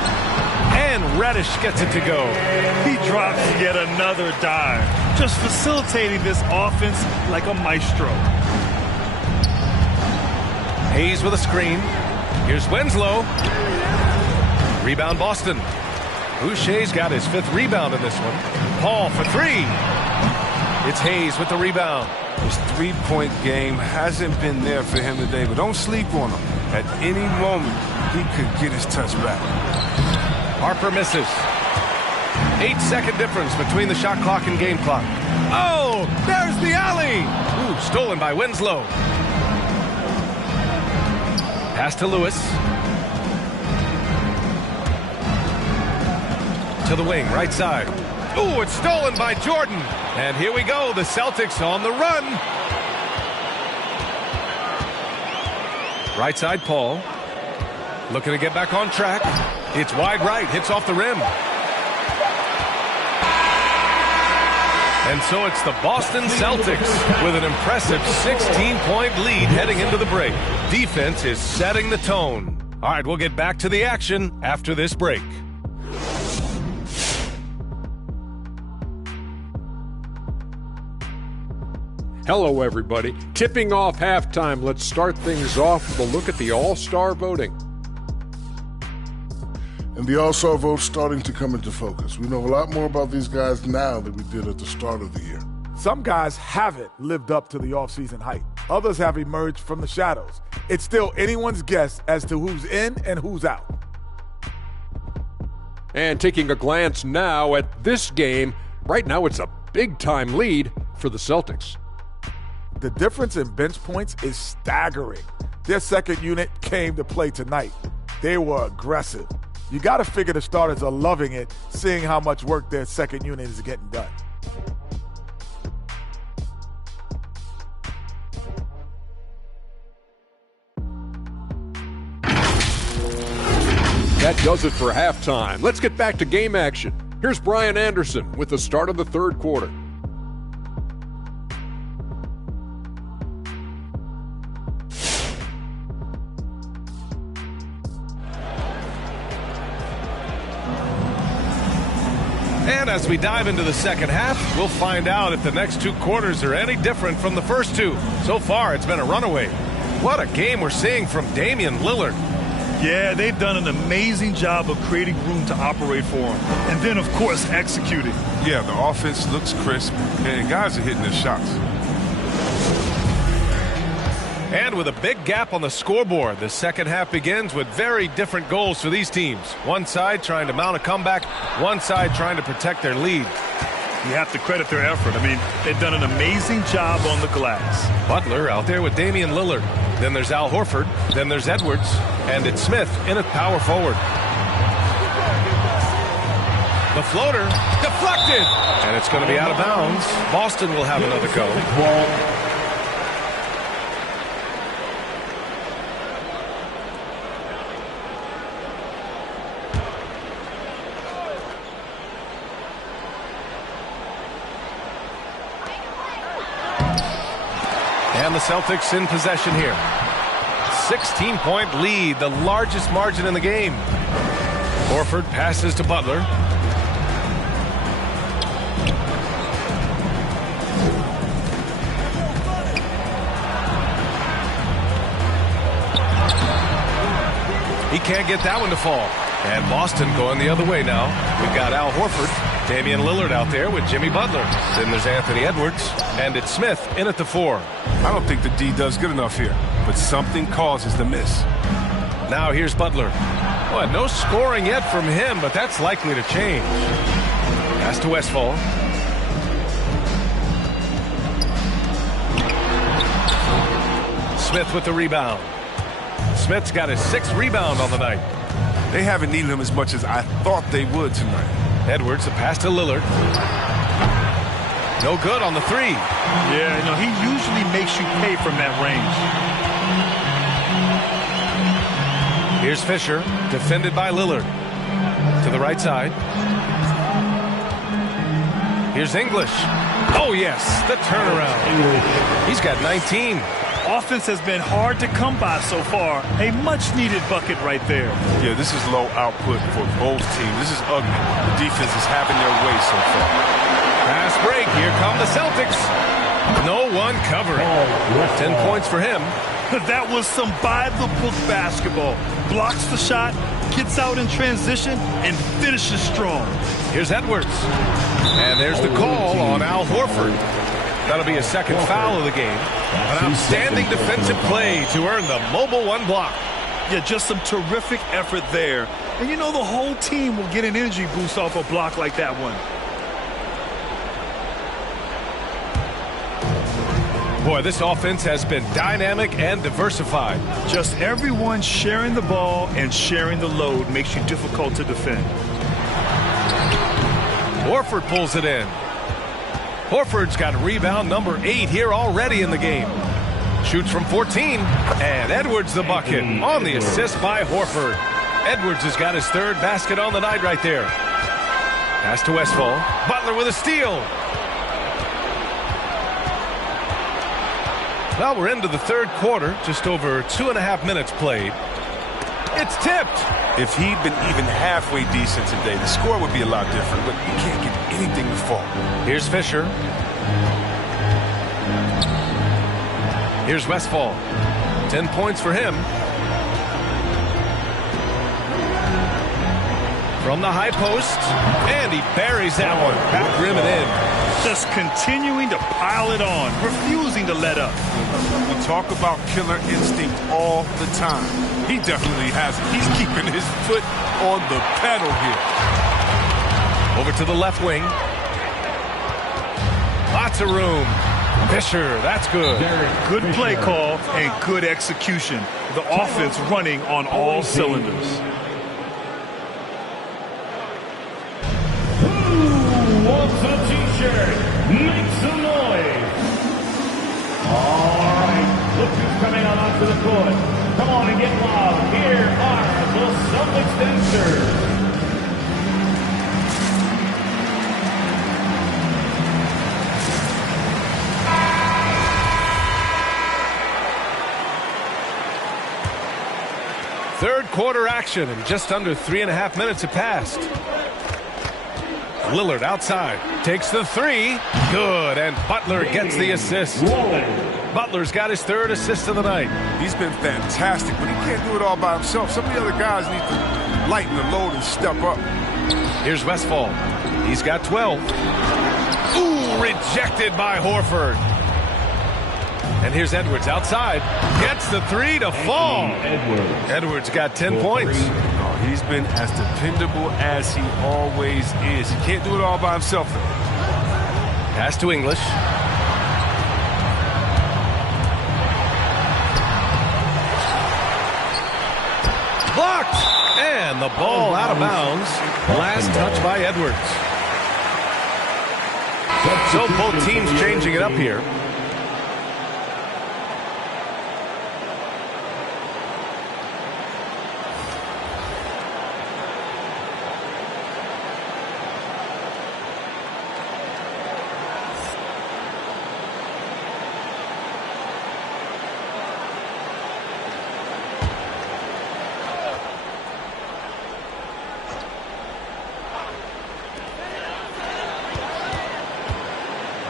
And Reddish gets it to go. He drops yet another dime. Just facilitating this offense like a maestro. Hayes with a screen. Here's Winslow. Rebound Boston. Boucher's got his 5th rebound in this one. Paul for 3. It's Hayes with the rebound. His three-point game hasn't been there for him today, but don't sleep on him. At any moment, he could get his touch back. Harper misses. 8-second difference between the shot clock and game clock. Oh, there's the alley. Ooh, stolen by Winslow. Pass to Lewis. To the wing, right side. Ooh, it's stolen by Jordan. And here we go, the Celtics on the run. Right side, Paul. Looking to get back on track. It's wide right, hits off the rim. And so it's the Boston Celtics with an impressive 16-point lead heading into the break. Defense is setting the tone. All right, we'll get back to the action after this break. Hello, everybody. Tipping off halftime. Let's start things off with a look at the All-Star voting. And the All-Star vote's starting to come into focus. We know a lot more about these guys now than we did at the start of the year. Some guys haven't lived up to the offseason hype. Others have emerged from the shadows. It's still anyone's guess as to who's in and who's out. And taking a glance now at this game, right now it's a big-time lead for the Celtics. The difference in bench points is staggering. Their second unit came to play tonight. They were aggressive. You got to figure the starters are loving it, seeing how much work their second unit is getting done. That does it for halftime. Let's get back to game action. Here's Brian Anderson with the start of the third quarter. And as we dive into the second half, we'll find out if the next two quarters are any different from the first two. So far, it's been a runaway. What a game we're seeing from Damian Lillard. Yeah, they've done an amazing job of creating room to operate for him. And then, of course, executing. Yeah, the offense looks crisp, and guys are hitting their shots. And with a big gap on the scoreboard, the second half begins with very different goals for these teams. One side trying to mount a comeback, one side trying to protect their lead. You have to credit their effort. I mean, they've done an amazing job on the glass. Butler out there with Damian Lillard. Then there's Al Horford. Then there's Edwards. And it's Smith in at power forward. The floater deflected. And it's going to be out of bounds. Boston will have another go. And the Celtics in possession here. 16-point lead, the largest margin in the game. Horford passes to Butler. He can't get that one to fall. And Boston going the other way now. We've got Al Horford, Damian Lillard out there with Jimmy Butler. Then there's Anthony Edwards, and it's Smith in at the 4. I don't think the D does good enough here, but something causes the miss. Now here's Butler. Well, no scoring yet from him, but that's likely to change. Pass to Westphal. Smith with the rebound. Smith's got his 6th rebound on the night. They haven't needed him as much as I thought they would tonight. Edwards, the pass to Lillard. No good on the 3. Yeah, he usually makes you pay from that range. Here's Fisher, defended by Lillard. To the right side. Here's English. Oh, yes, the turnaround. He's got 19. Offense has been hard to come by so far. A much-needed bucket right there. Yeah, this is low output for both teams. This is ugly. The defense is having their way so far. Pass break. Here come the Celtics. No one covering. 10 points for him. That was some by-the-book basketball. Blocks the shot, gets out in transition, and finishes strong. Here's Edwards. And there's the call on Al Horford. That'll be his second foul of the game. An outstanding defensive play to earn the mobile 1 block. Yeah, just some terrific effort there. And you know the whole team will get an energy boost off a block like that one. Boy, this offense has been dynamic and diversified. Just everyone sharing the ball and sharing the load makes you difficult to defend. Horford pulls it in. Horford's got rebound number 8 here already in the game. Shoots from 14, and Edwards the bucket on the assist by Horford. Edwards has got his 3rd basket on the night right there. Pass to Westphal. Butler with a steal. Well, we're into the 3rd quarter, just over 2.5 minutes played. It's tipped. If he'd been even halfway decent today, the score would be a lot different, but you can't get anything to fall. Here's Fisher. Here's Westphal. 10 points for him. From the high post, and he buries that one. Back rim and in. Just continuing to pile it on, refusing to let up. We talk about killer instinct all the time. He definitely has it. He's keeping his foot on the pedal here. Over to the left wing. Lots of room. Fisher, that's good. Good play call and good execution. The offense running on all cylinders. Who wants a t-shirt? Make some noise. All right, look who's coming on onto the court. Come on and get loud. Here are the Celtics dancers. Third quarter action, and just under 3.5 minutes have passed. Lillard outside, takes the 3. Good, and Butler gets the assist. Butler's got his 3rd assist of the night. He's been fantastic, but he can't do it all by himself. Some of the other guys need to lighten the load and step up. Here's Westphal. He's got 12. Ooh, rejected by Horford. And here's Edwards outside. Gets the 3 to fall. Edwards got 10 points. Oh, he's been as dependable as he always is. He can't do it all by himself. Pass to English. Blocked! And the ball out of bounds. Last touch by Edwards. So both teams changing it up here.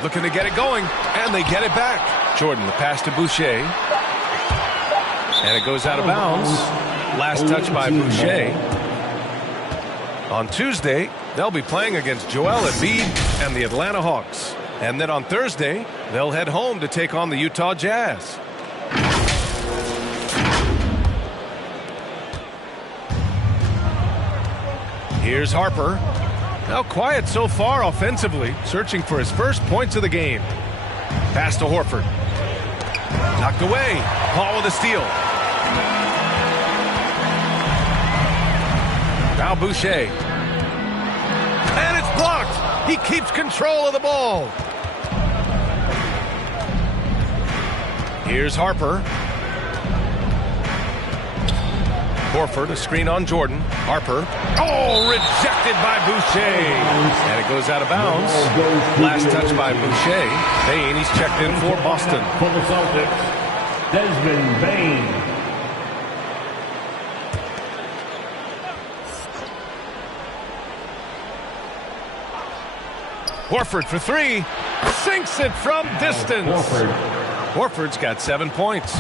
Looking to get it going, and they get it back. Jordan, the pass to Boucher. And it goes out of bounds. Last touch by Boucher. On Tuesday, they'll be playing against Joel Embiid and the Atlanta Hawks. And then on Thursday, they'll head home to take on the Utah Jazz. Here's Harper. Now quiet so far offensively, searching for his first points of the game. Pass to Horford. Knocked away. Paul with a steal. Now Boucher. And it's blocked. He keeps control of the ball. Here's Harper. Horford, a screen on Jordan. Harper. Oh, rejected by Boucher. And it goes out of bounds. Last touch by Boucher. Bane, he's checked in for Boston. For the Celtics, Desmond Bane. Horford for 3. Sinks it from distance. Horford's got 7 points.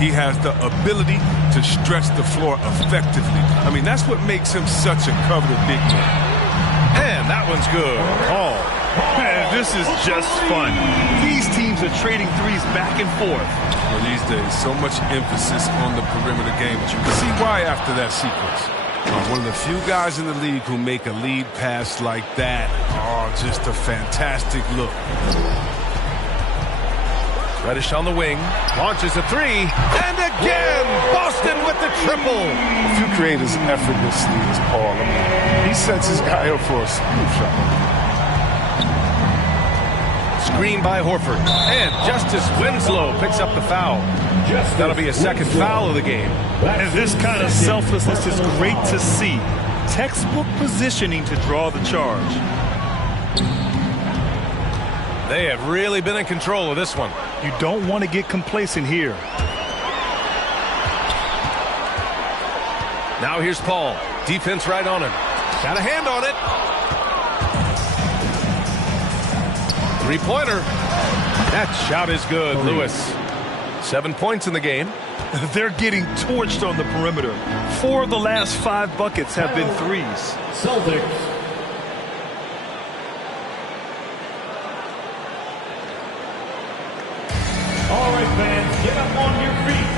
He has the ability to stretch the floor effectively. I mean, that's what makes him such a coveted big man. And that one's good. Man, this is just fun. These teams are trading threes back and forth. Well, these days, so much emphasis on the perimeter game, but you can see why after that sequence. One of the few guys in the league who make a lead pass like that. Oh, just a fantastic look. Reddish on the wing, launches a three, and again, Boston with the triple. If you create as effortlessly as Paul, I mean, he sets his guy up for a scoop shot. Screen by Horford, and Justice Winslow picks up the foul. That'll be a second foul of the game. And this kind of selflessness is great to see. Textbook positioning to draw the charge. They have really been in control of this one. You don't want to get complacent here. Now here's Paul. Defense right on him. Got a hand on it. Three-pointer. That shot is good, Lewis. 7 points in the game. They're getting torched on the perimeter. 4 of the last 5 buckets have been threes. Celtics. All right, fans, get up on your feet.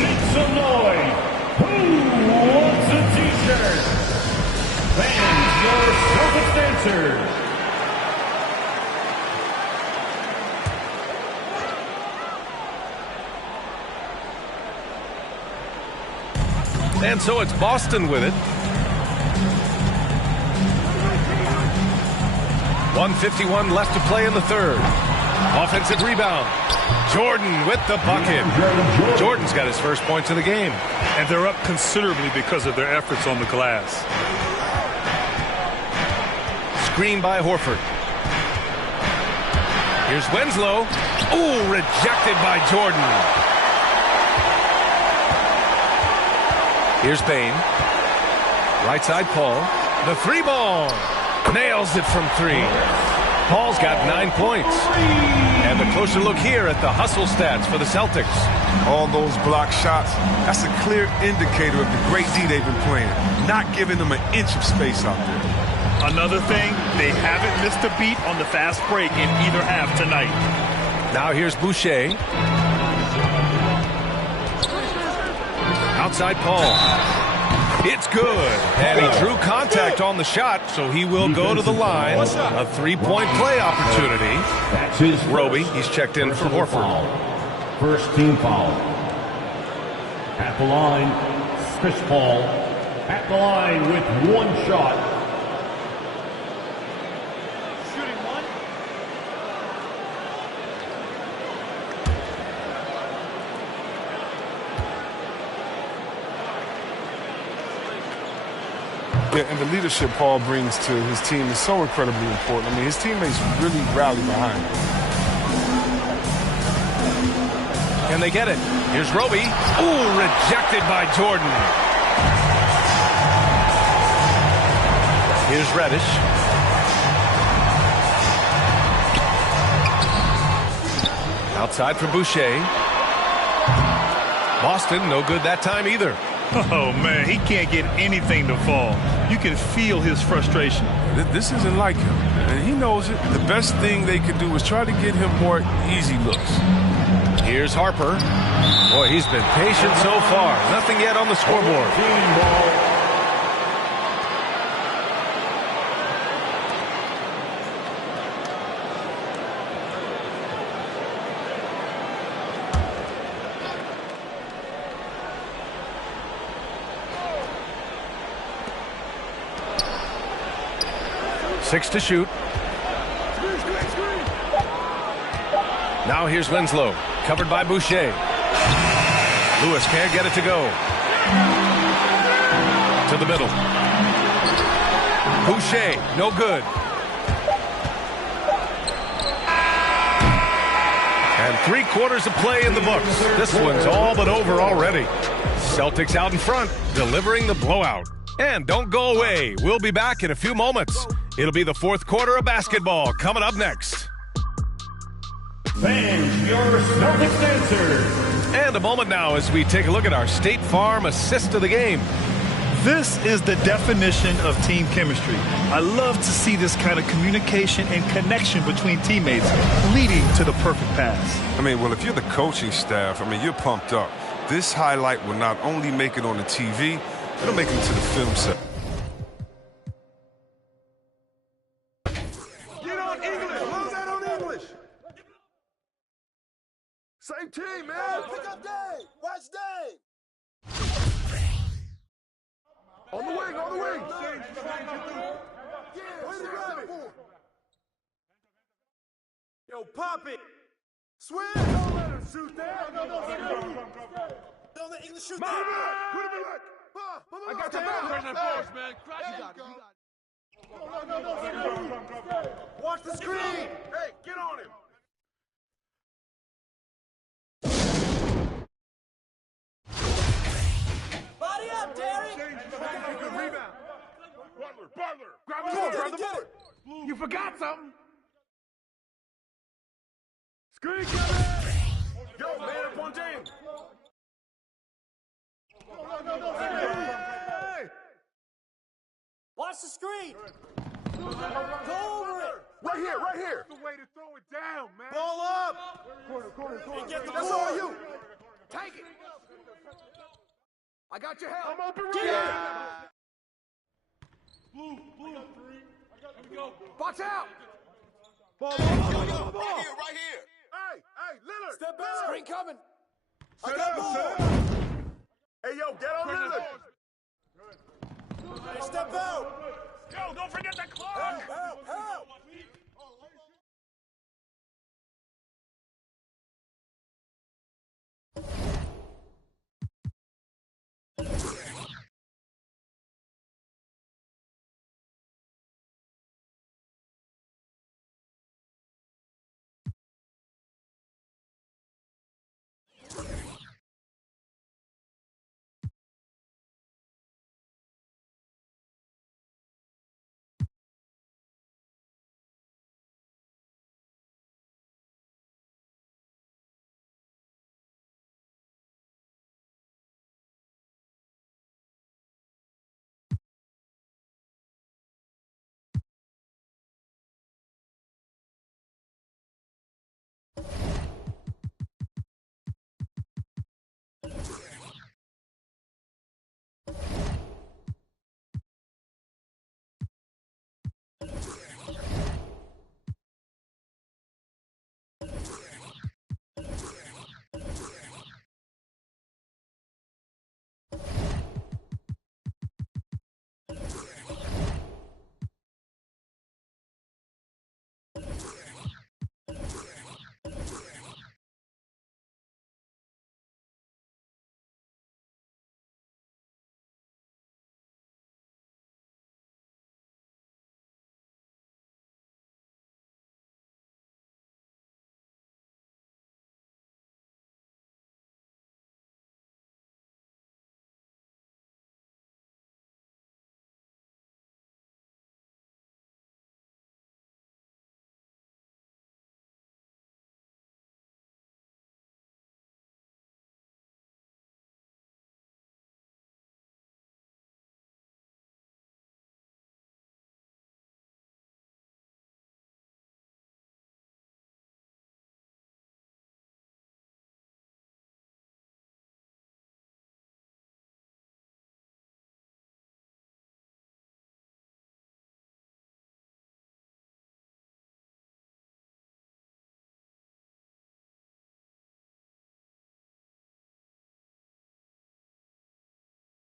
Make some noise. Who wants a t-shirt? Fans, your Celtics dancers. And so it's Boston with it. 1:51 left to play in the third. Offensive rebound. Jordan with the bucket. Jordan's got his first points of the game. And they're up considerably because of their efforts on the glass. Screen by Horford. Here's Winslow. Ooh, rejected by Jordan. Here's Payne. Right side Paul. The three ball. Nails it from 3. Paul's got 9 points. And a closer look here at the hustle stats for the Celtics. All those block shots, that's a clear indicator of the great D they've been playing. Not giving them an inch of space out there. Another thing, they haven't missed a beat on the fast break in either half tonight. Now here's Boucher. Outside Paul. It's good. And he drew contact on the shot, so he will go to the line. A 3-point play opportunity. That's his Roby, he's checked in for Horford. Foul. First team foul. At the line, Chris Paul. At the line with 1 shot. Shooting 1. Yeah, and the leadership Paul brings to his team is so incredibly important. I mean, his teammates really rally behind him. And they get it. Here's Roby. Ooh, rejected by Jordan. Here's Reddish. Outside for Boucher. Boston, no good that time either. Oh, man, he can't get anything to fall. You can feel his frustration. This isn't like him, and he knows it. The best thing they could do is try to get him more easy looks. Here's Harper. Boy, he's been patient so far. Nothing yet on the scoreboard. Six to shoot. Now here's Winslow, covered by Boucher. Lewis can't get it to go. To the middle. Boucher, no good. And 3/4 of play in the books. This one's all but over already. Celtics out in front, delivering the blowout. And don't go away. We'll be back in a few moments. It'll be the 4th quarter of basketball coming up next. Fans, your Celtics answer. And a moment now as we take a look at our State Farm assist of the game. This is the definition of team chemistry. I love to see this kind of communication and connection between teammates leading to the perfect pass. I mean, well, if you're the coaching staff, I mean, you're pumped up. This highlight will not only make it on the TV, it'll make it to the film set. Get on English. Close that on English. Same team, man. Pick up Dave. Watch Dave. On the wing, on the wing. Where's the grab it? Yo, pop it. Swim. Don't let him shoot that. No. Don't let English shoot that. Put him back. I got your back. Pressure force, man. No. Watch the screen. Hey, get on him. Body up, Derek. Good rebound. Butler. Grab the board. You forgot something. Screen coming. Yo, man, up on James. Hey. Watch the screen. Go over it. Right here. That's the way to throw it down, man. Ball up. Corner. That's all you. Take it. I got your help. I'm open right. Blue. Here we go. Box out. Ball. Right here. Hey, Lillard. Step back. Screen coming. I got ball. Hey, yo, get on Lillard. Hey, step out. Yo, don't forget the clock. Help.